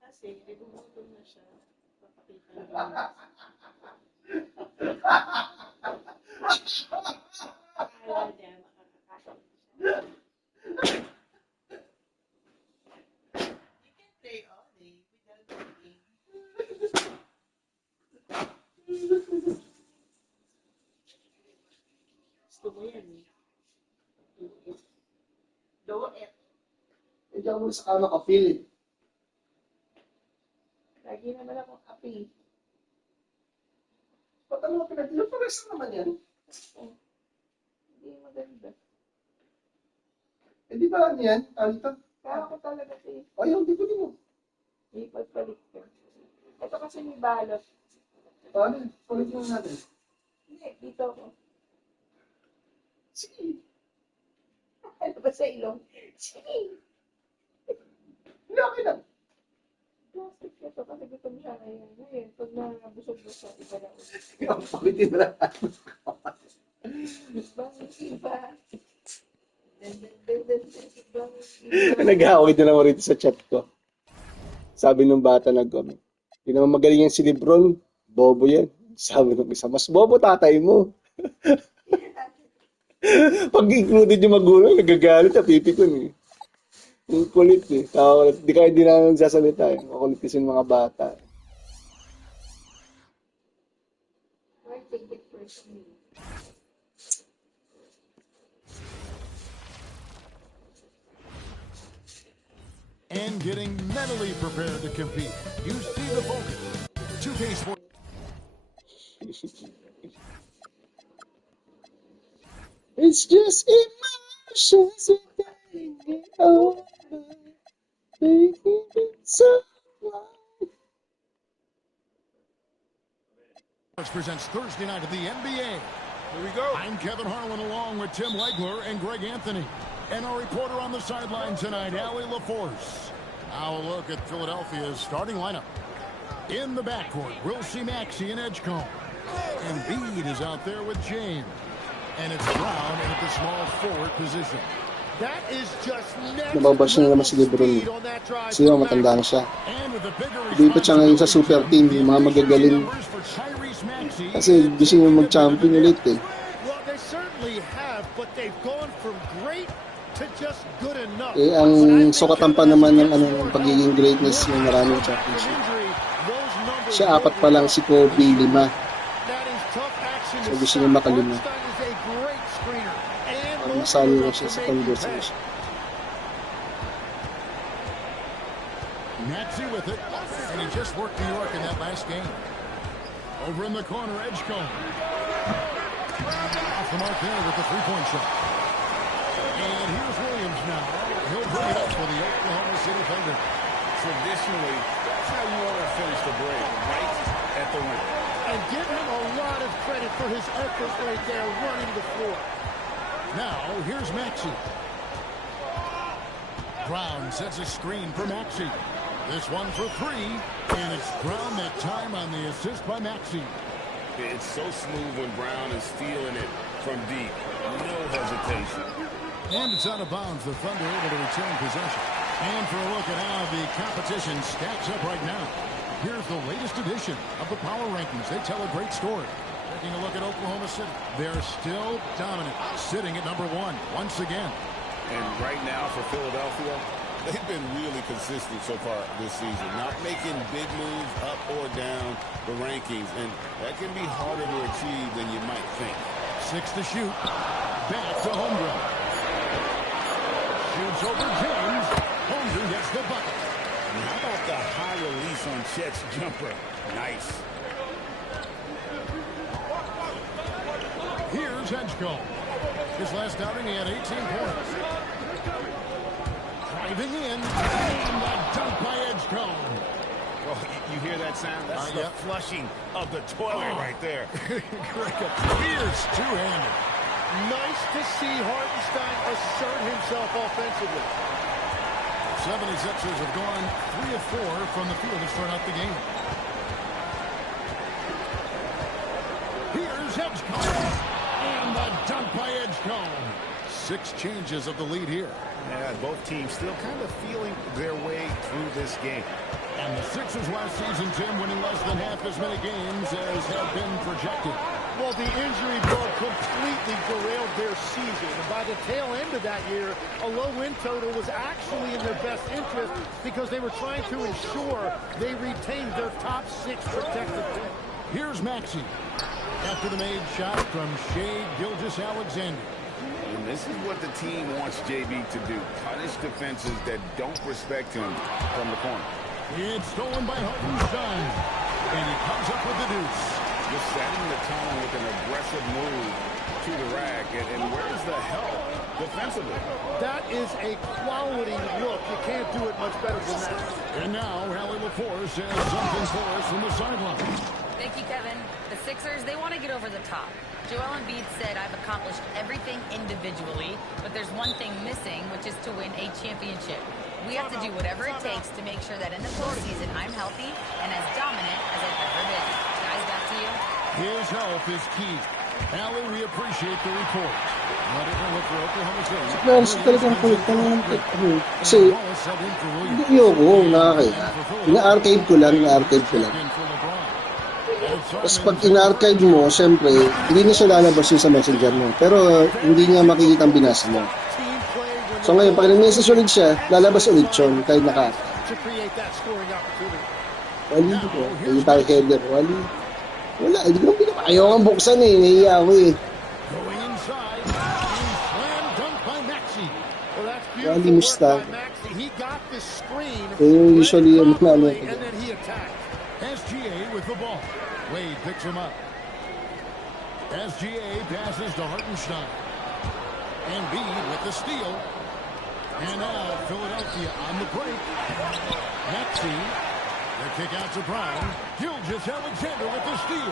Kasi, bumutol na siya. Papakita niya. Akala niya, makakakain siya. You can play all day without eating. Gusto mo yan eh. Do it. Hindi ako muna sa kama ka, Philip. Lagi naman akong api. Ba't ano ka pinag-ilap? Pares naman yan. Hindi maganda. Eh di ba ano yan? Dito? Kaya ako talaga eh. O yung dito mo. Hindi pagpalit ka. Ito kasi may balot. Paano yun? Palit mo natin. Hindi, dito ako. Sige. Ano ba sa ilong? Sige. Hindi, okay lang. Plastic na ito kasi gutom siya ngayon. Ngayon, pag nabusog-busog, iba na ulit. Ang pakitin na lahat. Bangis iba. Bangis iba. Nag-awit na naman rito sa chat ko. Sabi nung bata nag-comment. Hindi naman magaling yan si Lebron. Bobo yan. Sabi nung isa, mas bobo tatay mo. Pag included yung magulang, nagagalit at pipikon eh. Yung kulit eh. Di kahit di naman nagsasalita eh. Makulit kasi yung mga bata. I take it personally. And getting mentally prepared to compete. You see the focus. 2K Sports. It's just emotions and taking over, making it so right. Presents Thursday night at the NBA. Here we go. I'm Kevin Harlan along with Tim Legler and Greg Anthony. And our reporter on the sideline tonight, Allie LaForce. Now a look at Philadelphia's starting lineup. In the backcourt, we'll see Maxey and Edgecombe. Embiid is out there with James. And it's Brown in at the small forward position. Nababash na naman si Lebron. Kasi matanda na siya. Lipat siya ngayon sa super team, yung mga magagaling. Kasi gusto niya mag-champion ulit eh. Eh, ang sukatan pa naman ng pagiging greatness yung maraming championship. Siya 4 pa lang, si Kobe 5. So gusto niya makalima. Masali na siya sa conversation. Maxey with it, and he just worked New York in that last game. Over in the corner, Edgecombe. Off the mark there with the three-point shot. And here's Williams now. He'll bring it up for the Oklahoma City Thunder. Traditionally, that's how you want to finish the break, right at the rim. And give him a lot of credit for his effort right there running the floor. Now, here's Maxey. Brown sets a screen for Maxey. This one for 3, and it's Brown that time on the assist by Maxey. It's so smooth when Brown is stealing it from deep. No hesitation. And it's out of bounds. The Thunder able to return possession. And for a look at how the competition stacks up right now. Here's the latest edition of the power rankings. They tell a great story. Taking a look at Oklahoma City. They're still dominant, sitting at number 1 once again. And right now for Philadelphia, they've been really consistent so far this season. Not making big moves up or down the rankings. And that can be harder to achieve than you might think. 6 to shoot. Back to Holmgren. Shoots over James. Holmgren gets the bucket. And how about the high release on Chet's jumper? Nice. Here's Edgecombe. His last outing, he had 18 points. Driving in, and that dunk by Edgecombe. Well, you hear that sound? That's the flushing of the toilet right there. Fierce two-handed. Nice to see Hartenstein assert himself offensively. 76ers have gone 3 of 4 from the field to start out the game. Here's Edgecombe. And the dunk by Edgecombe. 6 changes of the lead here. Yeah, both teams still kind of feeling their way through this game. And the Sixers last season, Tim, winning less than half as many games as have been projected. Well, the injury bug completely derailed their season. And by the tail end of that year, a low win total was actually in their best interest because they were trying to ensure they retained their top 6 protected pick. Here's Maxey. After the made shot from Shai Gilgeous-Alexander. And this is what the team wants JB to do. Punish defenses that don't respect him from the corner. It's stolen by Hartenstein. And he comes up with the deuce. Just setting the tone with an aggressive move to the rack. And where's the help defensively? That is a quality look. You can't do it much better than that. And now, Allie LaForce has something for us from the sideline. Thank you, Kevin. The Sixers, they want to get over the top. Joel Embiid said, I've accomplished everything individually, but there's one thing missing, which is to win a championship. We have to do whatever it takes to make sure that in the postseason I'm healthy and as dominant as I've ever been. Guys, back to you. His health is key. Allie, we appreciate the report. Not even look for Oklahoma City. Klaro talagang kulit pa naman. Kasi, hindi ako nakakaya. Ina-archive ko lang. Tapos pag ina-archive mo, siyempre, hindi na siya lalabas sa messenger mo. Pero hindi niya makikita ang binasa mo. So ngayon, pag nag-message ulit siya, lalabas ulit yun kahit naka-archive. Wali ko. Hindi tayo header. Wali. Wala. Hindi ko naman ayaw kang buksan eh. Nahiya ako eh. Wali musta. Usually yung ano ko. SGA with the ball. Wade picks him up. SGA passes to Hartenstein. Embiid with the steal. And now Philadelphia on the break. Maxey. The kick out to Brown. Gilgeous-Alexander with the steal.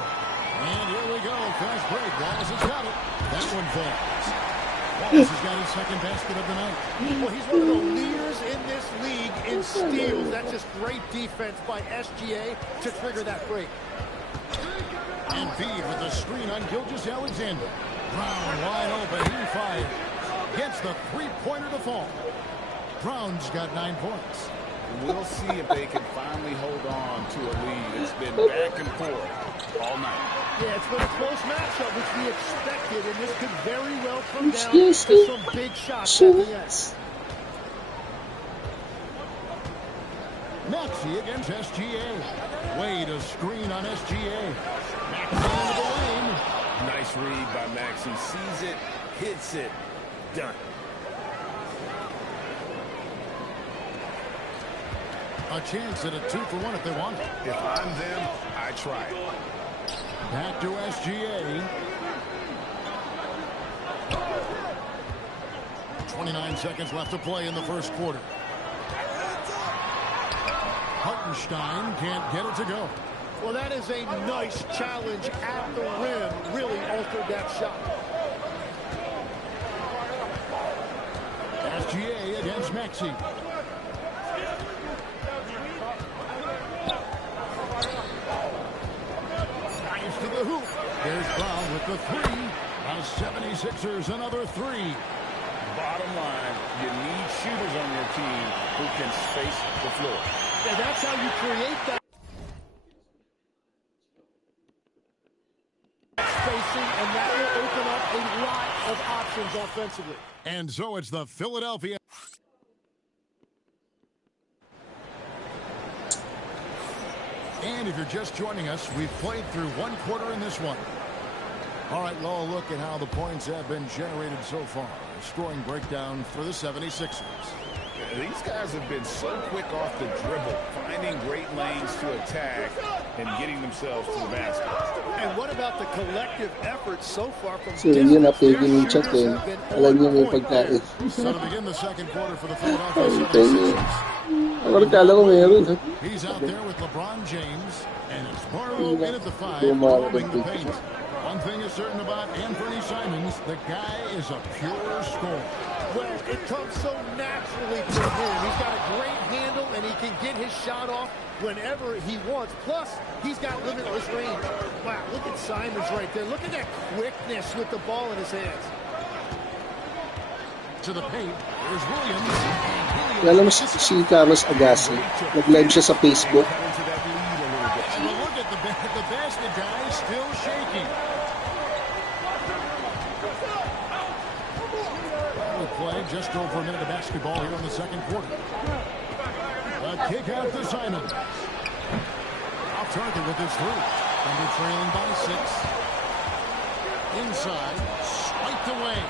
And here we go. Fast break. Wallace has got it. That one falls. Wallace has got his second basket of the night. Well, he's one of the leaders in this league in steals. That's just great defense by SGA to trigger that break. Embiid with the screen on Gilgeous-Alexander. Brown wide open. He fires. Gets the three-pointer to fall. Brown's got 9 points. We'll see if they can finally hold on to a lead. It's been back and forth all night. Yeah, it's been a close matchup, which we expected, and this could very well come down to some big shots at the end. Maxey against SGA. Way to screen on SGA. Maxey into the lane. Nice read by Maxey. Sees it, hits it, done. A chance at a 2-for-1 if they want it. If I'm them, I try it. Back to SGA. 29 seconds left to play in the first quarter. Hartenstein can't get it to go. Well, that is a nice challenge at the rim. Really altered that shot. SGA against Maxey. Nice to the hoop. There's Brown with the three. Now 76ers another three. Bottom line, you need shooters on your team who can space the floor. Yeah, that's how you create that spacing, and that will open up a lot of options offensively. And so it's the Philadelphia. And if you're just joining us, we've played through one quarter in this one. All right, well, a look at how the points have been generated so far. Scoring breakdown for the 76ers. These guys have been so quick off the dribble, finding great lanes to attack and getting themselves to the basket. And what about the collective effort so far from So yun na pwede yung chat eh. Alam niyo may pagkain. So to begin the second quarter for the Philadelphia 76ers. He's out there with LeBron James, and it's Barlow in at the 5, roaming the paint. One thing is certain about Anthony Simons, the guy is a pure scorer. Well, it comes so naturally to him. He's got a great handle, and he can get his shot off whenever he wants. Plus, he's got limitless range. Wow, look at Simons right there. Look at that quickness with the ball in his hands. To the paint, there's Williams. Alam mo si Carlos Agassi, nag-live siya sa Facebook. Well, look at the basket guy still shaking. We play just over a minute of basketball here in the second quarter. A kick out to Simon. Off target with his three. Thunder trailing by 6. Inside, swiped away.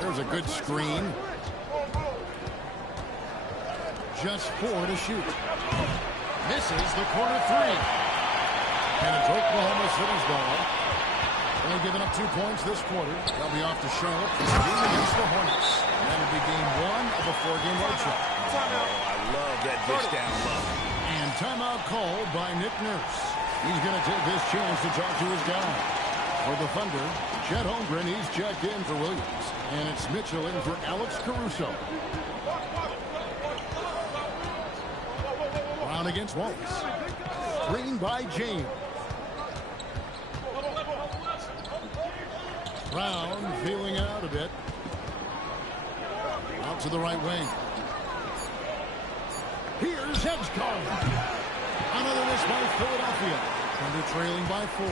There's a good screen. Just 4 to shoot. Misses the corner 3. And it's Oklahoma City's ball. Only giving up 2 points this quarter. They'll be off to Charlotte for the game against the Hornets. And that'll be game 1 of a 4-game road trip. I love that dish down low. And timeout called by Nick Nurse. He's going to take this chance to talk to his guy. For the Thunder, Chet Holmgren, he's checked in for Williams. And it's Mitchell in for Alex Caruso. Brown against Wallace. Screen by James. Brown feeling it out a bit. Out to the right wing. Here's Edgecombe. Another miss by Philadelphia. Thunder trailing by 4.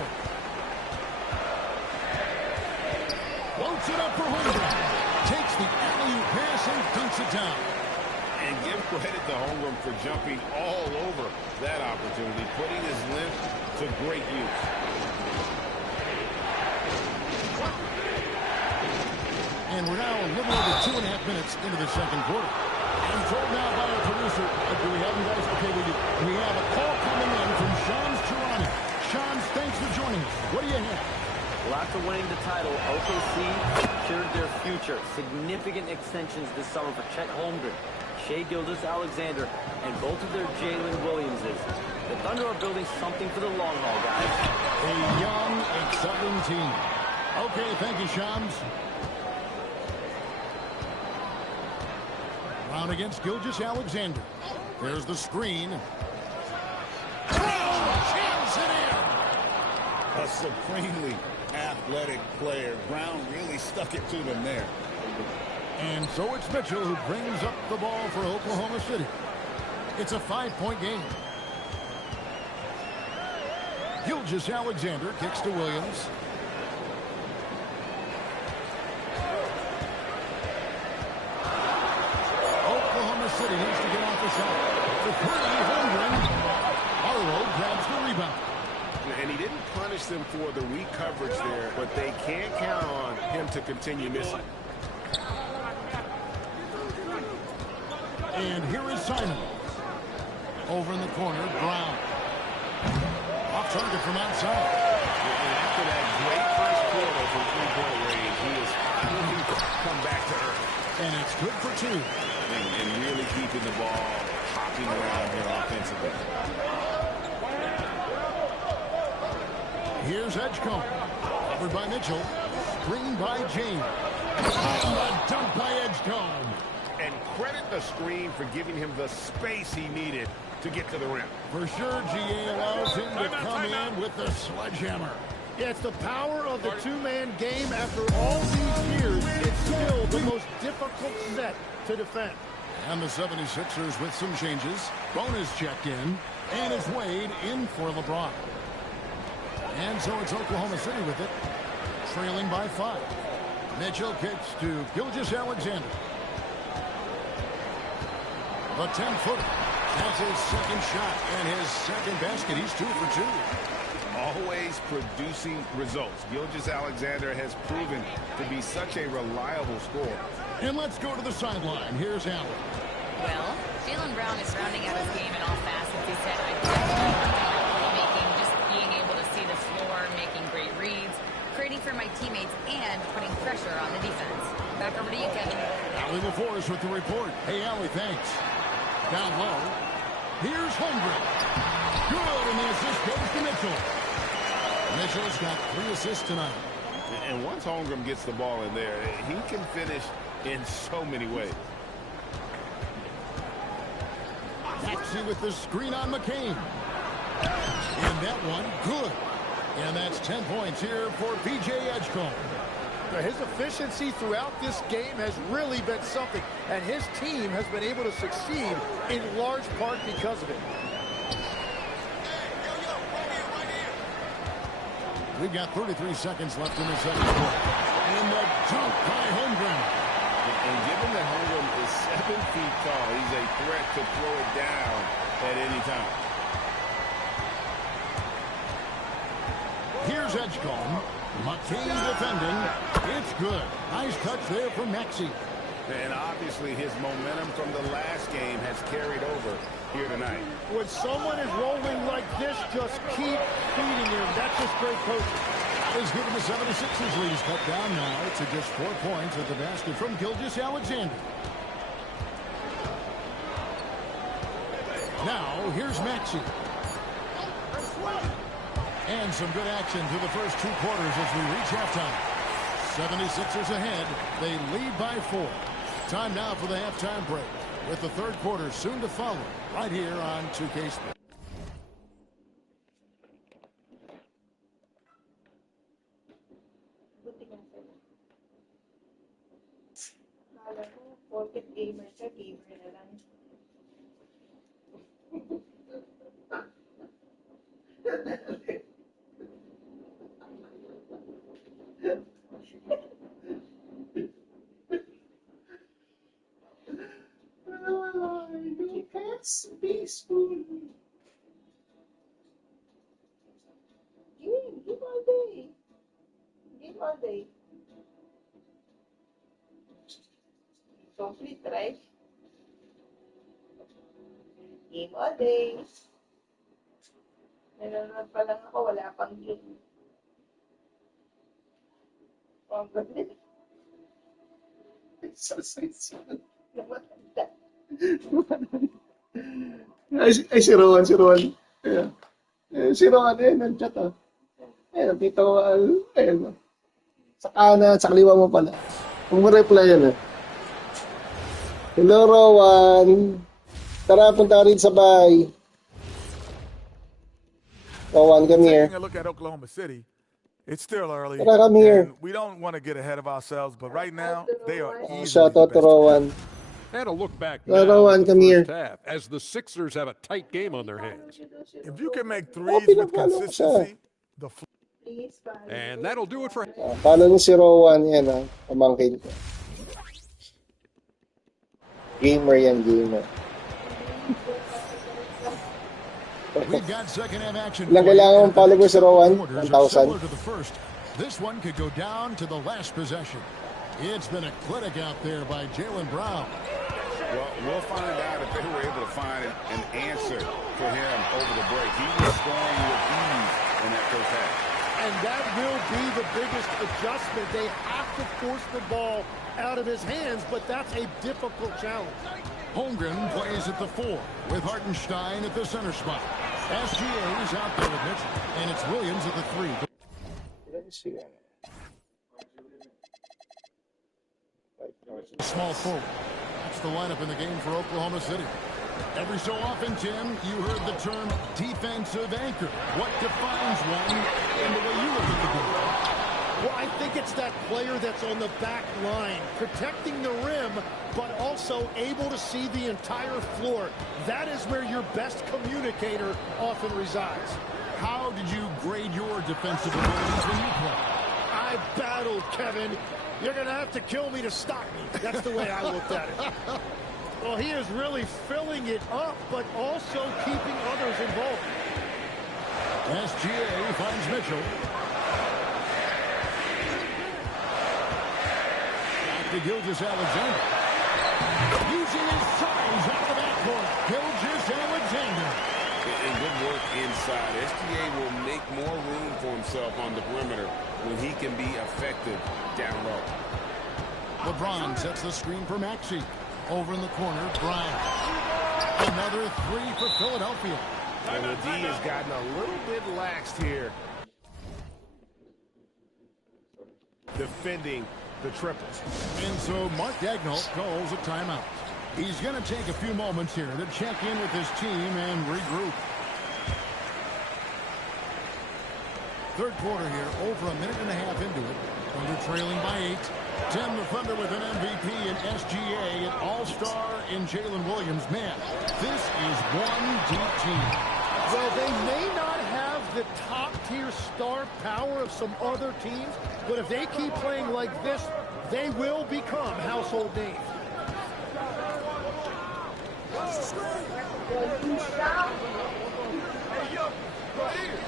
Floats it up for Holmgren. Takes the alley-oop pass and dunks it down. And give credit to Holmgren for jumping all over that opportunity, putting his length to great use. And we're now a little over 2.5 minutes into the second quarter. I'm told now by our producer, do we have you guys? Okay, we do. We have a call coming in from Shams Charania. Shams, thanks for joining us. What do you have? Well, after winning the title, OKC secured their future. Significant extensions this summer for Chet Holmgren, Shai Gilgeous-Alexander, and both of their Jalen Williamses. The Thunder are building something for the long haul, guys. A young, exciting team. Okay, thank you, Shams. Brown against Gilgeous-Alexander. There's the screen. Brown jams it in. A supremely athletic player. Brown really stuck it to them there. And so it's Mitchell who brings up the ball for Oklahoma City. It's a 5-point game. Gilgeous-Alexander kicks to Williams. Oklahoma City needs to get off the shot. For 3, Holmgren. Arlo grabs the rebound. And he didn't punish them for the weak coverage there, but they can't count on him to continue missing. And here is Simon. Over in the corner, Brown. Off target from outside. And after that great first quarter from three-point range, he has finally come back to earth. And it's good for 2. And really keeping the ball hopping around here offensively. Here's Edgecombe. Covered by Mitchell. Screened by James. And a dunk by Edgecombe. And credit the screen for giving him the space he needed to get to the rim. For sure, GA allows him to come in with the sledgehammer. Yeah, it's the power of the two-man game. After all these years, it's still the most difficult set to defend. And the 76ers with some changes. Bonus checked in. And it's Wade in for LeBron. And so it's Oklahoma City with it. Trailing by 5. Mitchell kicks to Gilgeous-Alexander. The 10-footer has his second shot and his second basket. He's 2 for 2. Always producing results. Gilgeous-Alexander has proven to be such a reliable scorer. And let's go to the sideline. Here's Allen. Well, Jaylen Brown is rounding out his game in all facets. He said, I definitely worked on my playmaking, just being able to see the floor, making great reads, creating for my teammates, and putting pressure on the defense. Back over to you, Kevin. Allie LaForest with the report. Hey, Allie, thanks. Down low. Here's Holmgren. Good, and the assist goes to Mitchell. Mitchell's got 3 assists tonight. And once Holmgren gets the ball in there, he can finish in so many ways. Maxey with the screen on McCain. And that one, good. And that's 10 points here for PJ Edgecombe. His efficiency throughout this game has really been something, and his team has been able to succeed in large part because of it. We've got 33 seconds left in the second quarter. And the dunk by Holmgren. And given that Holmgren is 7 feet tall, he's a threat to throw it down at any time. Here's Edgecombe. McCain defending. It's good. Nice touch there from Maxey. And obviously his momentum from the last game has carried over here tonight. When someone is rolling like this, just keep feeding him. That's just great coaching. Is giving the 76ers lead. He's cut down now to just 4 points at the basket from Gilgeous-Alexander. Now, here's Maxey. And some good action through the first 2 quarters as we reach halftime. 76ers ahead. They lead by 4. Time now for the halftime break, with the third quarter soon to follow, right here on 2K Sports. Porket gamer siya, gamer na lang. That's peaceful. Game all day. Game all day. Complete, right? Game all day. Nanonood pa lang ako, wala pang game. Ang galing. Exercise. Namatanda. Ay, si Rowan. Ayan. Si Rowan, nag-chat ah. Ayan, tito ko, ayan. Sa kanan, sa kaliwa mo pala. Kung mo reply yan Hello, Rowan. Tara, punta rin sa bahay. Rowan, come here. Taking a look at Oklahoma City, it's still early, Tara, come here. and we don't want to get ahead of ourselves, but right now, they are easily Shout the out to best. Rowan. And a look back Hello, now Rowan, at the come here. first half as the Sixers have a tight game on their hands. If you can make Oh, threes with pinapalo ko siya. consistency, the And that'll do it for Follow niyo si Rowan. Yan, ha. Pamangkin ko. Gamer yan, gamer. We've got second half action. Ilang kailangan mong followers si Rowan? Quarters are 1,000? similar to the first. This one could go down to the last possession. It's been a clinic out there by Jaylen Brown. Well, we'll find out if they were able to find an answer for him over the break. He was scoring with ease in that first half. And that will be the biggest adjustment. They have to force the ball out of his hands, but that's a difficult challenge. Holmgren plays at the 4 with Hartenstein at the center spot. SGA is out there with Mitchell, and it's Williams at the 3. Let me see. Small forward. That's the lineup in the game for Oklahoma City. Every so often, Tim, you heard the term defensive anchor. What defines one in the way you look at the game? Well, I think it's that player that's on the back line, protecting the rim, but also able to see the entire floor. That is where your best communicator often resides. How did you grade your defensive abilities when you play? I battled, Kevin. You're going to have to kill me to stop me. That's the way I looked at it. Well, he is really filling it up, but also keeping others involved. SGA finds Mitchell. Back to Gilgeous-Alexander. Using his size out of the backcourt. Gilgeous-Alexander. And good work inside. SGA will make more room for himself on the perimeter when he can be effective down low. LeBron sets the screen for Maxey. Over in the corner, Bryant. Another 3 for Philadelphia. And the D has gotten a little bit laxed here. Defending the triples. And so Mark Daigneault calls a timeout. He's going to take a few moments here to check in with his team and regroup. Third quarter here, over a minute and a half into it. Thunder trailing by 8. Tim, the Thunder with an MVP in SGA, an all-star in Jalen Williams. Man, this is one deep team. Well, they may not have the top-tier star power of some other teams, but if they keep playing like this, they will become household names.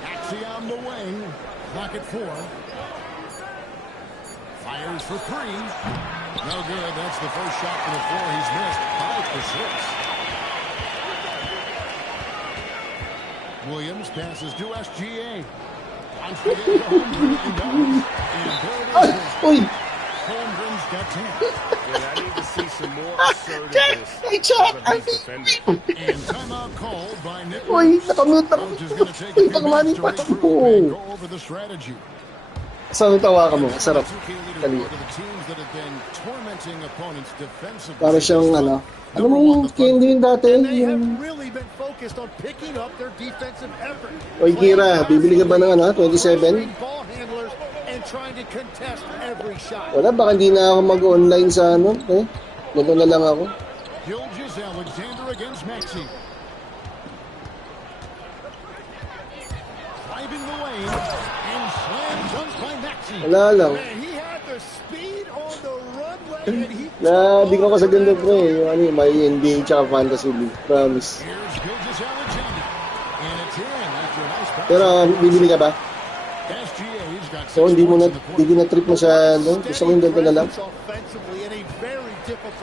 Maxey on the wing. Clock at 4. Fires for 3. No good. That's the first shot from the floor he's missed. 5 for 6. Williams passes to SGA. Wants to get to Holmgren and goes. And there it is. Holmgren's got 10. And I need to see some more assertiveness out of these defenders. And timeout called by Nick. Uy, nakamute ako. Coach is going to take a few minutes to regroup and go over the strategy. Saan tawa ka mo? Sarap. Kali. Para siyang ano. Ano mo yung candy yung dati? Yung... Oy, Kira, bibili ka ba ng ano? 27? Wala, baka hindi na ako mag-online sa ano. Eh, ganito na lang ako. Gilgeous-Alexander against Maxey. Driving the lane and slam dunk by Maxey. Wala lang. Na, di ko kasi ganda ko eh. Yung ano, may NBA tsaka fantasy league. Promise. Pero, bibili ka ba? So, hindi na trip mo sa, ano? Gusto mo yung ganito na lang?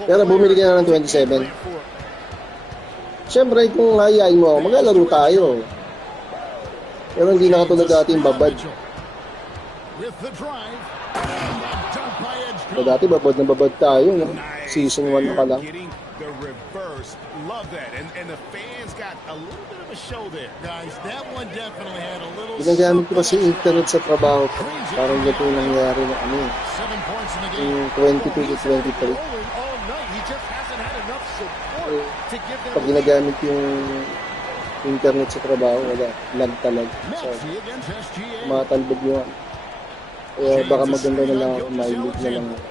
Pero bumili ka na ng 27. Siyempre, kung hayain mo, maglalaro tayo. Pero hindi na katulad dati yung babad. So, dati babad na babad tayo, no? Season 1 pa lang. The reverse. Love that. And the fans got a little bit of a show there. Guys, that one definitely had a little... Ginagamit ko kasi internet sa trabaho ko. Parang ganito yung nangyari na ano eh. Yung 22 to 23. Pag ginagamit yung internet sa trabaho, wala. Lag talaga. So, matalbog yun. Kaya baka maganda na lang ako, mailog na lang ako.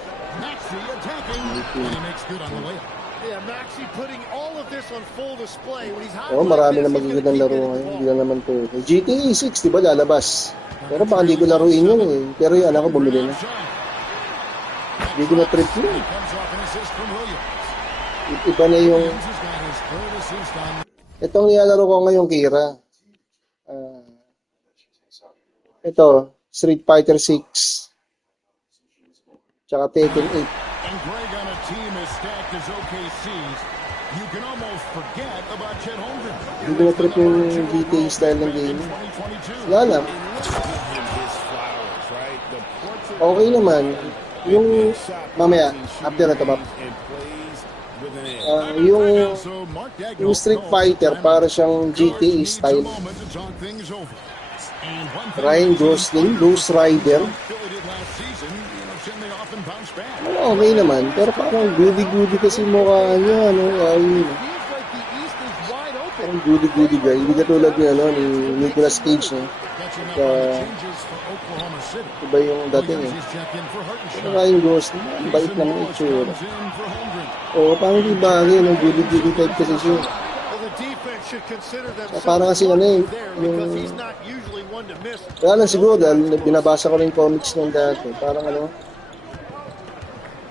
Oo, marami na magigandang laro ngayon. Hindi na naman to. GTA 6, diba lalabas? Pero baka hindi ko laruin yun eh. Pero yung anak ko bumili na. Hindi ko na trip yun. Iba na yung... Itong nilalaro ko ngayon, Kira. Ito, Street Fighter 6. Tsaka Tekken 8. And Greg, on a team as stacked as OKC's, you can almost forget about Chet Holmgren. Hindi ko na trip yung GTA style ng game. Wala lang. Okay naman. Yung mamaya, after na ito ba? Yung Street Fighter para siyang GTA style. Ryan Gosling, Ghost Rider. Okay naman, pero parang goody-goody kasi mukha niya, ano, ayun. Parang goody-goody guy. Hindi katulad niya, ano, ni Nicolas Cage, no? Iba yung dating, eh. Pero Ryan Gosling, bait naman yung tsura. Oo, parang di bagay, no? Goody-goody type kasi siya. So, parang kasi, ano, yung... Kaya lang siguro, dahil binabasa ko rin yung comics nung dati, parang, ano,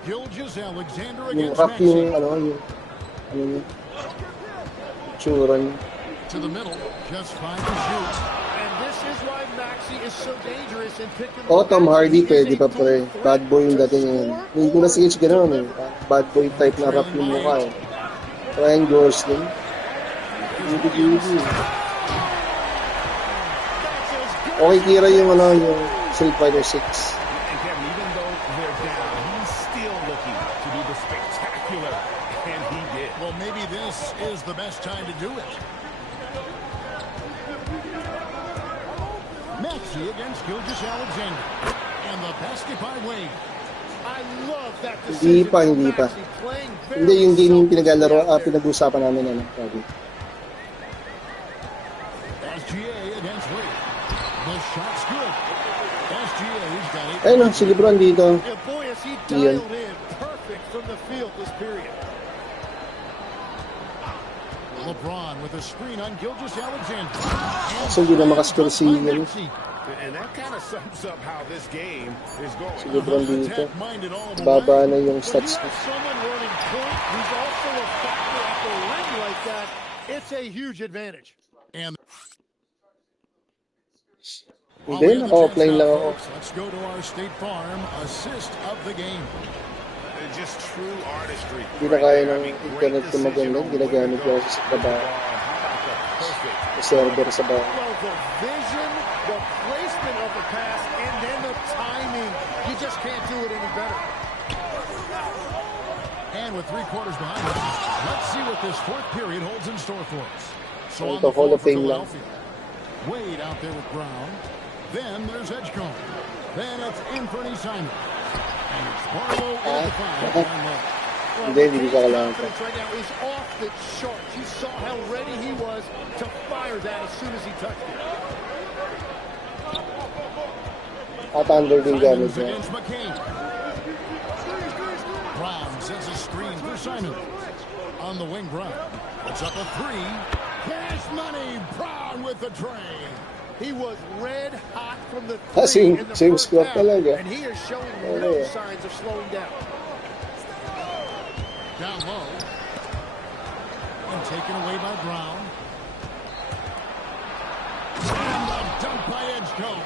yung rap yung ano yung tsura niya. O Tom Hardy pwede pa pre, bad boy yung dating yun. Hindi ko na sige gano'n eh, bad boy type na rap yung mukha eh. Ryan Gosling, okay Kira yung ano yung Street Fighter 6. Is the best time to do it. Maxey against Gilgis Alexander. And the basket by Wade. Hindi pa. Hindi yung game yung pinag-usapan namin, ano, sabi. SGA against Wade. The shot's good. SGA's got it. Ayun, si Lebron dito. Iyan. Perfect from the field this period. LeBron with a screen on Gilgis Alexander. So hindi na makascore si And that kind of sums up how this game is going. Si Lebron dito. Baba na yung stats ko. It's a huge advantage. And hindi, naka-offline lang ako. Let's go to our State Farm assist of the game. Just true artistry. Hindi na kaya ng internet ko maganda. Ginagamit ko sa trabaho. Sa server sa bahay. Well, the vision, the placement of the pass, and then the timing. You just can't do it any better. And with 3 quarters behind us, let's see what this fourth period holds in store for us. So on the the floor Hall of for Fame lang. Philadelphia. Wade out there with Brown. Then there's Edgecombe. Then it's Anthony Simon. And it's Barlow in the foul down low. Hindi ko kailangan pa. Right now is off the charts. You saw how ready he was to fire that as soon as he touched it. At under din gamit niya. Against McCain. Brown sends a screen for Simon. On the wing, Brown. It's up a 3. Cash money. Brown with the tray. He was red hot from the Same in the first squad half, talaga. and he is showing no signs of slowing down. Down low. And taken away by Brown. And the dunk by Edgecombe.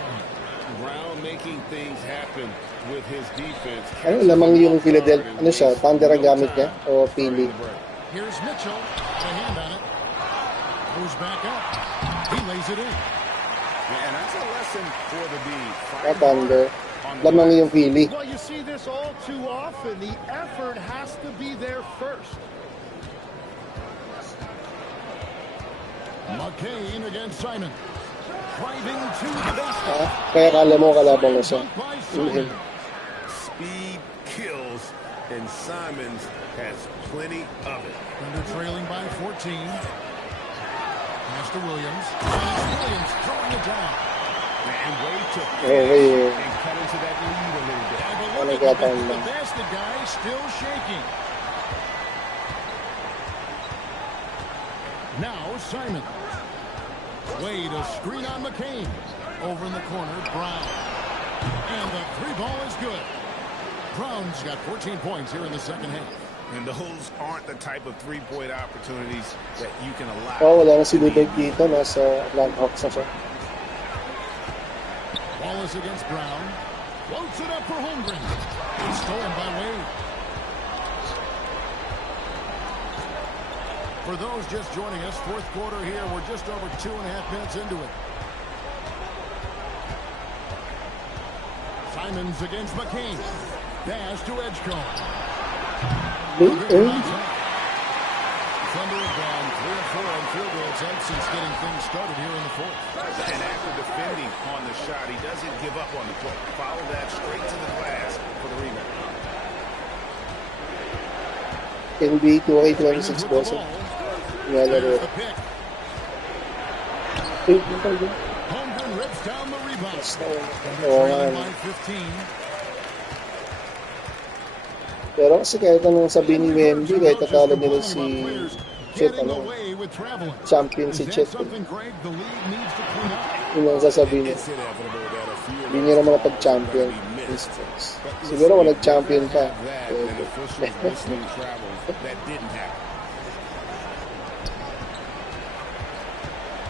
Brown making things happen with his defense. Ano lamang yung Philadelphia? Ano siya? Thunder ang gamit niya? O Philly? Here's Mitchell. A hand on it. Goes back up. He lays it in. And that's a lesson for the D. Thunder. Lamang yung Philly. Well, you see this all too often. The effort has to be there first. McCain against Simon. Driving to the basket. Kaya kala mo kalabang na siya. Speed kills and Simons has plenty of it. Thunder trailing by 14. Pass to Williams. Williams throwing it down. And way to finish and cut into that lead a little bit. The basket guy still shaking. Now Simon. Wade a screen on McCain. Over in the corner, Brown. And the three ball is good. Brown's got 14 points here in the second half. And those aren't the type of three-point opportunities that you can allow. Wala na si Ludwig dito. Nasa Blackhawks na siya. Wallace against Brown. Floats it up for Holmgren. It's stolen by Wade. For those just joining us, fourth quarter here. We're just over 2.5 minutes into it. Simons against McCain. Pass to Edgecombe. Thunder have gone 3 of 4 on field goal attempts since getting things started here in the fourth. And after defending on the shot, he doesn't give up on the play. Follow that straight to the glass for the rebound. NBA 2K26 boss. Nilalaro. Holmgren rips down the rebound. By 15. Pero kasi kahit anong sabihin ni Wemby, kahit natalo nila si Chet, champion si Chet. Yun ang sasabihin niya. Hindi niya naman napag-champion. Siguro kung nag-champion pa.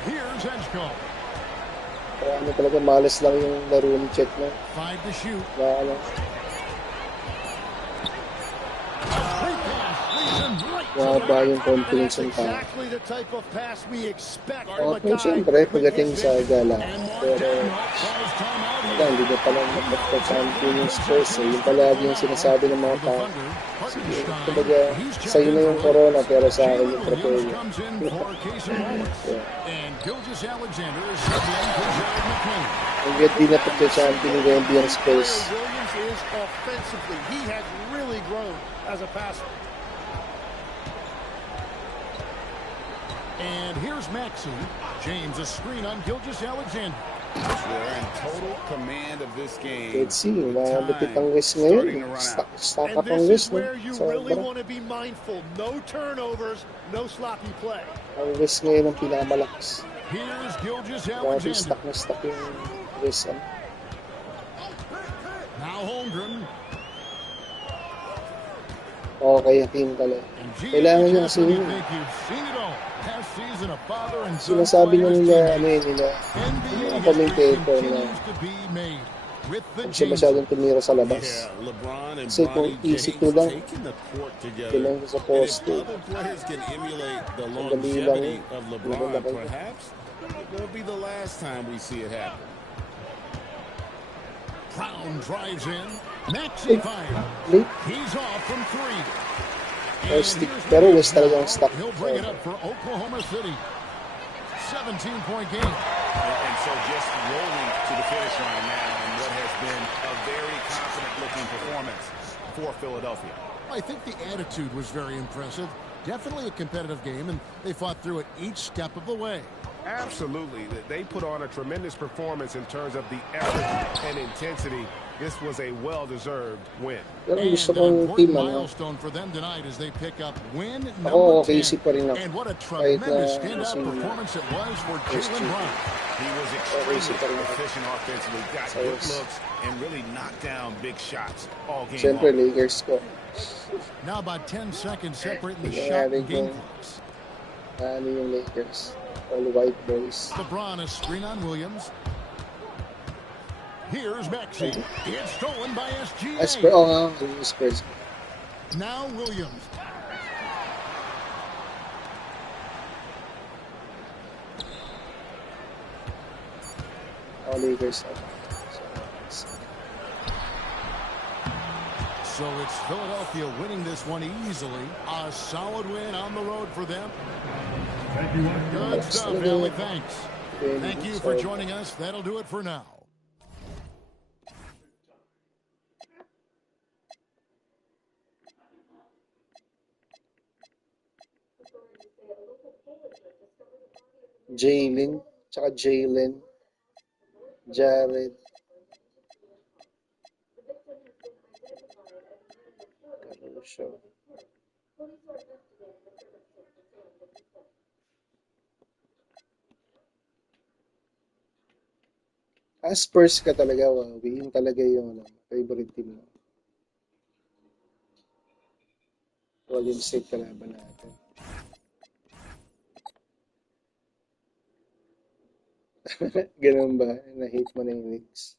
Here's Edgecombe. Ano talaga, malas lang yung laro ni Chet na. 5 to shoot. Na ano. Mababa yung confidence ng tao. Okay, siyempre, pagdating sa gala. Pero, hindi na palang magpa-champion yung Spurs. Yung palagi yung sinasabi ng mga tao. Kumbaga, sa'yo na yung corona, pero sa akin yung trofeo. Hanggat di na pagka-champion ni Wemby ang Spurs. Williams is offensively. He has really grown as a passer. And here's Maxey. James a screen on Gilgeous-Alexander. They're in total command of this game. Let's see, malapit ang wrist ngayon. Stack up ang wrist. Where you really want to be mindful. No turnovers, no sloppy play. Ang wrist ngayon ang pinakamalakas. Here's Gilgeous-Alexander. Stack na stack yung wrist. Now Holmgren. Okay, Hakeem talaga. Kailangan niya kasi yun. Sinasabi na nila, ano yun nila, yung commentator na kung siya masyadong tumira sa labas. Kasi kung easy to lang, kailangan sa poste. Ang gabi lang, will be the last time we see it happen. Brown drives in. Maxey fire. He's off from 3. Pero West talagang stuck. He'll bring it up for Oklahoma City. 17-point game. And so just rolling to the finish line now in what has been a very confident-looking performance for Philadelphia. I think the attitude was very impressive. Definitely a competitive game, and they fought through it each step of the way. Absolutely. They put on a tremendous performance in terms of the effort and intensity. This was a well-deserved win. And an important milestone for them tonight as they pick up win number 10. And what a tremendous standout performance it was for Jaylen Brown. He was extremely efficient offensively, got good looks, and really knocked down big shots all game long. Lakers score. Now about 10 seconds separating the shot and game clocks. Yung Lakers. All the white boys. LeBron a screen on Williams. Here's Maxey. It's stolen by SGA. Spurs. Now Williams. All Lakers. So it's Philadelphia winning this one easily. A solid win on the road for them. Good stuff, Allie. Thanks. Thank you for joining us. That'll do it for now. Jalen, tsaka Jalen, Jared, Caruso. Spurs ka talaga, Wawi. Yung talaga yung favorite team mo. Golden State kalaban natin. Ganun ba? Na-hate mo na yung Knicks?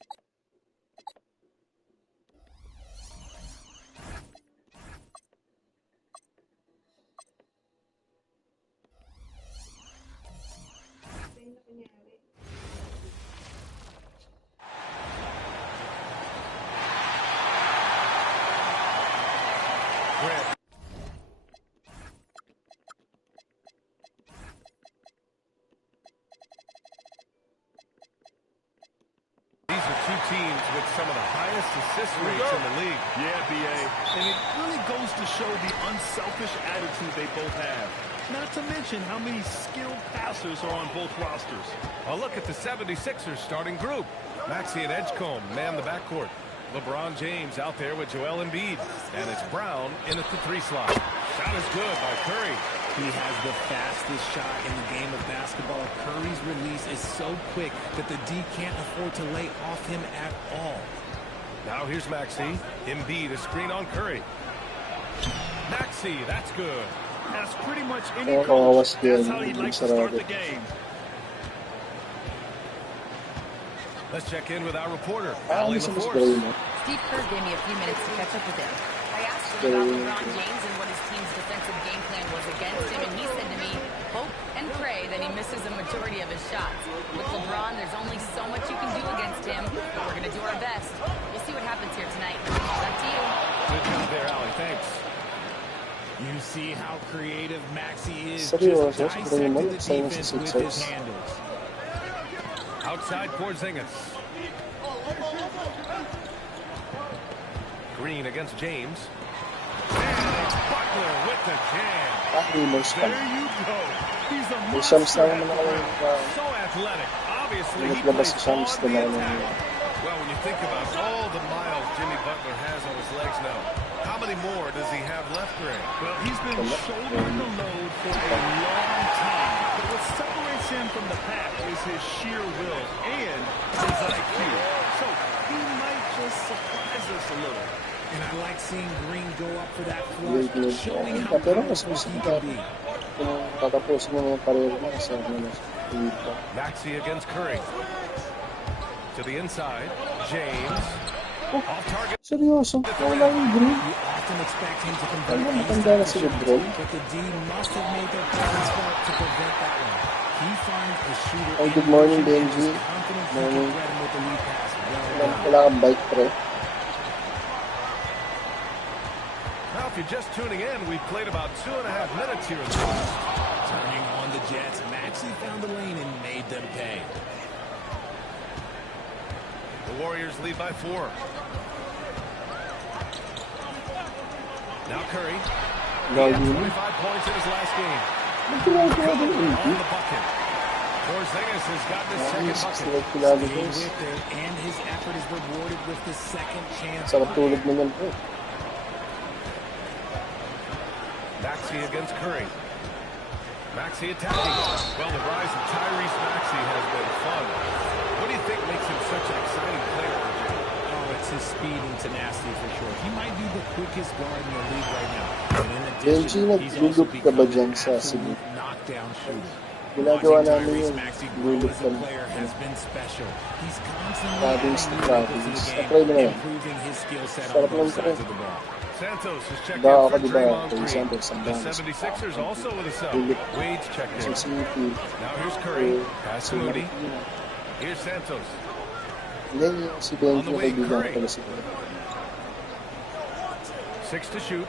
These are two teams with some of the highest assist rates in the league. Yeah, B.A. And it really goes to show the unselfish attitude they both have. Not to mention how many skilled passers are on both rosters. A look at the 76ers starting group. Maxey and Edgecombe man the backcourt. LeBron James out there with Joel Embiid. And it's Brown in at the 3 slot. Shot is good by Curry. He has the fastest shot in the game of basketball. Curry's release is so quick that the D can't afford to lay off him at all. Now here's Maxey. Embiid, a screen on Curry. Maxey, that's good. As pretty much any coach, that's how he'd like to start the game. Let's check in with our reporter, Ali LaForce. Steve Kerr gave me a few minutes to catch up with him. I asked him about LeBron James and what his team's defensive game plan was against him, and he said to me, hope and pray that he misses a majority of his shots. With LeBron, there's only so much you can do against him, but we're going to do our best. We'll see what happens here tonight. Back to you. Good job there, Ali. Thanks. You see how creative Maxey is. Seryoso, just dissecting the defense with his handles. Outside Porzingis. Green against James. And Butler with the jam. There you go. He's a monster. So athletic. Obviously, he plays on the attack. Well, when you think about all the miles Jimmy Butler has on his legs now, how many more does he have left, Greg? Well, he's been shouldering the load for a long time. But what separates him from the pack is his sheer will and his IQ. So he might just surprise us a little. And I like seeing Green go up for that flush, showing how powerful he can be. Maxey against Curry. To the inside, James. Off target. Seryoso, wala yung Green. You often expect him to convert Ano matanda na si Lebron? but the D must have made their presence felt to prevent that one. He finds a shooter. Oh, good morning, Benji. Morning. Wala kang bike, pre. Now, if you're just tuning in, we've played about 2.5 minutes here in the first. Turning on the Jets, Maxey found the lane and made them pay. The Warriors lead by 4. Now Curry. He had 25 points in his last game. On the bucket. Porzingis has got the second bucket. Stay with it, and his effort is rewarded with the second chance. Sarap tulog naman po. Maxey against Curry. Maxey attacking. Well, the rise of Tyrese Maxey has been fun. What do you think makes him such an exciting player? Oh, it's his speed and tenacity for sure. He might be the quickest guard in the league right now. And in Benji, naglulup ka ba dyan sa Cebu? Knockdown shooter. Ginagawa namin yun. Lulup ka na. Has been special. He's Travis. Apply mo na yan. Sarap lang ito. Santos is checking Diba in ako, for diba? Draymond For Green. example, The 76ers also with a sub. Wade's checked in. Now here's Curry. Pass to Moody. Here's Santos. Hindi, si Benji na kaibigan ko pala si Benji. 6 to shoot.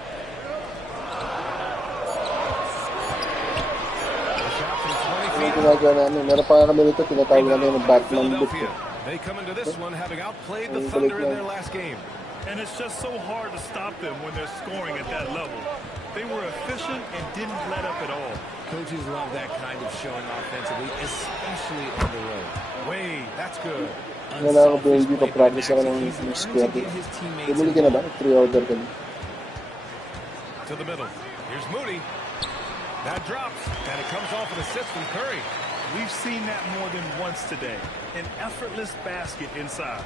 Ano ginagawa namin? Meron pa kami rito, tinatawag namin yung Batman book. They come into this one having outplayed the Thunder in their last game. And it's just so hard to stop them when they're scoring at that level. They were efficient and didn't let up at all. Coaches love that kind of showing offensively, especially on the road. Wait, that's good. Wala ako BNB, pa-practice ako ng squad. Bumili ka na ba? Pre-order ka na. To the middle. Here's Moody. That drops, and it comes off an assist from Curry. We've seen that more than once today. An effortless basket inside.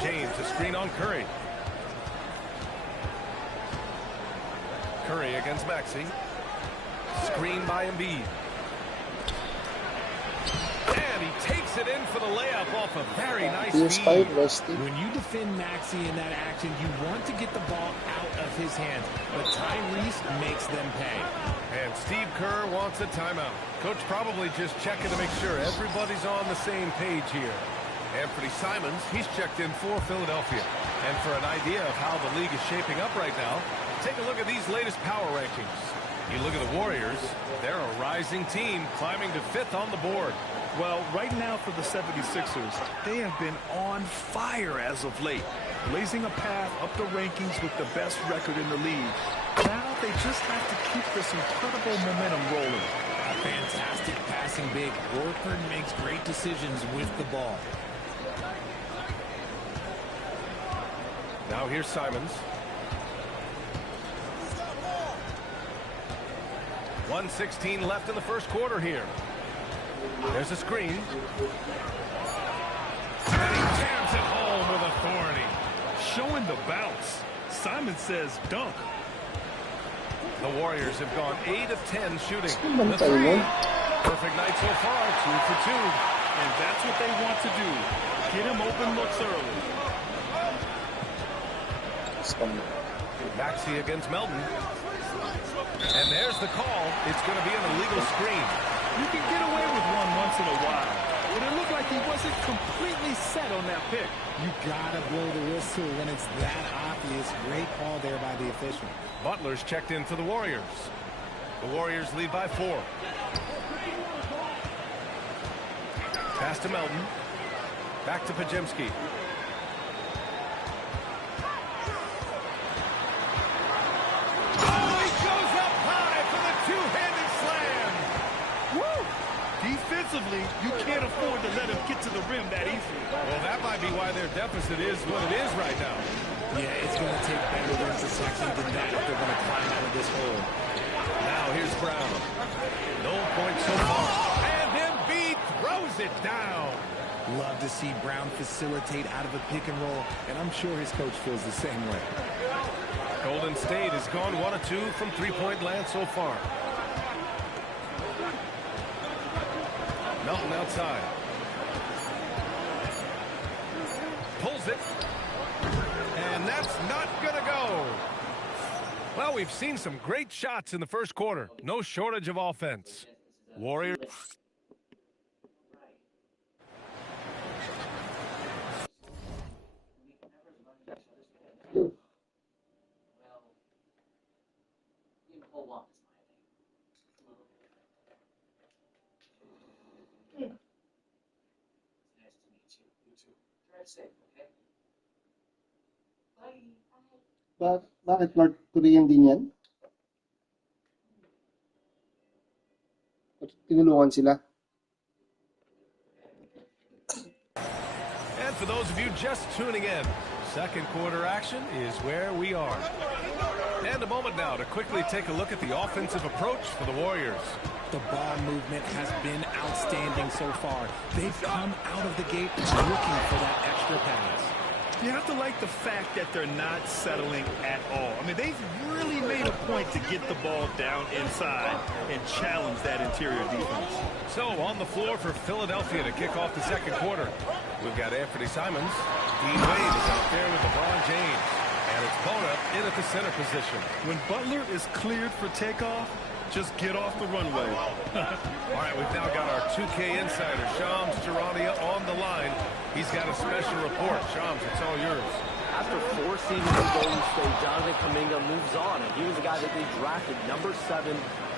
James, a screen on Curry. Curry against Maxey. Screen by Embiid. And he takes it in for the layup off a very nice feed. When you defend Maxey in that action, you want to get the ball out of his hands, but Tyrese makes them pay. And Steve Kerr wants a timeout. Coach probably just checking to make sure everybody's on the same page here. Anthony Simons, he's checked in for Philadelphia. And for an idea of how the league is shaping up right now, take a look at these latest power rankings. You look at the Warriors, they're a rising team climbing to 5th on the board. Well, right now for the 76ers, they have been on fire as of late, blazing a path up the rankings with the best record in the league. Now they just have to keep this incredible momentum rolling. A fantastic passing big. Horford makes great decisions with the ball. Now here's Simons. 1:16 left in the first quarter here. There's a screen. And he jams it home with authority. Showing the bounce. Simon says dunk. The Warriors have gone 8 of 10 shooting. The three. Perfect night so far, 2 for 2. And that's what they want to do. Get him open looks early. Maxey against Melton. And there's the call. It's going to be an illegal screen. You can get away with one once in a while. But it looked like he wasn't completely set on that pick. You gotta blow the whistle when it's that obvious. Great call there by the official. Butler's checked in for the Warriors. The Warriors lead by 4. Pass to Melton. Back to Pajemski. Defensively, you can't afford to let him get to the rim that easily. Well, that might be why their deficit is what it is right now. Yeah, it's going to take better rim protection than that if they're going to climb out of this hole. Now here's Brown. No points so far. And Embiid throws it down. Love to see Brown facilitate out of a pick and roll, and I'm sure his coach feels the same way. Golden State has gone 1 of 2 from three-point land so far. Melton outside. Pulls it. And that's not going to go. Well, we've seen some great shots in the first quarter. No shortage of offense. Warriors. Bakit North Korean din yan? Tinulungan sila. And for those of you just tuning in, second quarter action is where we are. And a moment now to quickly take a look at the offensive approach for the Warriors. The ball movement has been outstanding so far. They've come out of the gate looking for that extra pass. You have to like the fact that they're not settling at all. I mean, they've really made a point to get the ball down inside and challenge that interior defense. So on the floor for Philadelphia to kick off the second quarter, we've got Anthony Simons. Dean Wade is out there with LeBron James. And it's Bona in at the center position. When Butler is cleared for takeoff, just get off the runway. All right, we've now got our 2K insider, Shams Charania, on the line. He's got a special report. Shams, it's all yours. After 4 seasons in Golden State, Jonathan Kuminga moves on, and he was the guy that they drafted #7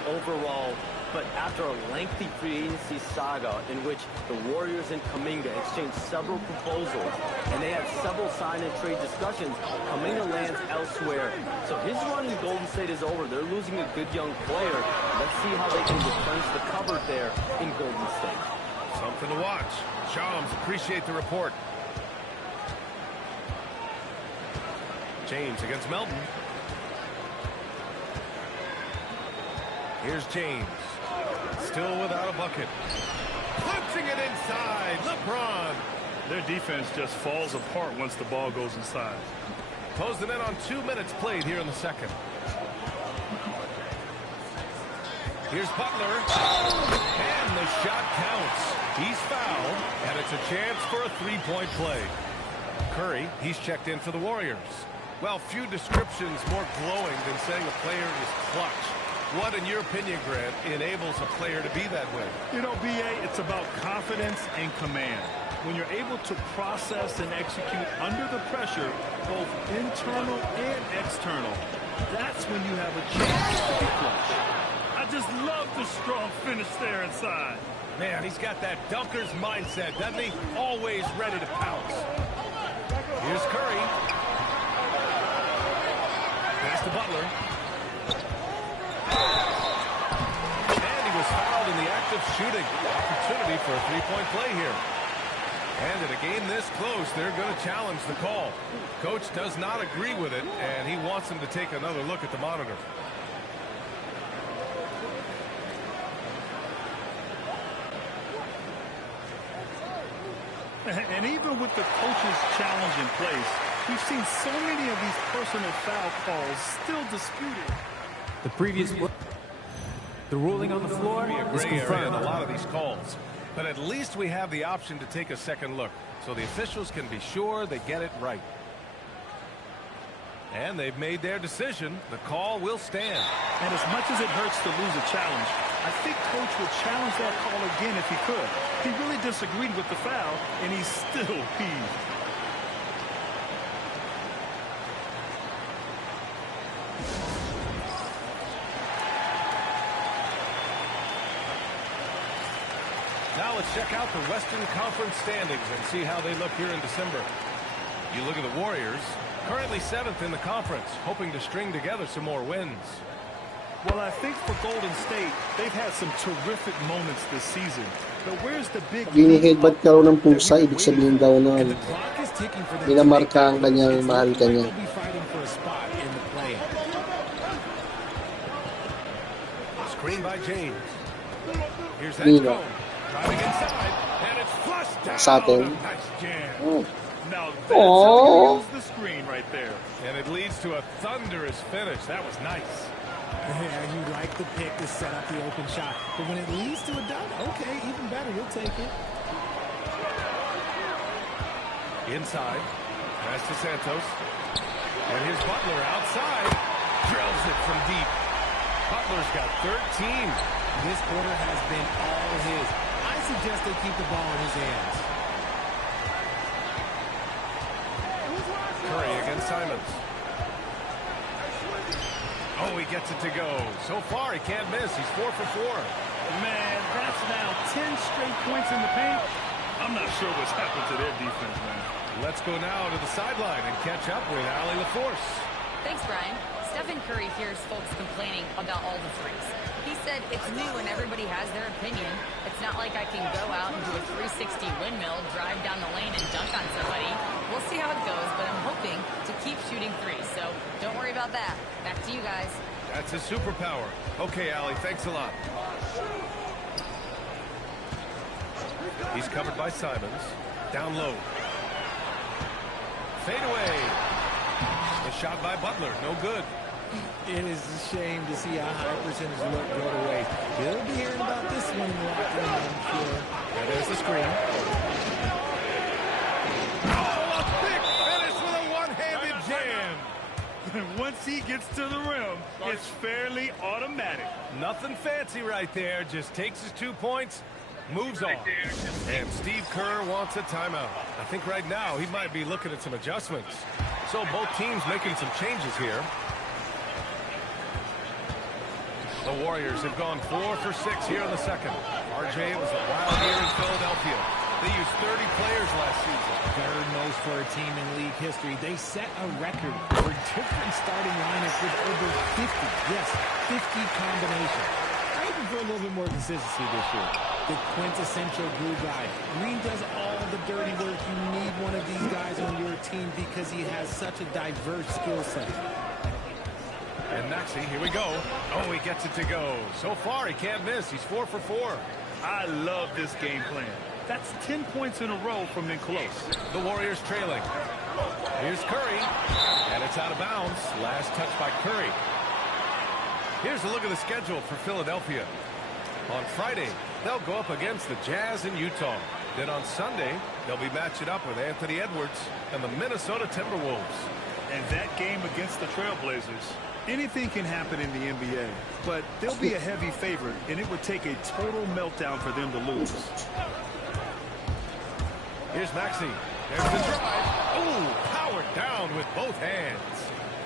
overall. But after a lengthy free agency saga in which the Warriors and Kuminga exchanged several proposals, and they had several sign and trade discussions, Kuminga lands elsewhere. So his run in Golden State is over. They're losing a good young player. Let's see how they can replenish the cupboard there in Golden State. Something to watch. Shams, appreciate the report. James against Melton. Here's James. Still without a bucket. Punching it inside. LeBron. Their defense just falls apart once the ball goes inside. Closing in on 2 minutes played here in the second. Here's Butler. And the shot counts. He's fouled, and it's a chance for a three-point play. Curry, he's checked in for the Warriors. Well, few descriptions more glowing than saying a player is clutch. What, in your opinion, Grant, enables a player to be that way? You know, B.A., it's about confidence and command. When you're able to process and execute under the pressure, both internal and external, that's when you have a chance to be clutch. I just love the strong finish there inside. Man, he's got that dunker's mindset, doesn't he? Always ready to pounce. Here's Curry. Pass to Butler. And he was fouled in the act of shooting. Opportunity for a three-point play here. And in a game this close, they're going to challenge the call. Coach does not agree with it, and he wants him to take another look at the monitor. And even with the coach's challenge in place, we've seen so many of these personal foul calls still disputed. The ruling on the floor is confirmed. A lot of these calls. But at least we have the option to take a second look, so the officials can be sure they get it right. And they've made their decision. The call will stand. And as much as it hurts to lose a challenge, I think Coach would challenge that call again if he could. He really disagreed with the foul, and he's still peeved. Now let's check out the Western Conference standings and see how they look here in December. You look at the Warriors, currently 7th in the conference, hoping to string together some more wins. Well, I think for Golden State, they've had some terrific moments this season. But where's the big Gini-headbutt ka ng pusa, ibig sabihin daw na minamarka ang kanyang mahal kanya. Screen by James. Here's Edgecombe. Driving inside, and it's flushed down. Sa atin. Nice jam. Oh. Now that's how you use the screen right there. And it leads to a thunderous finish. That was nice. Yeah, you like the pick to set up the open shot. But when it leads to a dunk, okay, even better, you'll take it. Inside. Pass to Santos. And here's Butler outside. Drills it from deep. Butler's got 13. This quarter has been all his. I suggest they keep the ball in his hands. Curry against Simons. Oh, he gets it to go. So far, he can't miss. He's 4 for 4. Man, that's now 10 straight points in the paint. I'm not sure what's happened to their defense, man. Let's go now to the sideline and catch up with Allie LaForce. Thanks, Brian. Stephen Curry hears folks complaining about all the threes. He said it's new and everybody has their opinion. It's not like I can go out and do a 360 windmill, drive down the lane, and dunk on somebody. We'll see how it goes, but I'm hoping to keep shooting threes, so don't worry about that. Back to you guys. That's a superpower. Okay, Allie, thanks a lot. He's covered by Simons. Down low. Fade away. The shot by Butler, no good. It is a shame to see a high percentage look go away. He'll be hearing about this one in the locker room, I'm sure. And there's the screen. Oh, a big finish with a one-handed jam. Once he gets to the rim, it's fairly automatic. Nothing fancy right there. Just takes his 2 points, moves on. And Steve Kerr wants a timeout. I think right now he might be looking at some adjustments. So both teams making some changes here. The Warriors have gone 4 for 6 here in the second. RJ, was a wild year in Philadelphia. They used 30 players last season. Third most for a team in league history. They set a record for different starting lineups with over 50. Yes, 50 combinations. I'm looking for a little bit more consistency this year. The quintessential glue guy. Green does all the dirty work. You need one of these guys on your team because he has such a diverse skill set. And Maxey, here we go. Oh, he gets it to go. So far, he can't miss. He's 4 for 4. I love this game plan. That's 10 points in a row from in close. The Warriors trailing. Here's Curry. And it's out of bounds. Last touch by Curry. Here's a look at the schedule for Philadelphia. On Friday, they'll go up against the Jazz in Utah. Then on Sunday, they'll be matching up with Anthony Edwards and the Minnesota Timberwolves. And that game against the Trailblazers, anything can happen in the NBA, but they'll be a heavy favorite, and it would take a total meltdown for them to lose. Here's Maxey. There's the drive. Oh, powered down with both hands.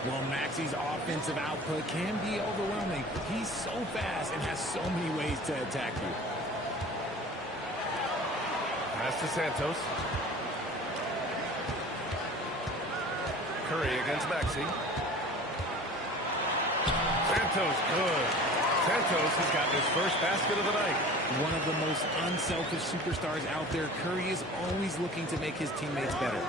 Well, Maxey's offensive output can be overwhelming. He's so fast and has so many ways to attack you. Pass to Santos. Curry against Maxey. Santos good. Santos has got his first basket of the night. One of the most unselfish superstars out there. Curry is always looking to make his teammates better.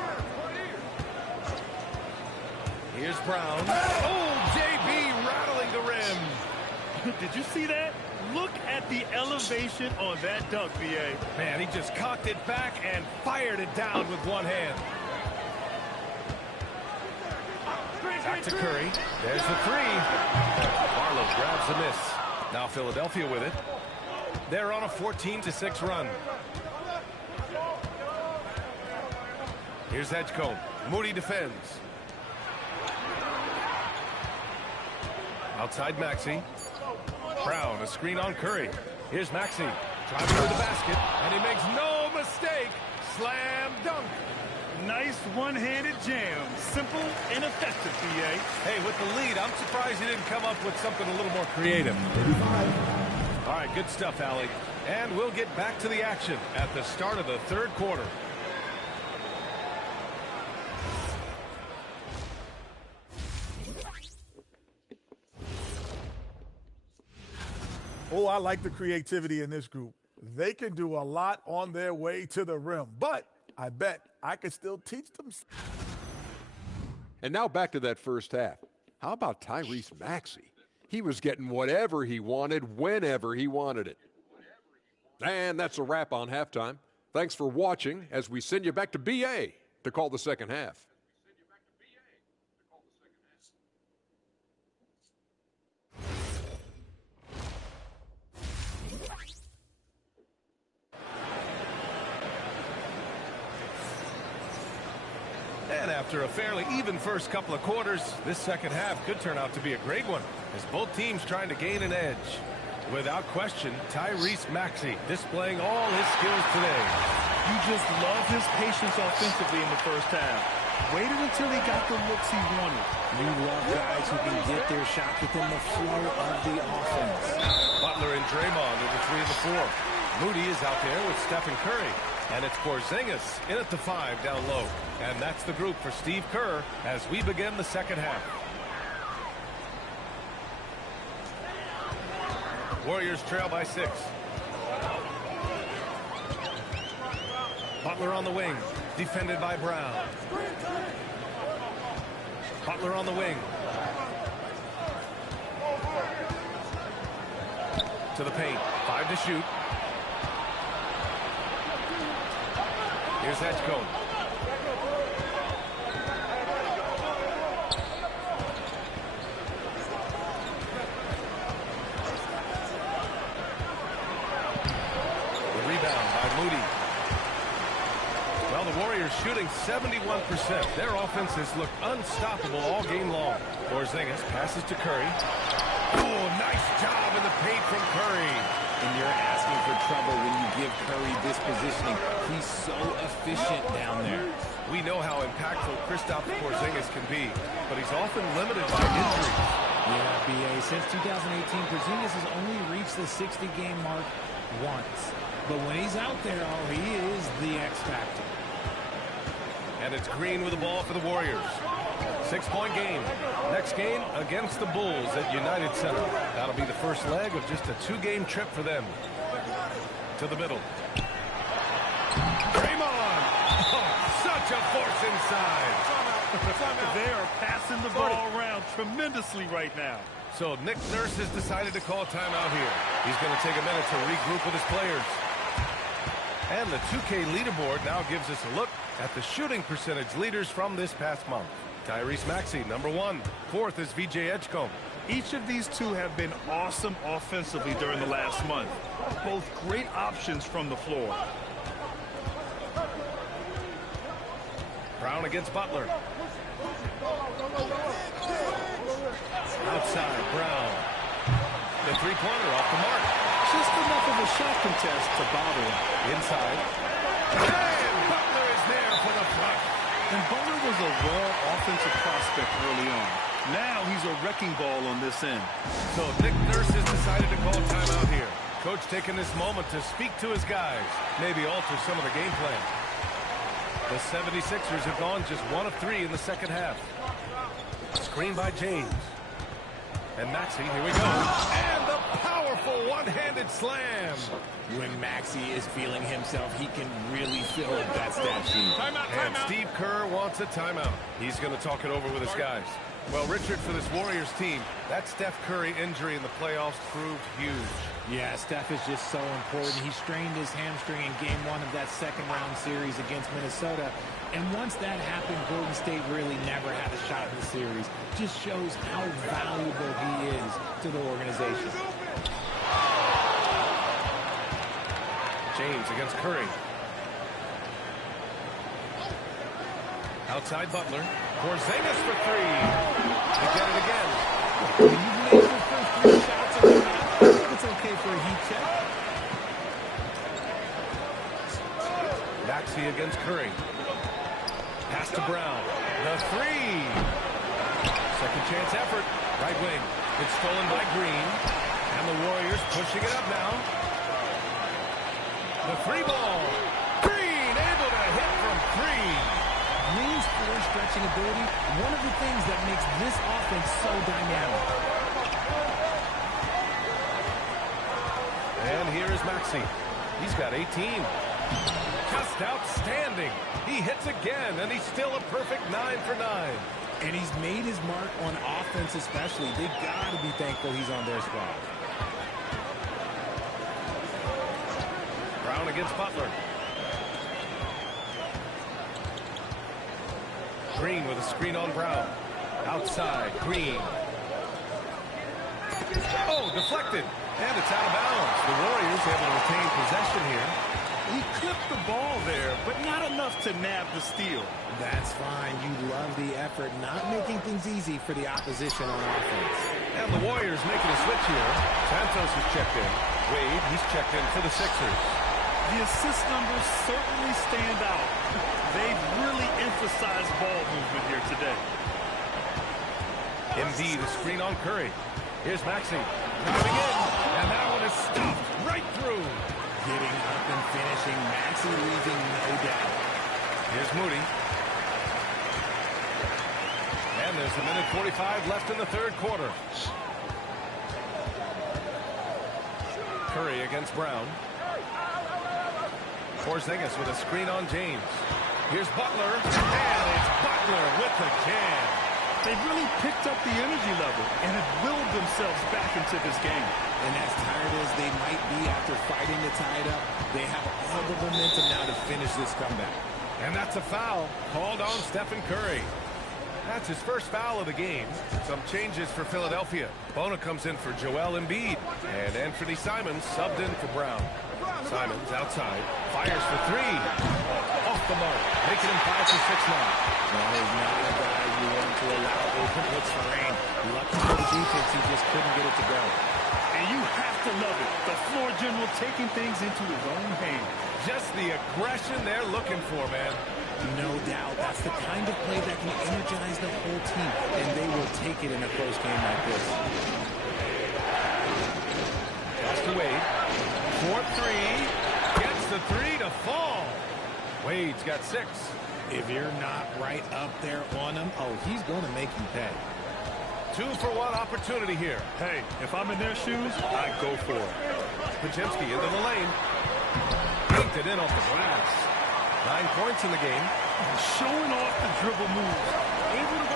Here's Brown. Oh, JB rattling the rim. Did you see that? Look at the elevation on that dunk, VA. Man, he just cocked it back and fired it down with one hand. Back to Curry. There's the three. Barlow grabs the miss. Now Philadelphia with it. They're on a 14-6 run. Here's Edgecombe. Moody defends. Outside Maxey. Brown, a screen on Curry. Here's Maxey. Driving to the basket. And he makes no mistake. Slam dunk. Nice one-handed jam. Simple and effective, PA. Hey, with the lead, I'm surprised he didn't come up with something a little more creative. All right, good stuff, Allie. And we'll get back to the action at the start of the third quarter. Oh, I like the creativity in this group. They can do a lot on their way to the rim, but I bet I could still teach them. And now back to that first half. How about Tyrese Maxey? He was getting whatever he wanted, whenever he wanted it. And that's a wrap on halftime. Thanks for watching as we send you back to BA to call the second half. And after a fairly even first couple of quarters, this second half could turn out to be a great one as both teams trying to gain an edge. Without question, Tyrese Maxey displaying all his skills today. You just love his patience offensively in the first half. Waited until he got the looks he wanted. You love guys who can get their shot within the flow of the offense. Butler and Draymond are the 3 and the 4. Moody is out there with Stephen Curry. And it's Porzingis in at the 5 down low. And that's the group for Steve Kerr as we begin the second half. Warriors trail by 6. Butler on the wing, defended by Brown. Butler on the wing. To the paint, 5 to shoot. Here's Edgecombe. The rebound by Moody. Well, the Warriors shooting 71%. Their offense has looked unstoppable all game long. Porzingis passes to Curry. Oh, nice job in the paint from Curry. And you're asking for trouble when you give Curry this positioning. He's so efficient down there. We know how impactful Kristaps Porzingis can be, but he's often limited by injuries. Yeah, B.A. Since 2018, Porzingis has only reached the 60-game mark once. But when he's out there, oh, he is the X factor. And it's Green with the ball for the Warriors. 6-point game. Next game against the Bulls at United Center. That'll be the first leg of just a 2-game trip for them. To the middle. Draymond! Oh, such a force inside. They are passing the ball around tremendously right now. So Nick Nurse has decided to call a timeout here. He's going to take a minute to regroup with his players. And the 2K leaderboard now gives us a look at the shooting percentage leaders from this past month. Tyrese Maxey, number 1. 4th is VJ Edgecombe. Each of these two have been awesome offensively during the last month. Both great options from the floor. Brown against Butler. Outside, Brown. The three-pointer off the mark. Just enough of a shot contest to bother him. Inside. And Butler is there for the front. And Butler was a raw offensive prospect early on. Now he's a wrecking ball on this end. So Nick Nurse has decided to call timeout here. Coach taking this moment to speak to his guys. Maybe alter some of the game plan. The 76ers have gone just 1 of 3 in the second half. Screen by James. And Maxey, here we go. And the powerful one-handed slam. When Maxey is feeling himself, he can really feel it. That's that sheet. And Steve Kerr wants a timeout. He's going to talk it over with his guys. Well, Richard, for this Warriors team, that Steph Curry injury in the playoffs proved huge. Yeah, Steph is just so important. He strained his hamstring in Game 1 of that second-round series against Minnesota. And once that happened, Golden State really never had a shot in the series. Just shows how valuable he is to the organization. James against Curry. Outside Butler. Porzingis for 3. They get it again. When you make your first 3 shots in the half, it's okay for a heat check. Maxey against Curry. Pass to Brown. The 3. Second chance effort. Right wing. It's stolen by Green. And the Warriors pushing it up now. The 3 ball. Green able to hit from 3. Green's floor stretching ability, one of the things that makes this offense so dynamic. And here is Maxey. He's got 18. Just outstanding. He hits again, and he's still a perfect 9 for 9. And he's made his mark on offense especially. They got to be thankful he's on their squad. Brown against Butler. Green with a screen on Brown. Outside, Green. Oh, deflected. And it's out of bounds. The Warriors able to retain possession here. He clipped the ball there, but not enough to nab the steal. That's fine. You love the effort, not making things easy for the opposition on offense. And the Warriors making a switch here. Santos has checked in. Wade, he's checked in for the Sixers. The assist numbers certainly stand out. They've really emphasized ball movement here today. Embiid, the screen on Curry. Here's Maxey. Driving in. And that one is stuffed right through. Getting up and finishing. Maxey leaving no doubt. Here's Moody. And there's a minute 45 left in the third quarter. Curry against Brown. Porzingis with a screen on James. Here's Butler. And it's Butler with the jam. They've really picked up the energy level and have willed themselves back into this game. And as tired as they might be after fighting to tie it up, they have all the momentum now to finish this comeback. And that's a foul called on Stephen Curry. That's his first foul of the game. Some changes for Philadelphia. Bona comes in for Joel Embiid. And Anthony Simons subbed in for Brown. Simons outside. Fires for 3. Off the mark. Making him 5 for 6 now. That is not a guy you want to allow open looks for rain. Lucky for the defense, he just couldn't get it to go. And you have to love it. The floor general taking things into his own hands. Just the aggression they're looking for, man. No doubt. That's the kind of play that can energize the whole team, and they will take it in a close game like this. Pass to Wade. 4-3. Gets the three to fall. Wade's got 6. If you're not right up there on him, oh, he's going to make you pay. 2-for-1 opportunity here. Hey, if I'm in their shoes, I go for it. Pajemski into the lane. Kicked it in off the glass. 9 points in the game. Showing off the dribble moves. Able to go.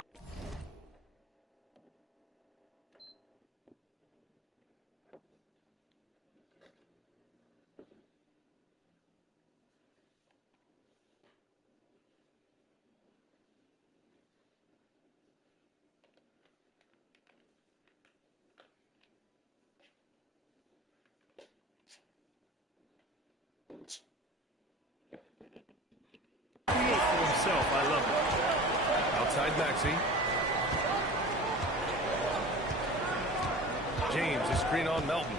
Create for himself. I love it. Outside Maxey. James, a screen on Melton.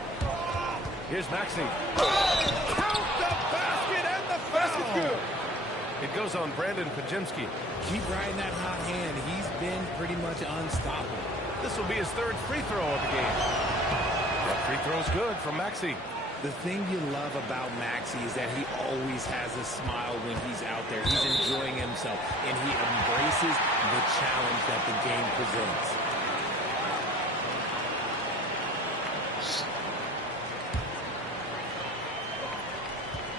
Here's Maxey. Count the basket and the basket's good. It goes on Brandon Pajemski. Keep riding that hot hand. He's been pretty much unstoppable. This will be his 3rd free throw of the game. That free throw's good from Maxey. The thing you love about Maxey is that he always has a smile when he's out there. He's enjoying himself, and he embraces the challenge that the game presents.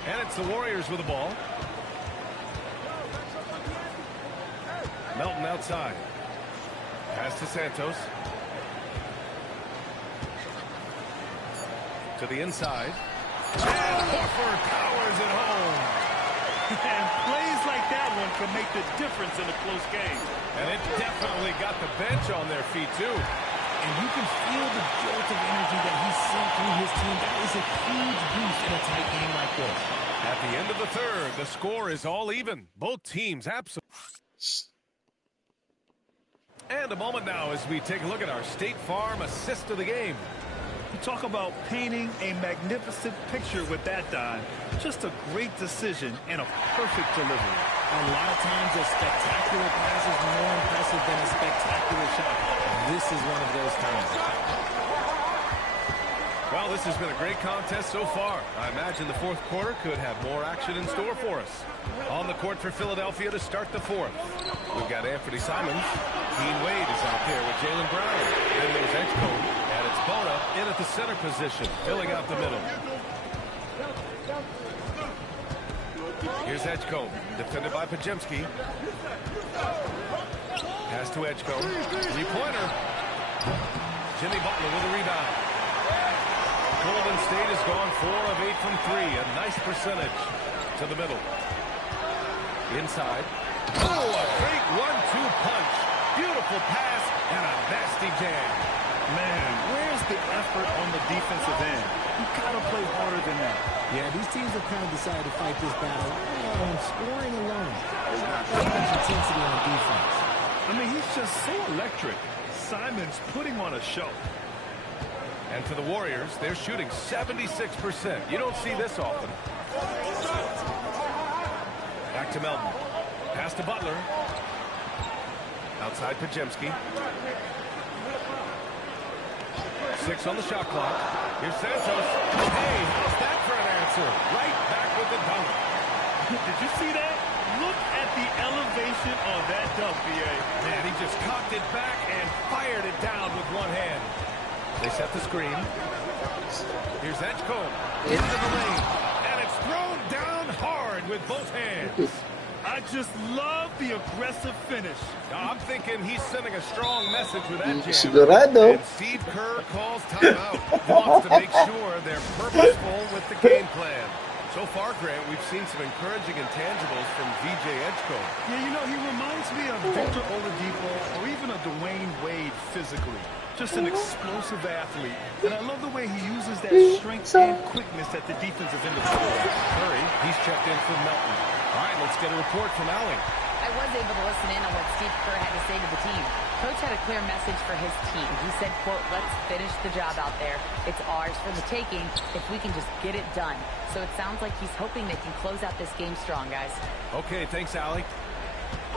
And it's the Warriors with the ball. Melton outside. Pass to Santos. To the inside. And Horford powers it home. And plays like that one can make the difference in a close game. And it definitely got the bench on their feet, too. And you can feel the jolt of energy that he's sent through his team. That is a huge boost in a tight game like this. At the end of the 3rd, the score is all even. Both teams absolutely. And a moment now as we take a look at our State Farm assist of the game. You talk about painting a magnificent picture with that dive. Just a great decision and a perfect delivery. A lot of times a spectacular pass is more impressive than a spectacular shot. This is one of those times. Well, this has been a great contest so far. I imagine the 4th quarter could have more action in store for us. On the court for Philadelphia to start the 4th. We've got Anthony Simons. Dean Wade is out there with Jaylen Brown. Then there's Edgecombe. And it's Bona in at the center position, filling out the middle. Here's Edgecombe, defended by Pajemski. Pass to Edgecombe. 3-pointer. Jimmy Butler with a rebound. Golden State has gone 4 of 8 from 3. A nice percentage to the middle. Inside. Oh, a great 1-2 punch. Beautiful pass and a nasty jam. Man, where's the effort on the defensive end? You gotta play harder than that. Yeah, these teams have kind of decided to fight this battle on scoring alone. There's not that much intensity on defense. I mean, he's just so electric. Simon's putting on a show. And for the Warriors, they're shooting 76%. You don't see this often. Back to Melton. Pass to Butler. Outside Pajemski. 6 on the shot clock. Here's Santos. Hey, how's that for an answer? Right back with the dunk. Did you see that? Look at the elevation on that dunk, B.A. Man, he just cocked it back and fired it down with one hand. They set the screen. Here's Edgecombe into the lane. And it's thrown down hard with both hands. I just love the aggressive finish. Now, I'm thinking he's sending a strong message with that jam. Sigurado. And Steve Kerr calls timeout. Wants to make sure they're purposeful with the game plan. So far, Grant, we've seen some encouraging intangibles from VJ Edgecombe. Yeah, you know, he reminds me of Victor Oladipo or even a Dwayne Wade physically. Just an explosive athlete. And I love the way he uses that strength and quickness at the defensive end of the floor. Curry, he's checked in for Melton. All right, let's get a report from Allie. I was able to listen in on what Steve Kerr had to say to the team. Coach had a clear message for his team. He said, quote, let's finish the job out there. It's ours for the taking if we can just get it done. So it sounds like he's hoping they can close out this game strong, guys. Okay, thanks, Allie.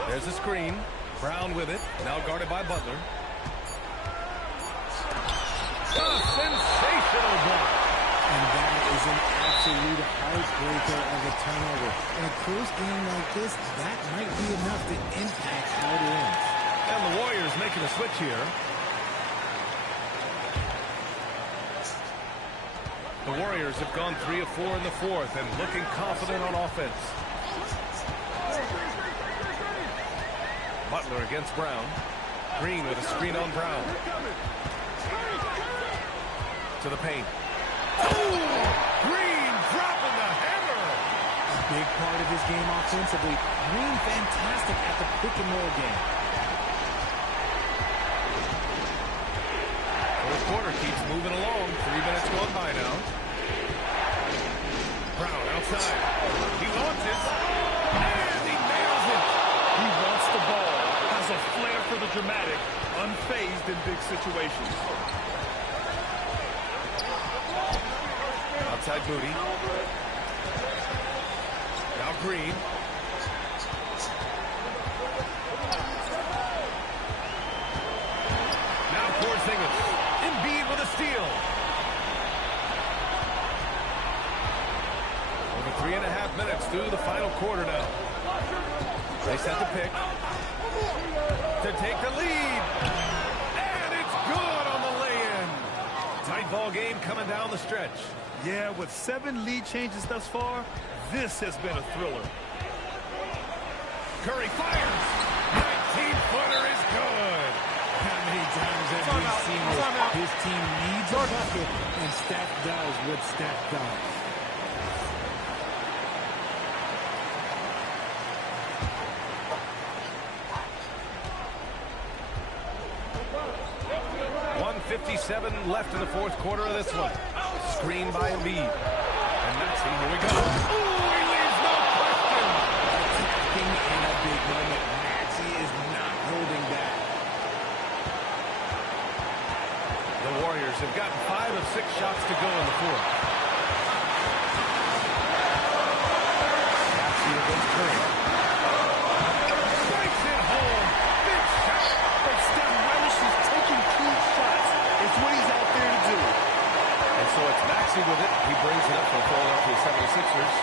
There's a screen. Brown with it. Now guarded by Butler. A sensational block. And that is an absolute heartbreaker of a turnover. In a close game like this, that might be enough to impact how it ends. And the Warriors making a switch here. The Warriors have gone 3 of 4 in the fourth and looking confident on offense. Butler against Brown. Green with a screen on Brown. To the paint. Green dropping the hammer. A big part of his game offensively. Green fantastic at the pick and roll game. Fourth quarter keeps moving along. 3 minutes gone by now. Brown outside. He launches. And he nails it. He wants the ball. Has a flair for the dramatic. Unfazed in big situations. Outside Moody. Now Green. Now Porzingis. Embiid with a steal. Over 3.5 minutes through the final quarter now. They set the pick to take the lead. And it's good on the lay-in. Tight ball game coming down the stretch. Yeah, with 7 lead changes thus far, this has been a thriller. Curry fires. 19-footer is good. How many times have we seen this? His team needs a bucket, and Steph does what Steph does. .57 left in the fourth quarter of this one. Screen by Embiid. And Maxey, here we go. Ooh, he leaves no question. Attacking in a big moment. Maxey is not holding back. The Warriors have gotten 5 of 6 shots to go in the fourth. Maxey against Curry. Strikes it home. Big shot. But Steph relishes taking key shots. It's what he's out there to do. And so it's Maxey with it. He brings it up for the Philadelphia 76ers.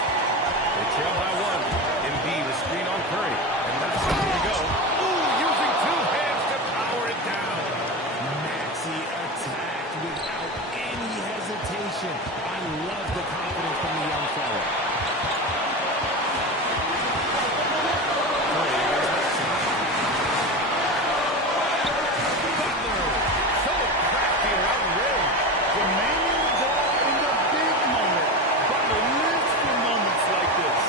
They trail by 1. Embiid, a screen on Curry. And Maxey, here we go. Ooh, using 2 hands to power it down. Maxey attacked without any hesitation. I love the confidence from the young fella. Curry against Maxey. Butler, so crafty around the rim. Demanding the ball in the big moment. Butler lives for moments like this.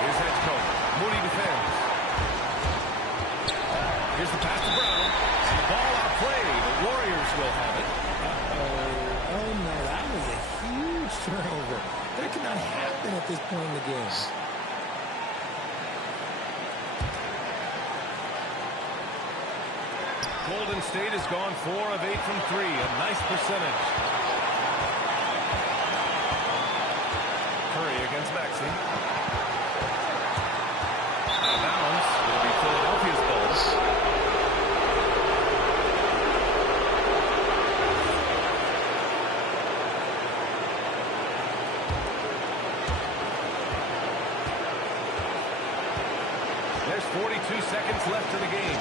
Here's head coach. Moody defends. Here's the pass to Brown. And ball out play. The Warriors will have it. Oh no, that was a huge turnover. That cannot happen at this point in the game. Golden State has gone 4 of 8 from 3. A nice percentage. Curry against Maxey. Out of bounds. It'll be Philadelphia's ball. There's 42 seconds left in the game.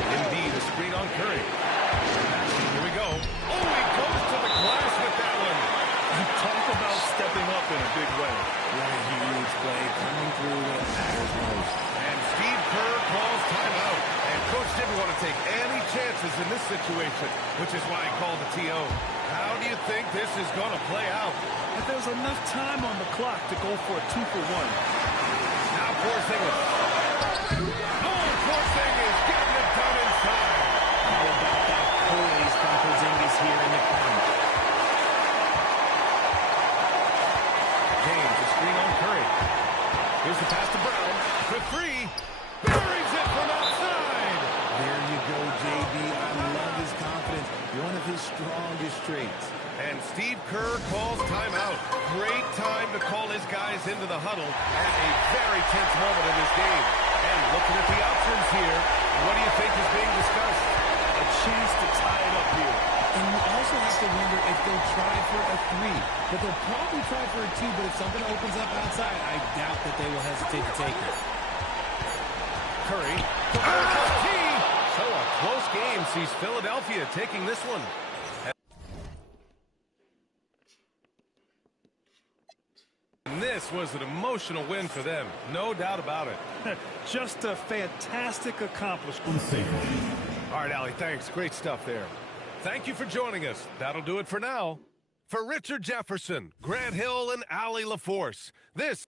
Embiid, a screen on Curry. Here we go. Oh, he goes to the glass with that one. You talk about stepping up in a big way. What a huge play coming through when it matters most. And Steve Kerr calls timeout. And Coach didn't want to take any chances in this situation, which is why he called the TO. How do you think this is going to play out? But there's enough time on the clock to go for a 2-for-1. Now Porzingis. Oh, Porzingis getting it done inside. How about that poise from Porzingis here in the paint? James, a screen on Curry. Here's the pass to Brown. For three. Buries it from outside. There you go, JB. I love his confidence. One of his strongest traits. And Steve Kerr calls timeout. Great time to call his guys into the huddle at a very tense moment in this game. And looking at the options here, what do you think is being discussed? A chance to tie it up here. And you also have to wonder if they'll try for a three. But they'll probably try for a two, but if something opens up outside, I doubt that they will hesitate to take it. Curry. So a close game sees Philadelphia taking this one. And this was an emotional win for them, no doubt about it. Just a fantastic accomplishment. All right, Allie, thanks. Great stuff there. Thank you for joining us. That'll do it for now. For Richard Jefferson, Grant Hill, and Allie LaForce, this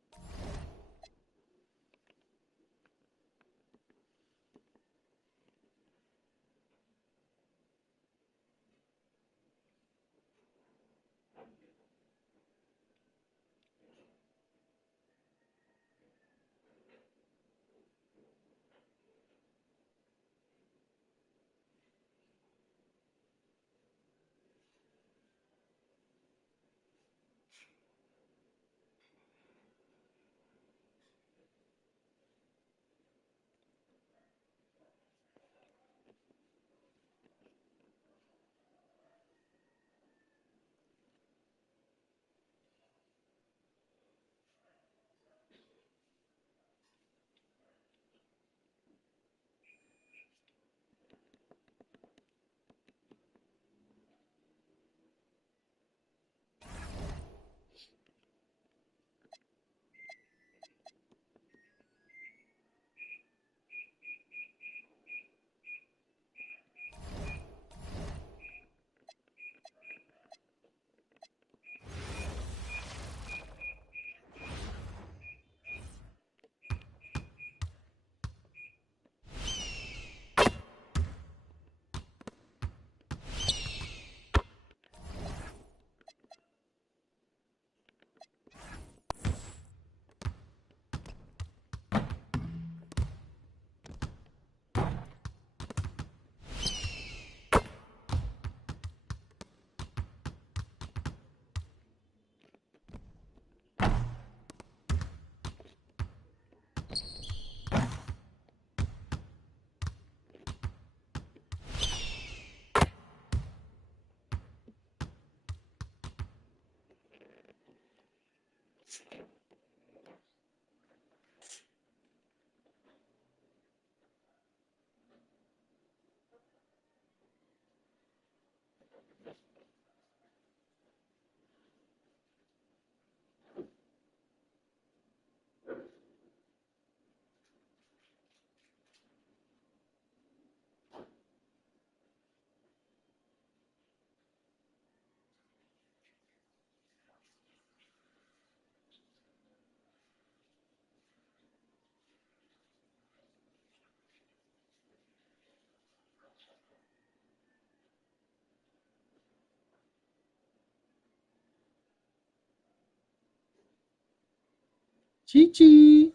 Chichi.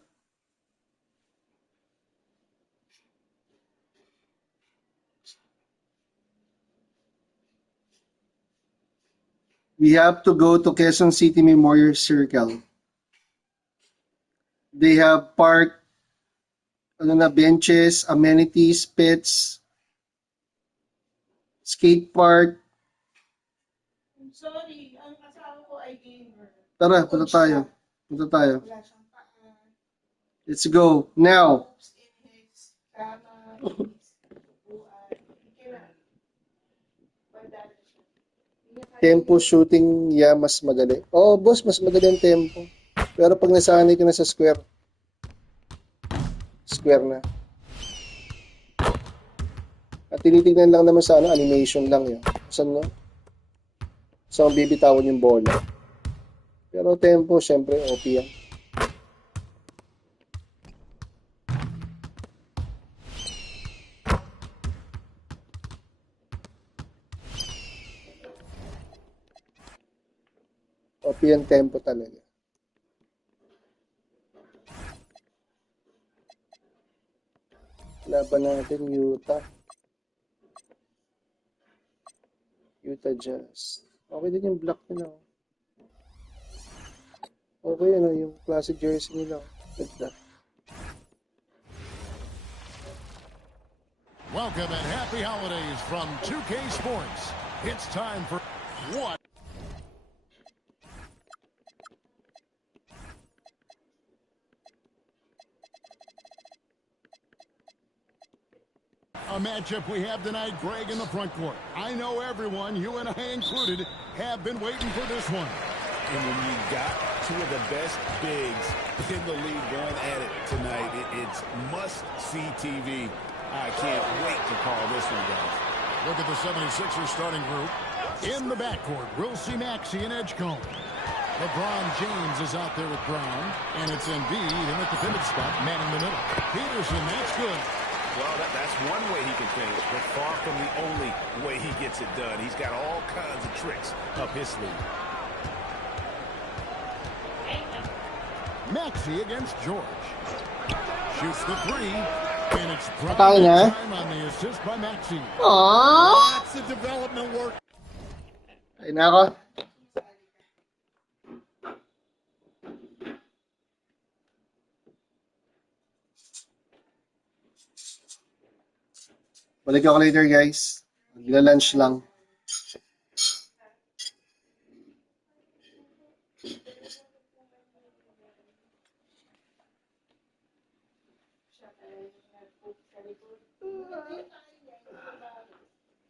We have to go to Quezon City Memorial Circle. They have park, benches, amenities, pits, skate park. I'm sorry, ang asawa ko ay gamer. Tara, punta tayo. Punta tayo. Let's go. Now. Tempo shooting, yeah, mas madali. Oh, boss, mas madali ang tempo. Pero pag nasanay ka na sa square na. At tinitignan lang naman sa animation lang yun. Saan no? Saan bibitawan yung bola. Pero tempo, syempre, OP yan. OP yung tempo talaga. Laban natin Utah Jazz. Okay din yung black nila. Okay, ano, yung classic jersey nila. Ganda. Welcome and happy holidays from 2K Sports. It's time for what? A matchup we have tonight, Greg, in the front court. I know everyone, you and I included, have been waiting for this one. And when you got two of the best bigs in the league going at it tonight, it's must-see TV. I can't wait to call this one, guys. Look at the 76ers starting group. In the backcourt, we'll see Maxey and Edgecombe. LeBron James is out there with Brown, and it's Embiid in at the pivot spot, man in the middle. Peterson, that's good. Well, that's one way he can finish, but far from the only way he gets it done. He's got all kinds of tricks up his sleeve. Maxey against George. Shoots the three, and it's time on the assist by Maxey. Lots of development work. Ay na ako. Balik ako later, guys. Magla-lunch lang.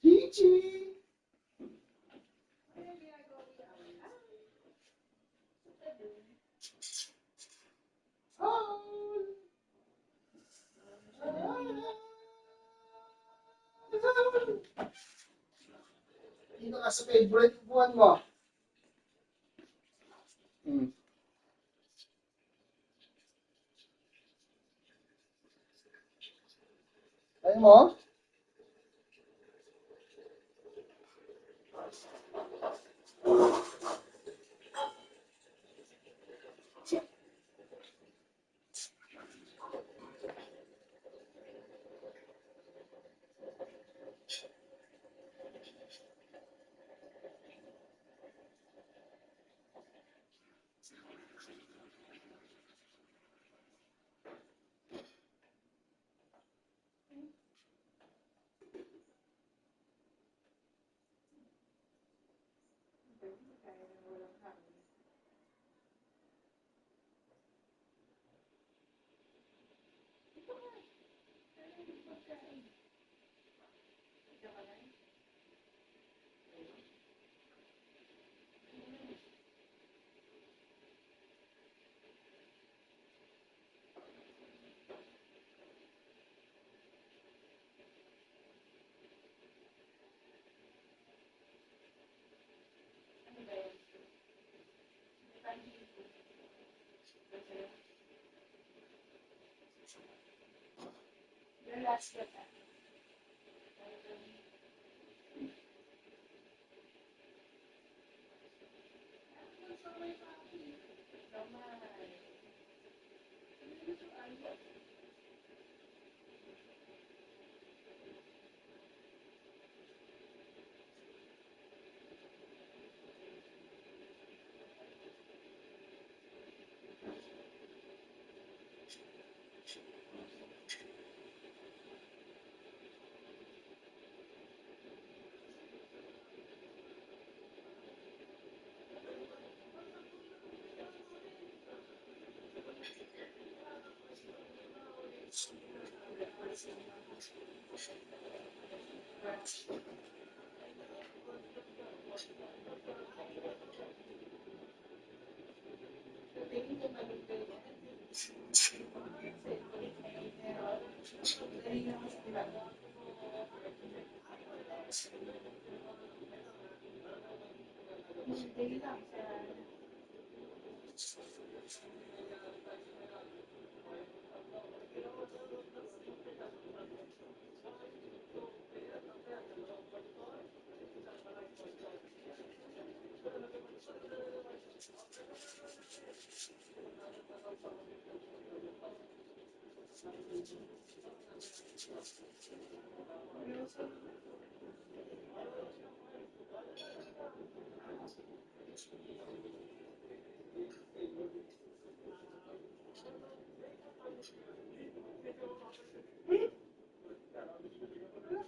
Gigi! Dito ka sa favorite buwan mo. Ayaw mo?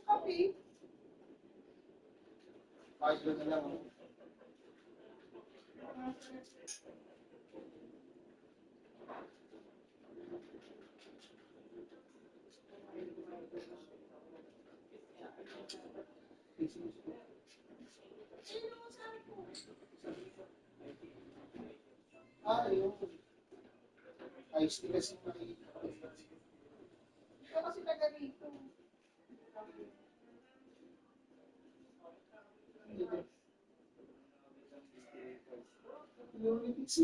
Coffee. Kahit na lang. Ayun. Ayos din kasi makikita. Ito kasi taga rito. Yung Olympics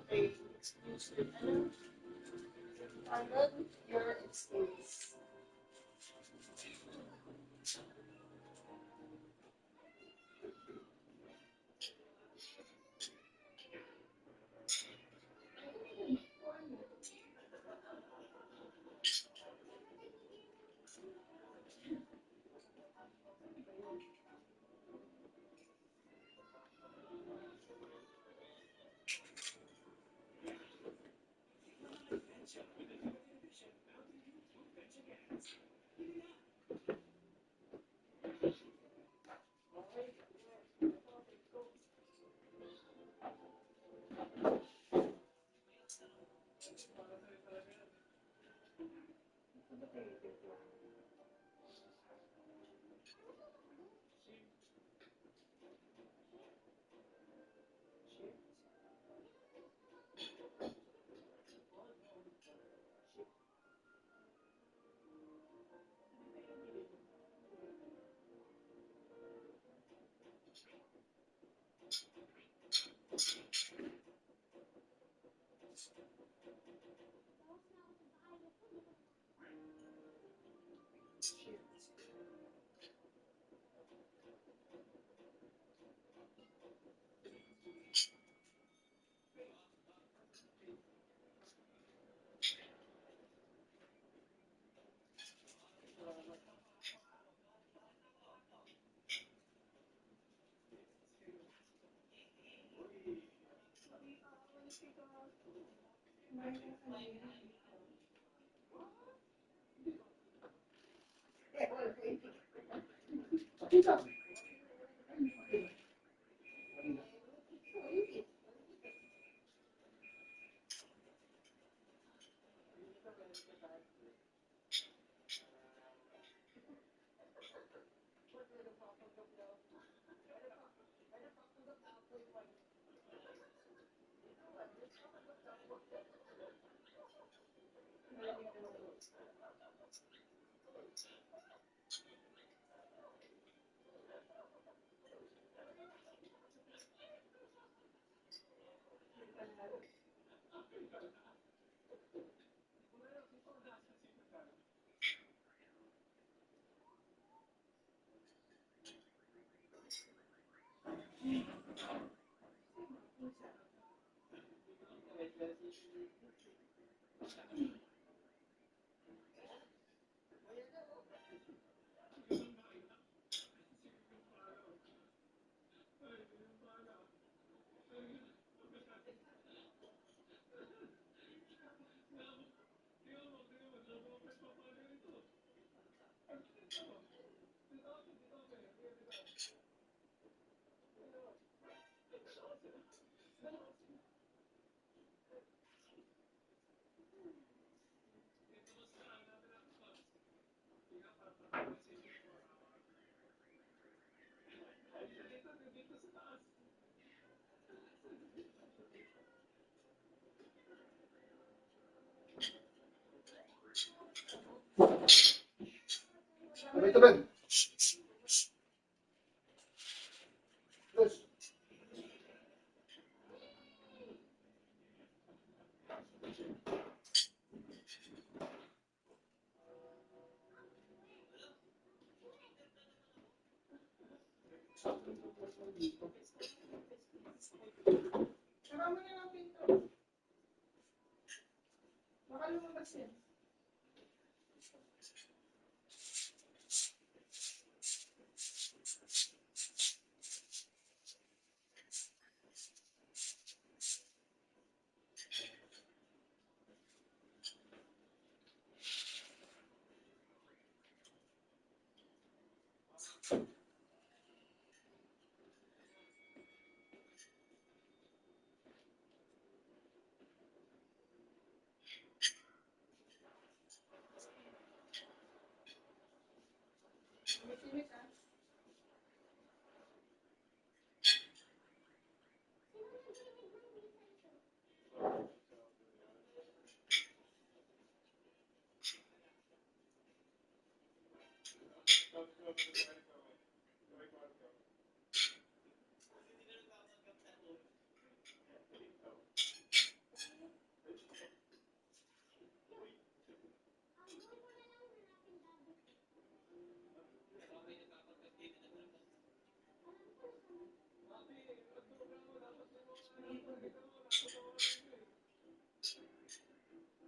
Okay, excuse me. Arnold, your excuse. Tabi-tabi. Yes. Saka mo na lang pinto. Baka lumabas yan.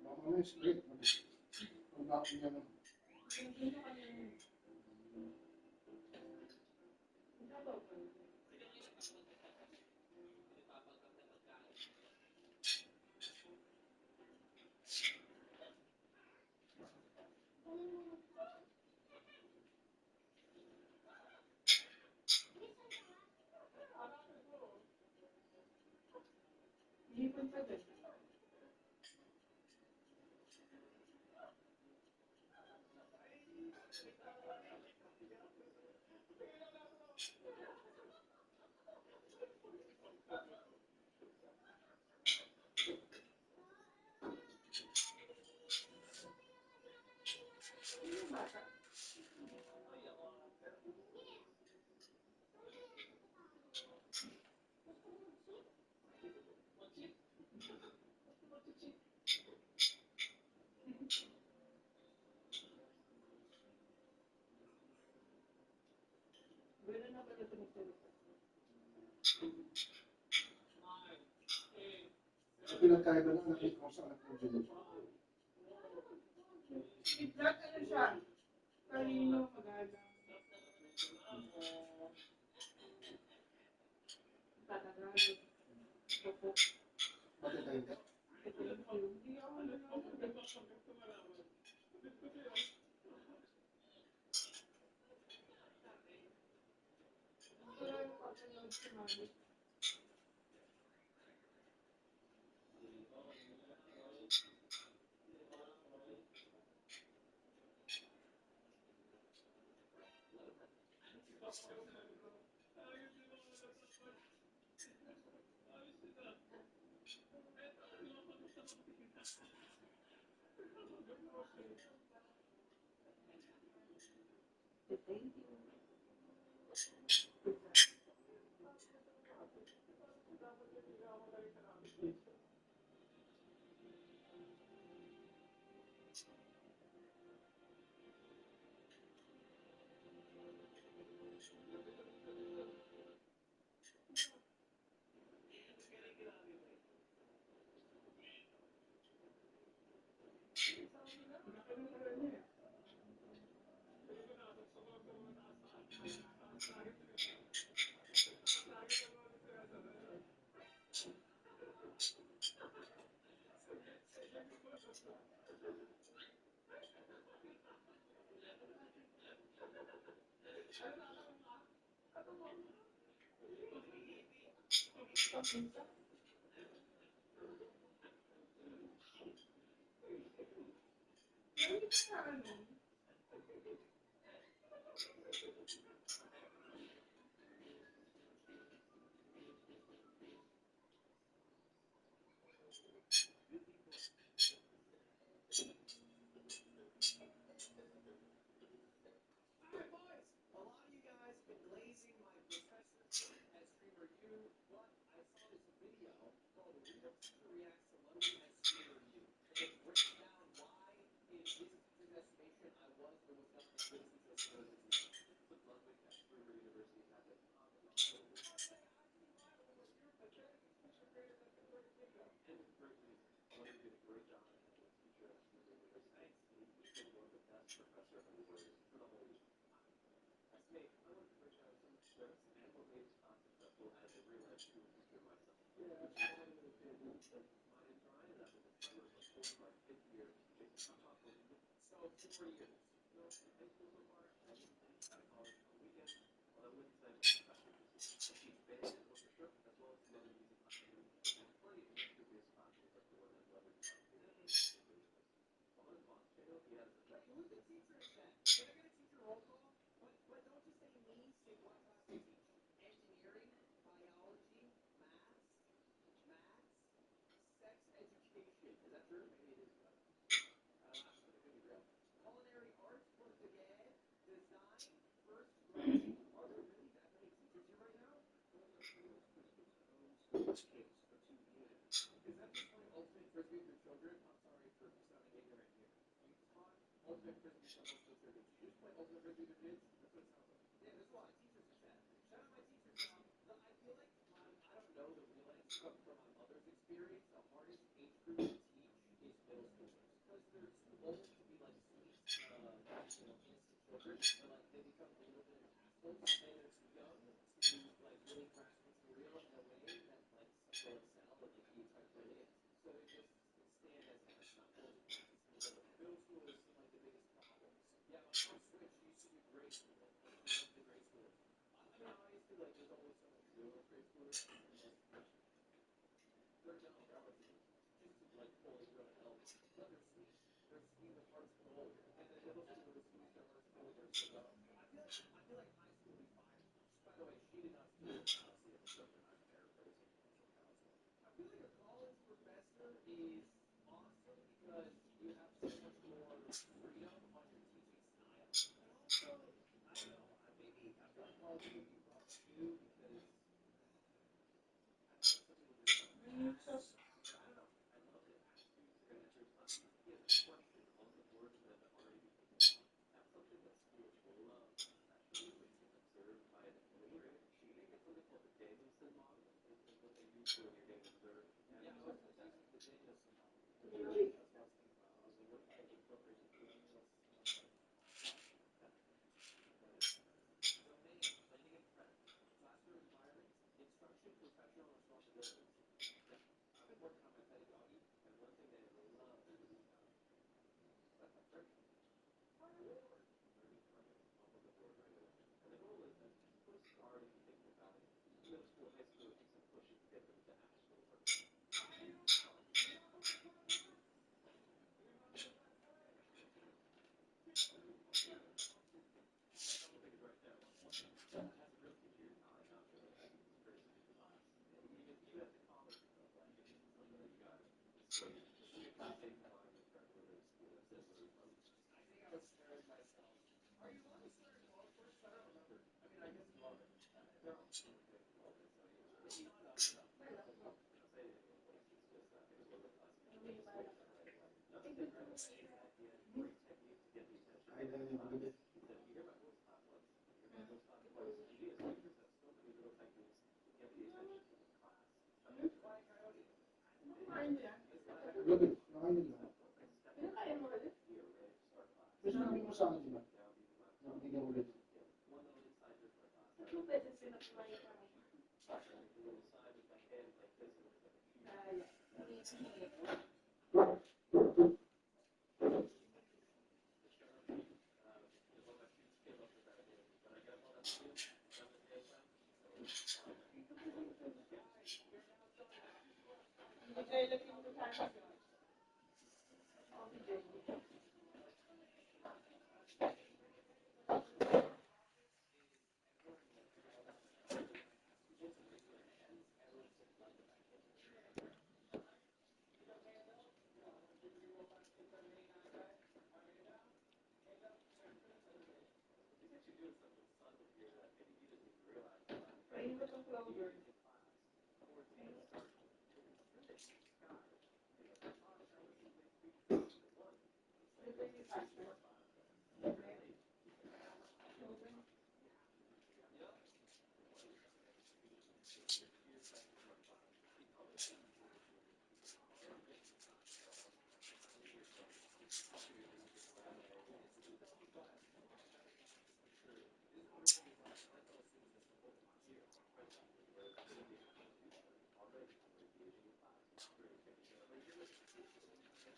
Mamaya straight. Ang dami niya naman. Hipon pa din. Sa pinagkaiba na nakita ko sa anak ko dyan. Itlog ano siya? Kanino magalang. Tatagalog. Opo. Bakit tayo ka? Hindi ako nanonood. Wala yung papanood si Mami.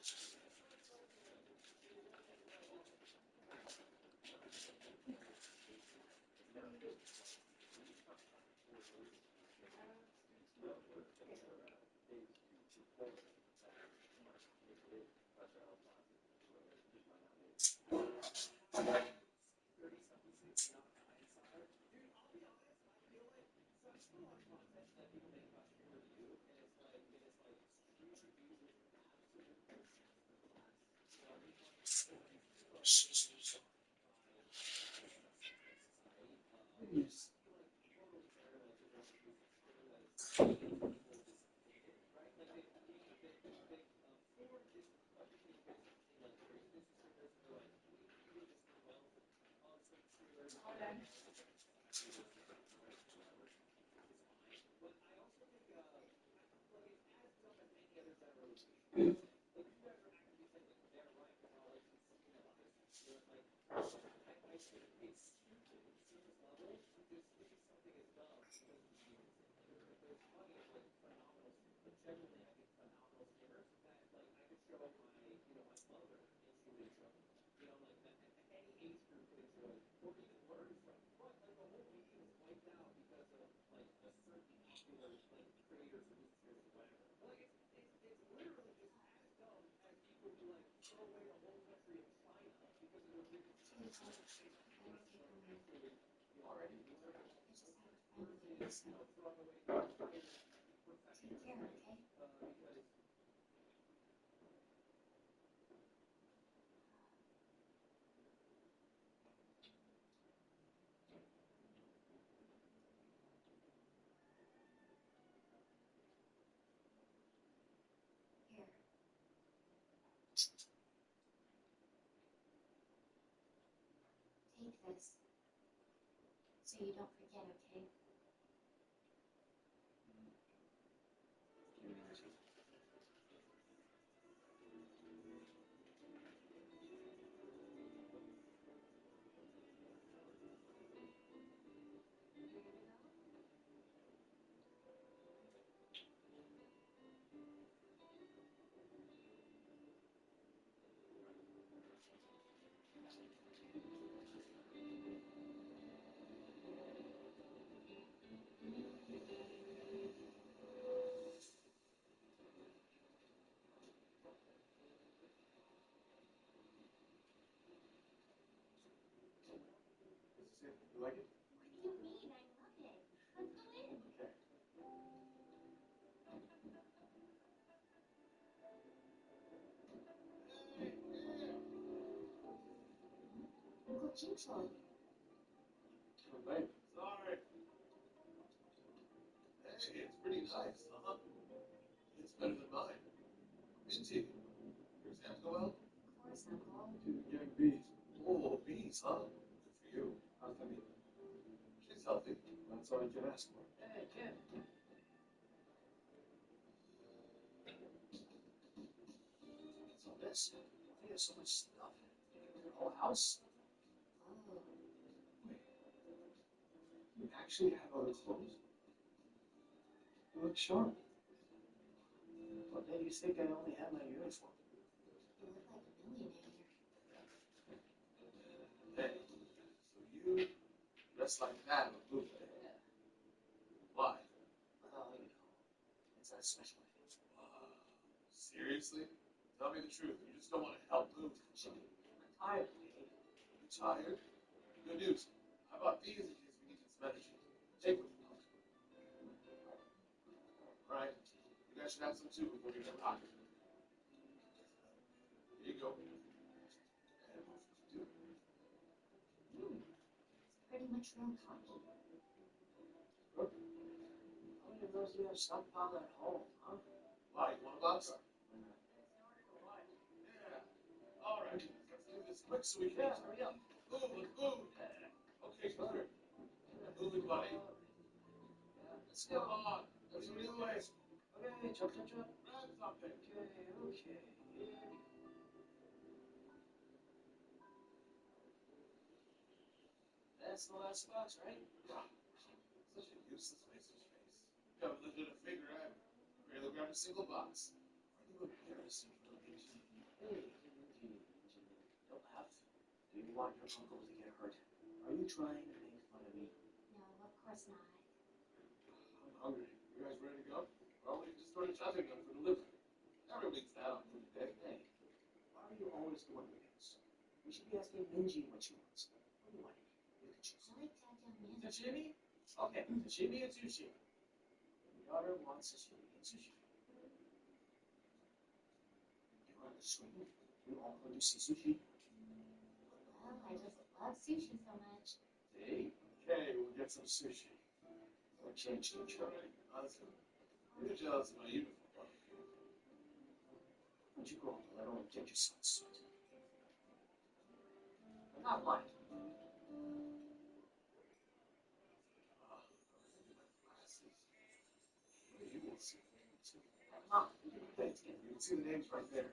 Take this, so you don't forget, okay? You like it? What do you mean? I love it. Let's go in. Okay. Uncle Jigsaw. Sorry. Hey, it's pretty nice, huh? It's better than mine. Minty. Your exams go well? Of course, Uncle. Dude, you're getting B's. Oh, B's, huh? Good for you. How's Debbie? She's healthy. That's all you can ask for. Hey, kid. What's all this? Why do you have so much stuff? Your whole house? Oh. Wait. You actually have other clothes? You look sharp. What made you think I only had my uniform? You look like a millionaire. Hey, so you dress like that on Blue Day? Why? Well, you know, it's a special day. Seriously? Tell me the truth. You just don't want to help Blue. I'm tired, Dave. You tired? Good news. I bought these in case we need some energy. Take what you want. All right. You guys should have some too before you get rocket. Here you go. And what should you do? It's pretty much real coffee. Good. How many of those do you have stockpiled at home, huh? Why? You want a box? Yeah. All right. Let's do this quick so we can hurry up. Move. Okay, Connor. Moving, buddy. Let's go on. There's a new way. Okay, chop. Grab something. Okay. That's the last box, right? Yeah. Such a useless waste of space. I've lived in a figure. I barely grabbed a single box. Are you embarrassing for me? Hey, don't laugh. Do you want your uncle to get hurt? Are you trying to make fun of me? No, of course not. I'm hungry. You guys ready to go? Well, we just started chopping them for delivery. Everyone eats that on food day. Hey, why are you always the one who eats? We should be asking Minji what she wants. What do you want? You can choose. I like Jajangmyeon. Sashimi? Okay, sashimi and sushi. Your daughter wants sashimi and sushi. You're on the swing. You all go to see sushi. Well, I just love sushi so much. See? Okay, we'll get some sushi. Or change the tray. Awesome. You're jealous of my uniform. Why don't you go, uncle? I don't want to get your son's suit. I'm not lying. You will see. Mom, you can play it together. You can see the names right there.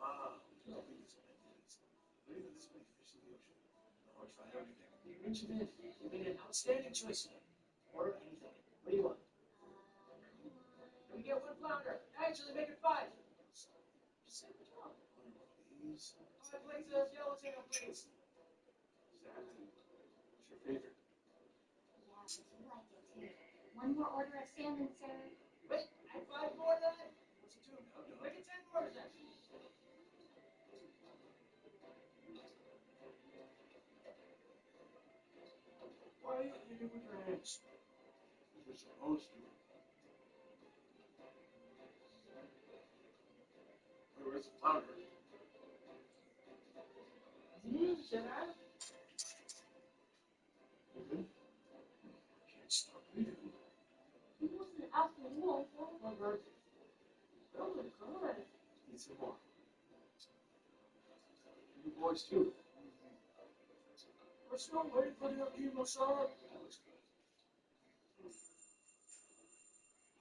Wow. Look at these big things. Look at this big fish in the ocean. I want to try everything. You mentioned it. You made an outstanding choice today. Order anything. What do you want? You get one flounder. Actually, make it 5. Sandwich one. Please. 5 plates of yellowtail, please. Exactly. What's your favorite? Yeah, but you like it too. One more order of salmon, sir. Wait, I have 5 more then? What's it doing? Make it 10 more then. Why are you eating with your hands? You're supposed to. Where's the flounder? Should I? Can't stop eating. He wasn't asking you all for Come on, bird. Come on. Eat some more. You boys too. We're still waiting for the chemo salad. That looks good.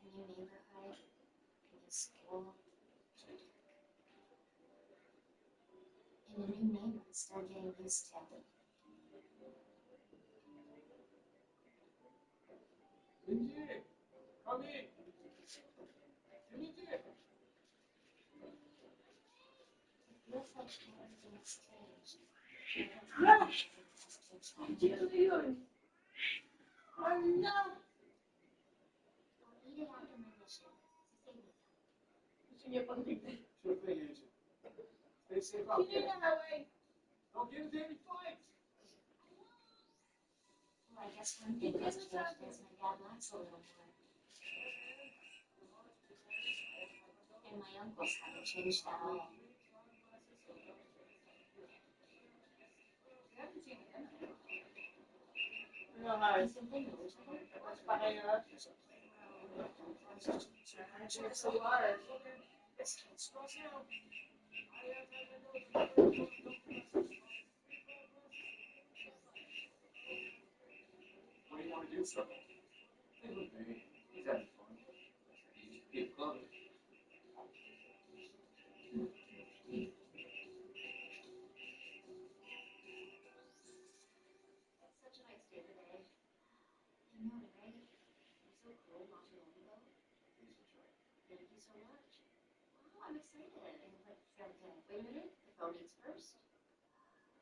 A new neighborhood, a new school. And a new name I'm still getting used to. Minji, come in. Minji. It feels like everything's changed. Oh no! I'll eat it after my mission, so save me some. Gusto niya pang tignan. Sure thing, Agent. Stay safe out Hindi there. na away. Don't get into any fights. Well, I guess one thing that's changed is my dad laughs a little more. And my uncles haven't changed at all. No, hi. He's been thinking of each other. Mas pareha. Cheers sa water. What do you want to do, sir? Hey, look, baby. He's having fun. He's being clever. It's such a nice day today. I know, right? I'm so cool not too long ago. Please enjoy. Thank you so much. Wow, I'm excited. But wait a minute. The phone needs first.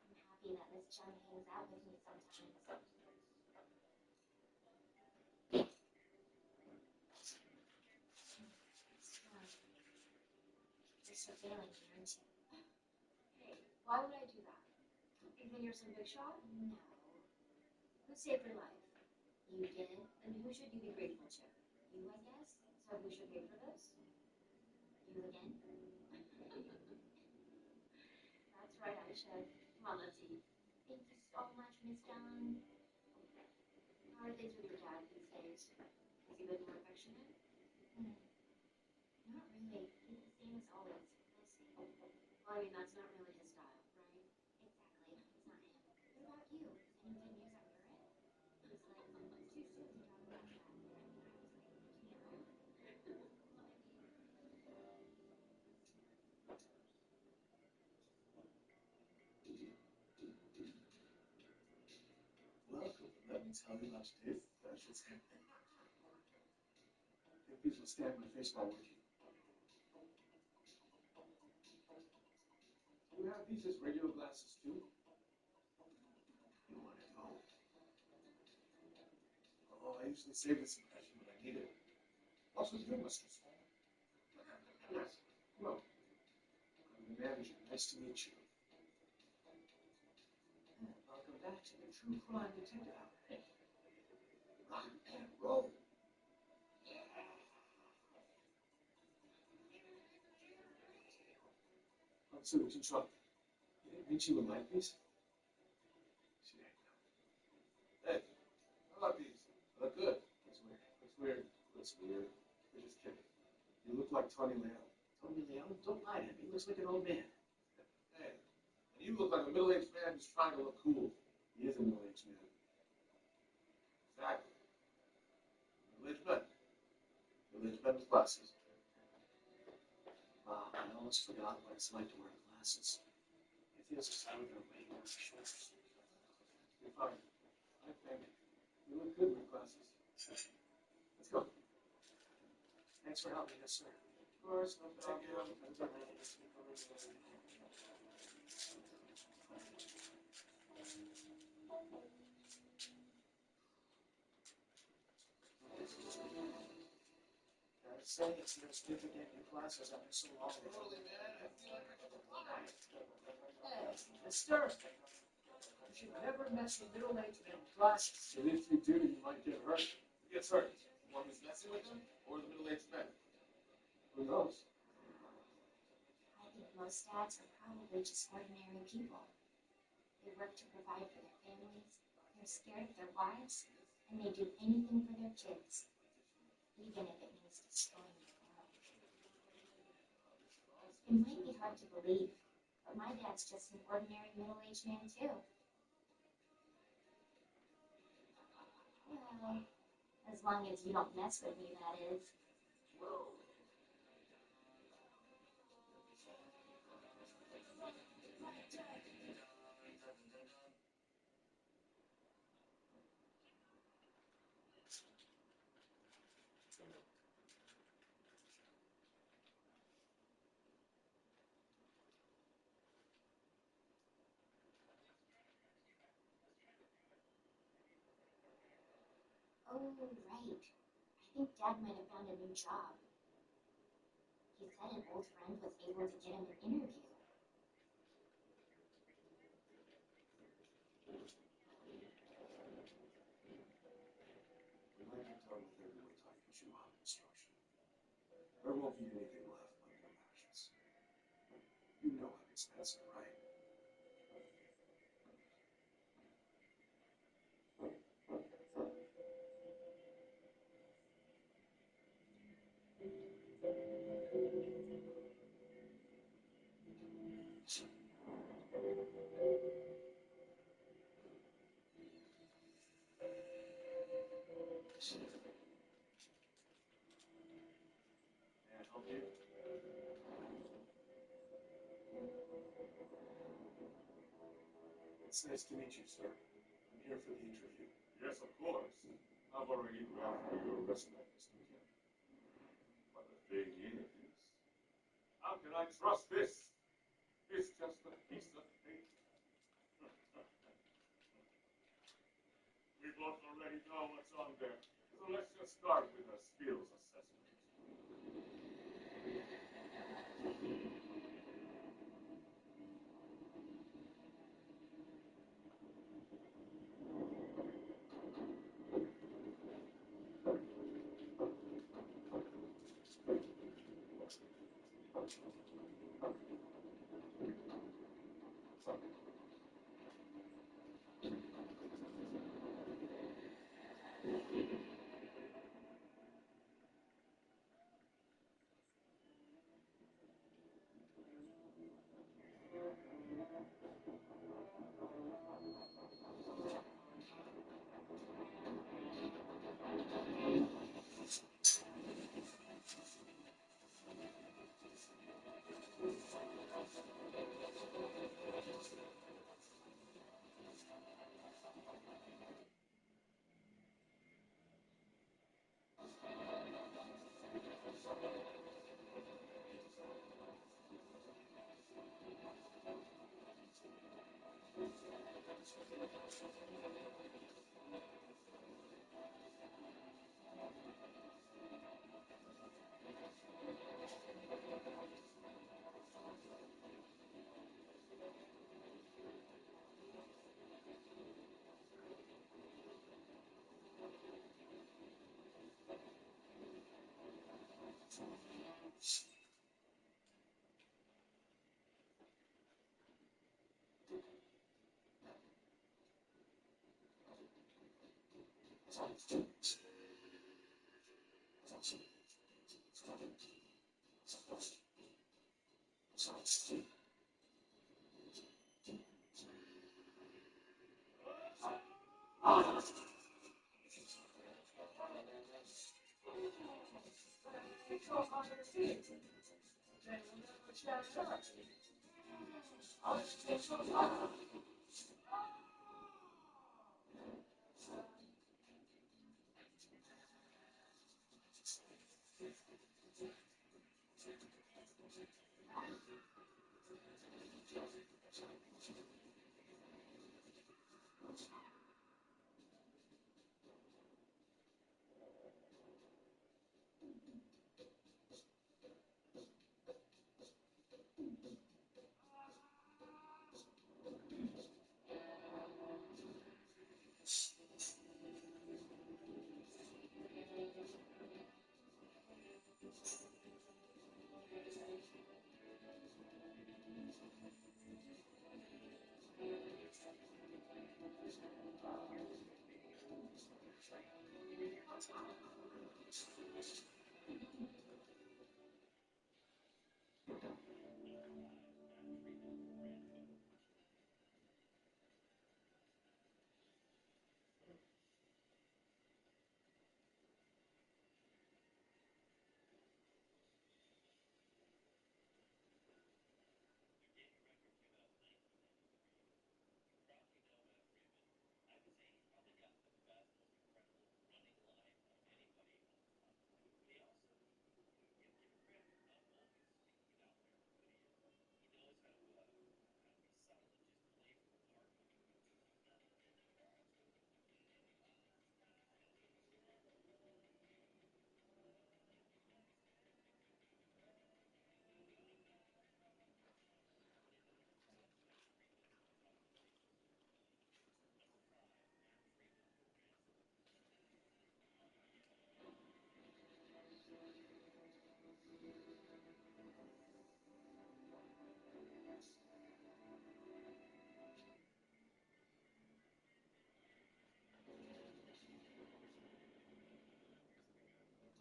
I'm happy that Miss Chung hangs out with me sometimes. You're surveilling me, aren't you? Hey, why would I do that? You think you're some big shot? No. Who saved your life? You did. And who should you be grateful to? You, I guess. So who should pay for this? You again? That's right, I should. Come on, let's eat. Thank you so much, Miss John. How are things with your dad these days? Has he been more affectionate? Not really. He's the same as always. Messy. Well, I mean, that's not really his style, right? Exactly. It's not him. What about you? Any good news on your end? It's like, it's too soon to talk about that. I mean, I was like thinking it over. Welcome. Let me tell you about today's special segment. Hey, please will stand my face while working. Do you have these as regular glasses too? You want to know? Oh, I usually save this impression when I need it. What's with you, Mr. Small? Yes. Well, I'm the manager. Nice to meet you. Welcome back to the True Crime Detective Hour. Rock and roll. Let's see what you try. You didn't meet you with my piece? Hey, how about these? Look good. That's weird. That's weird. That's weird. You're just kidding. You look like Tony Leon. Tony Leon? Don't lie to him. He looks like an old man. Hey, and you look like a middle-aged man who's trying to look cool. He is a middle-aged man. Exactly. Middle-aged men. Middle-aged men with glasses. Wow, I almost forgot what it's like to wear glasses. It feels as though they're way more shoulders. You're fine. I think you look good with glasses. Let's go. Thanks for helping us, sir. Of course, no problem. Gotta say, it feels good to get new glasses after so long. Totally, man. I feel like I can fly. Hey, mister. You should never mess with middle-aged men with glasses. And if you do, you might get hurt. Who gets hurt? The one who's messing with them, or the middle-aged men? Who knows? I think most dads are probably just ordinary people. They work to provide for their families, they're scared of their wives, and they do anything for their kids, even if it means destroying their family. It might be hard to believe, but my dad's just an ordinary middle-aged man too. Well, as long as you don't mess with me, that is. Oh, right. I think Dad might have found a new job. He said an old friend was able to get him an interview. We might be done with heavyweight title shoe on construction. There won't be anything left but more matches. You know I'm expensive, right? May I help you? It's nice to meet you, sir. I'm here for the interview. Yes, of course. I've already drafted your resume, Mr. Kim. But the thing is, how can I trust this? It's just a piece of paper. We both already know what's on there. So let's just start with a skills assessment.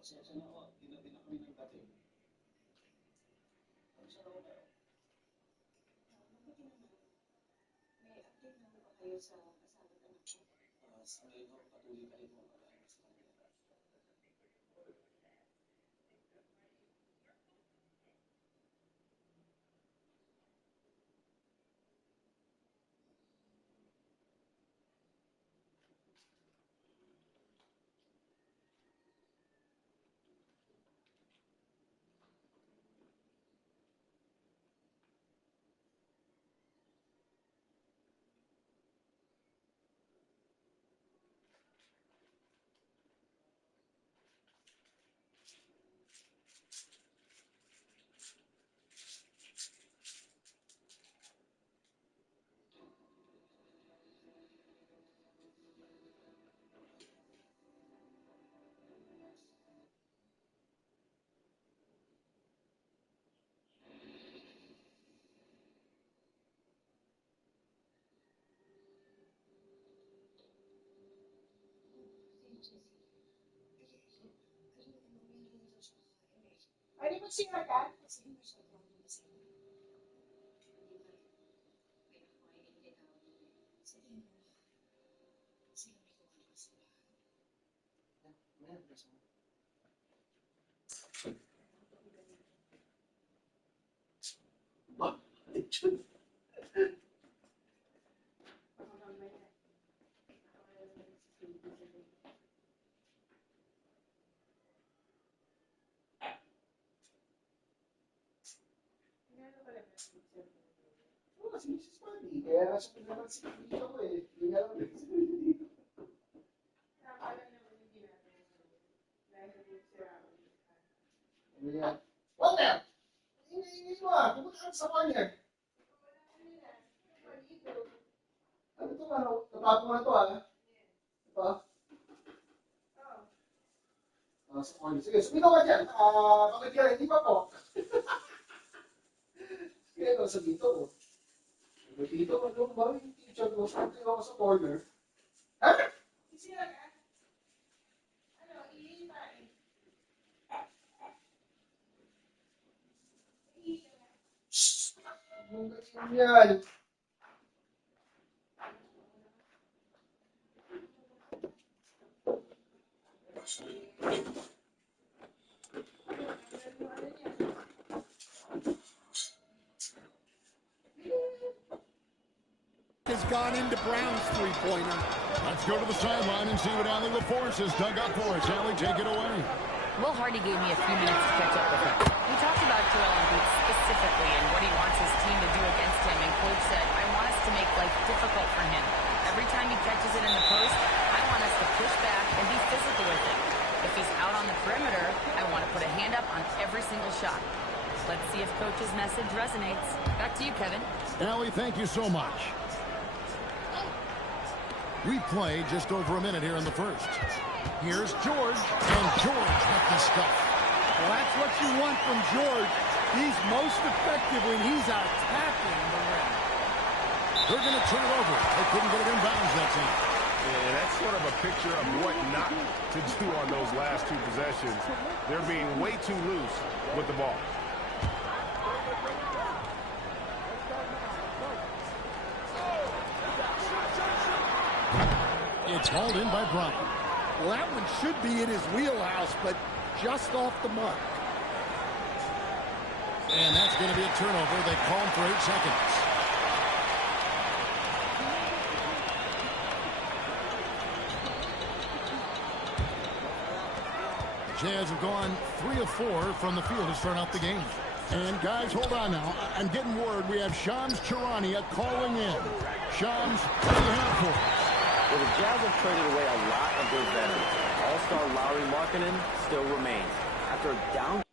Pasensya na ako, ginabi na kami ng dating. Ano sa naman kayo? Mabuti naman. May update na ba kayo sa asawa at anak ko? Sa ngayon ho, patuloy pa rin po ang pag-aaral sa kanila. Pwede mo siya ka? Ba, lechon. Kasi Mrs. Manny, kaya nga siya pinansin dito ko eh. Hindi nga lang dito. Walter! Ingay mo ah. Pumunta ka sa corner. Ano ito ano? Natapong na ito ah. Diba? Sa corner. Sige, sumigaw ka dyan. Bakit ka? Hindi pa po. Sige, ito sa dito ko. Dito ko, ano ba yung teacher ko? Sabi ako sa corner. Ha? Sila ka? Ano, iipain? Shhh! Ang ganyan yan. Has gone into Brown's three-pointer. Let's go to the sideline and see what Allie LaForce has dug up for us. Allie, take it away. Will Hardy gave me a few minutes to catch up with him. We talked about Joel Embiid specifically and what he wants his team to do against him, and Coach said, I want us to make life difficult for him. Every time he catches it in the post, I want us to push back and be physical with him. If he's out on the perimeter, I want to put a hand up on every single shot. Let's see if Coach's message resonates. Back to you, Kevin. Allie, thank you so much. We play just over a minute here in the first. Here's George, and George with the stuff. Well, that's what you want from George. He's most effective when he's attacking the rim. They're going to turn it over. They couldn't get it in bounds that time. Yeah, that's sort of a picture of what not to do on those last two possessions. They're being way too loose with the ball. It's hauled in by Bryant. Well, that one should be in his wheelhouse, but just off the mark. And that's going to be a turnover. They call him for 8 seconds. Jazz have gone 3 of 4 from the field to start out the game. And guys, hold on now. I'm getting word we have Shams Charania calling in. Shams, what do you have for us? Well, the Jazz have traded away a lot of their veterans. All-star Lauri Markkanen still remains. After a down